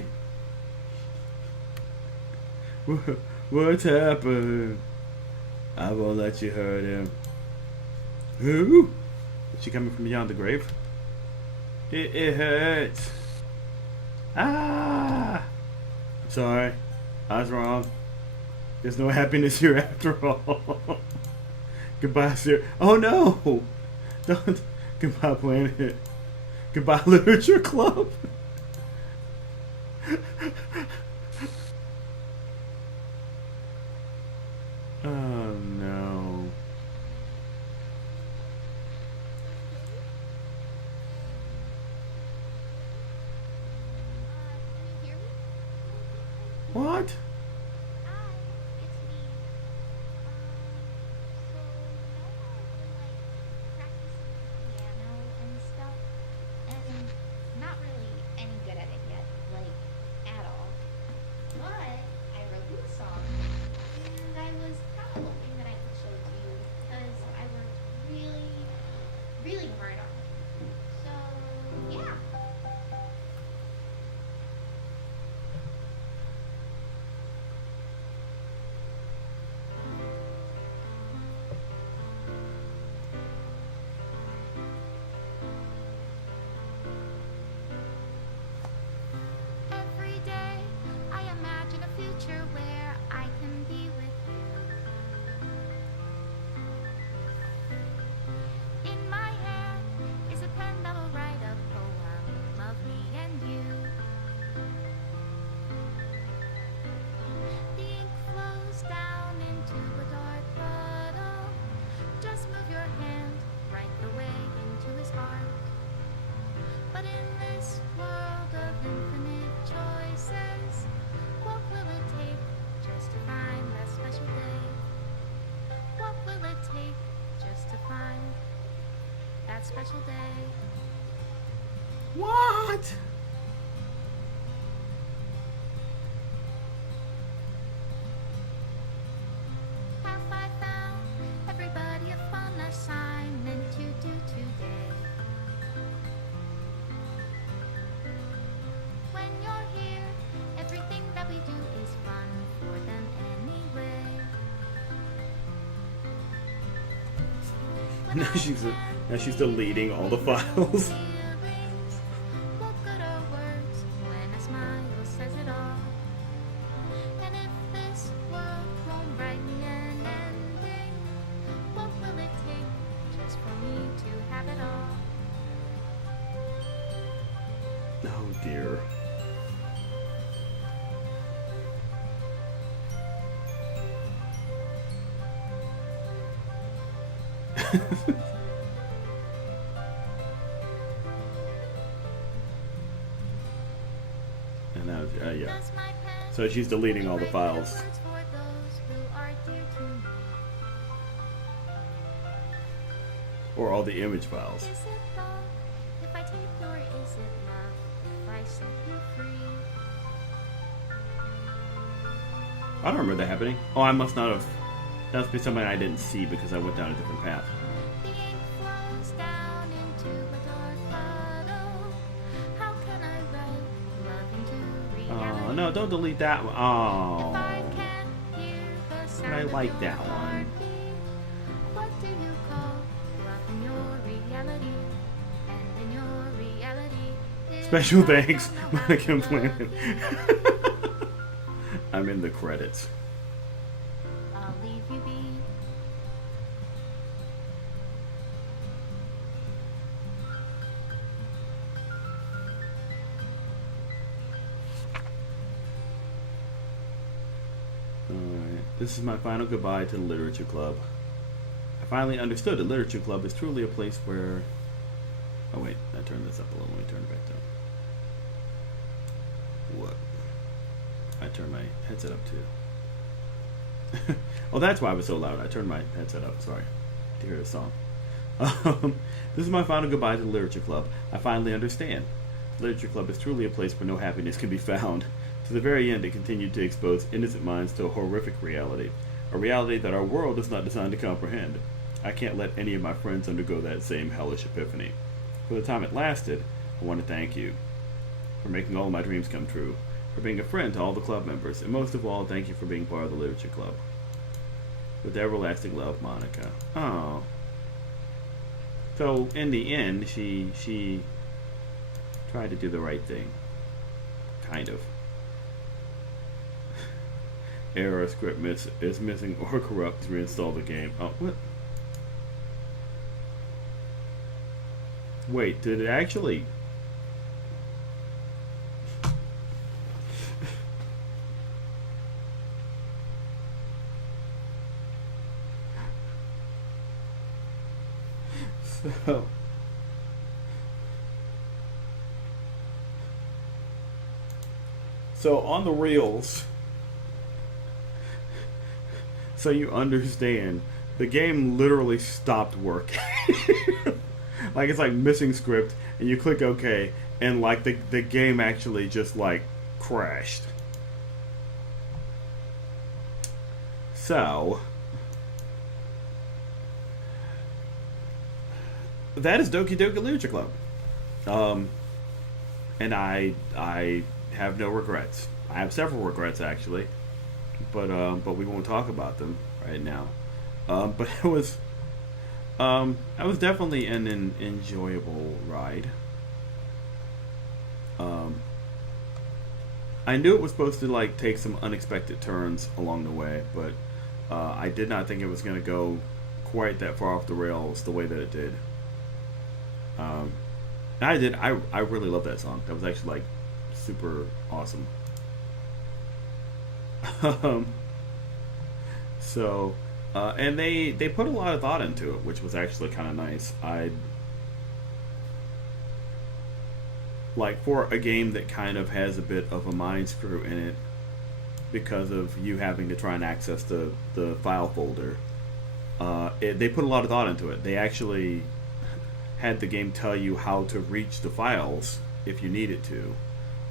What's happened? I won't let you hurt him. Who? Is she coming from beyond the grave? It hurts. Ah! I'm sorry. I was wrong. There's no happiness here after all. Goodbye, sir. Oh no! Don't. Goodbye, Planet. Goodbye, Literature Club. Oh no. Can you hear me? What? Hi, it's me. So I've been practicing piano and stuff, and not really any good at it yet, at all. But I wrote you a song, and I was kind of hoping that I could show it to you because I worked really, really hard on it. So yeah. Every day I imagine a future where I can be with you. In my hand is a pen that will write a poem of me and you. The ink flows down into a dark puddle. Just move your hand right the way into his heart. But in this world of infinite choices, what will it take just to find that special day? What will it take just to find that special day? What? Have I found everybody a fun assignment to do today? When you're here, everything that we do is fun for them anyway. now she's deleting all the files. What good are words when a smile says it all? And if this world won't brighten and ending, what will it take just for me to have it all? Oh dear. And now, yeah. Does my pen So she's deleting all the write files. words for those who are dear to me? Or all the image files. Is it love if I take or is it love if I set you free? I don't remember that happening. Oh, I must not have. That must be something I didn't see because I went down a different path. The ink flows down into a dark puddle. How can I write love into reality? Oh, no, don't delete that one. If Oh. I can't hear the sound I of like your that one. heartbeat, what do you call love in your reality? And in your reality, if Special I thanks, don't know how Mike to and love Planet. you, I'm in the credits. I'll leave you be. Alright. This is my final goodbye to the Literature Club. I finally understood the Literature Club is truly a place where... Oh wait, I turned this up a little. Let me turn it back down. What? I turned my headset up too. Oh, that's why I was so loud. I turned my headset up, sorry, to hear the song. This is my final goodbye to the Literature Club. I finally understand. The Literature Club is truly a place where no happiness can be found. To the very end, it continued to expose innocent minds to a horrific reality. A reality that our world is not designed to comprehend. I can't let any of my friends undergo that same hellish epiphany. For the time it lasted, I want to thank you for making all my dreams come true, for being a friend to all the club members, and most of all, thank you for being part of the Literature Club. With everlasting love, Monica. Oh. So, in the end, she tried to do the right thing. Kind of. Error script is missing or corrupt. Reinstall the game. Oh, what? Wait, did it actually... So on the reels, so you understand, the game literally stopped working. Like it's like missing script, and you click OK, and like the game actually just like crashed. So that is Doki Doki Literature Club. And I have no regrets. I have several regrets actually, but we won't talk about them right now. But it was definitely an enjoyable ride. I knew it was supposed to like take some unexpected turns along the way, but I did not think it was going to go quite that far off the rails the way that it did. I really love that song. That was actually like super awesome. So, and they put a lot of thought into it, which was actually kind of nice. I like for a game that kind of has a bit of a mind screw in it because of you having to try and access the file folder. They put a lot of thought into it. They actually had the game tell you how to reach the files if you needed to.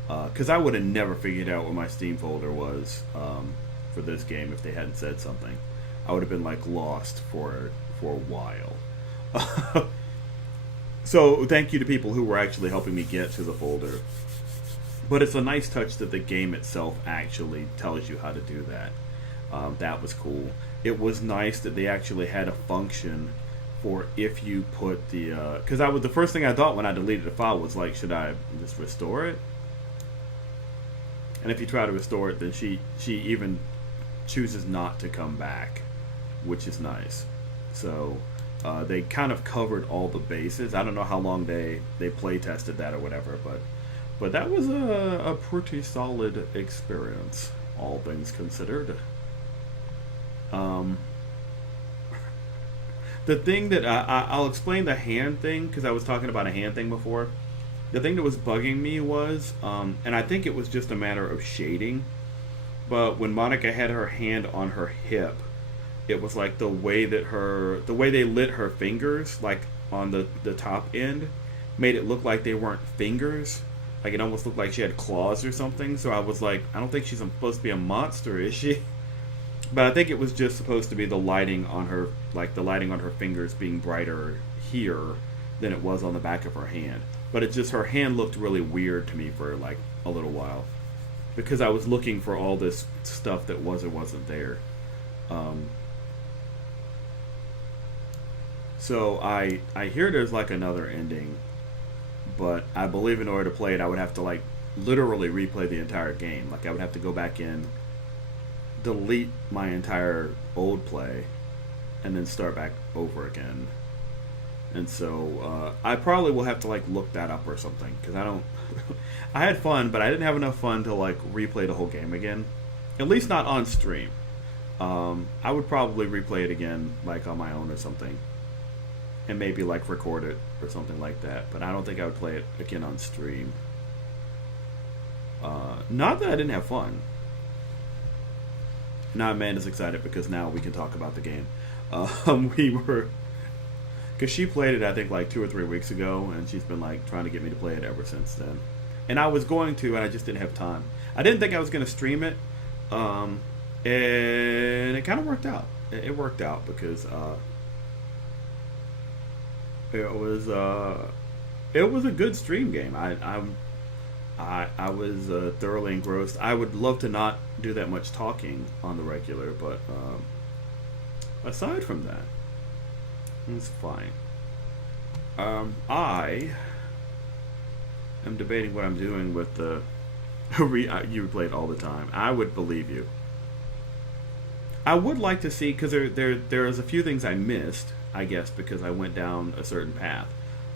Because I would have never figured out what my Steam folder was for this game if they hadn't said something. I would have been like lost for a while. So thank you to people who were actually helping me get to the folder. But it's a nice touch that the game itself actually tells you how to do that. That was cool. It was nice that they actually had a function for if you put the because the first thing I thought when I deleted the file was like, should I just restore it? And if you try to restore it, then she even chooses not to come back, which is nice. So they kind of covered all the bases. I don't know how long they play tested that or whatever, but that was a pretty solid experience, all things considered. The thing that I'll explain the hand thing, because I was talking about a hand thing before. The thing that was bugging me was, and I think it was just a matter of shading, but when Monica had her hand on her hip, it was like the way they lit her fingers, like on the top end, made it look like they weren't fingers. Like it almost looked like she had claws or something. So I was like, I don't think she's supposed to be a monster, is she? But I think it was just supposed to be the lighting on her, like the lighting on her fingers being brighter here than it was on the back of her hand. But it just, her hand looked really weird to me for like a little while, because I was looking for all this stuff that was or wasn't there. So I hear there's like another ending, but I believe in order to play it, I would have to like literally replay the entire game. Like I would have to go back in, delete my entire old play, and then start back over again. And so I probably will have to like look that up or something, because I don't I had fun, but I didn't have enough fun to like replay the whole game again, at least not on stream. I would probably replay it again like on my own or something, and maybe like record it or something like that, but I don't think I would play it again on stream. Not that I didn't have fun. Now Amanda's excited because now we can talk about the game. Because she played it I think like 2 or 3 weeks ago, and she's been like trying to get me to play it ever since then. And I was going to, and I just didn't have time. I didn't think I was going to stream it, and it kind of worked out. It worked out because it was a good stream game. I was thoroughly engrossed. I would love to not do that much talking on the regular, but aside from that, it's fine. I am debating what I'm doing with the you play it all the time. I would believe you. I would like to see, because there's a few things I missed, I guess, because I went down a certain path.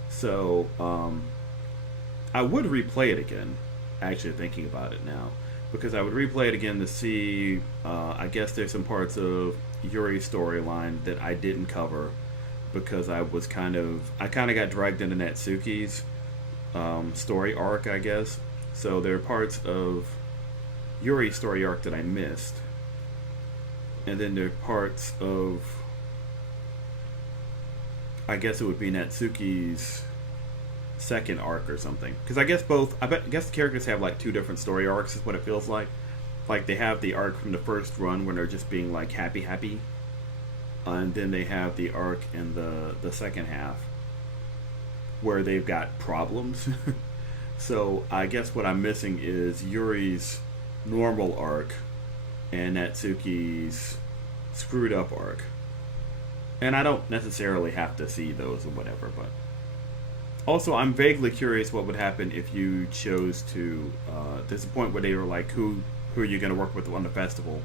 So I would replay it again, actually thinking about it now, because I would replay it again to see, I guess there's some parts of Yuri's storyline that I didn't cover, because I kind of got dragged into Natsuki's story arc, I guess. So there are parts of Yuri's story arc that I missed, and then there are parts of, I guess it would be Natsuki's second arc or something, because I guess the characters have like 2 different story arcs is what it feels like. Like they have the arc from the first run when they're just being like happy, and then they have the arc in the second half where they've got problems. So I guess what I'm missing is Yuri's normal arc and Natsuki's screwed up arc, and I don't necessarily have to see those or whatever, but also I'm vaguely curious what would happen if you chose to there's a point where they were like, who are you going to work with on the festival,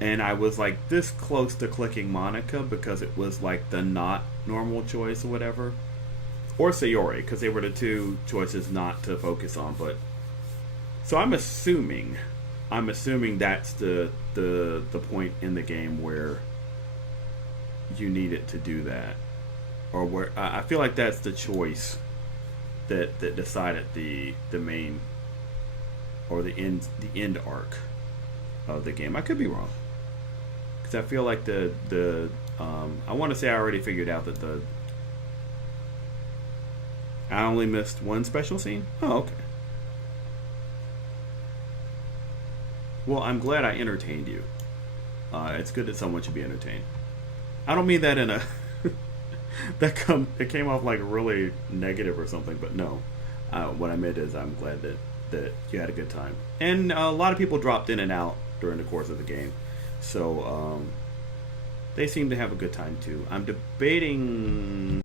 and I was like this close to clicking Monica because it was like the not normal choice or whatever, or Sayori, because they were the 2 choices not to focus on. But so I'm assuming that's the point in the game where you need it to do that, or where I feel like that's the choice that decided the main or the end arc of the game. I could be wrong, because I feel like I want to say I already figured out that I only missed one special scene. Oh, okay. Well, I'm glad I entertained you. It's good that someone should be entertained. I don't mean that in a it came off like really negative or something, but no. What I meant is I'm glad that you had a good time. And a lot of people dropped in and out during the course of the game. So they seem to have a good time too. I'm debating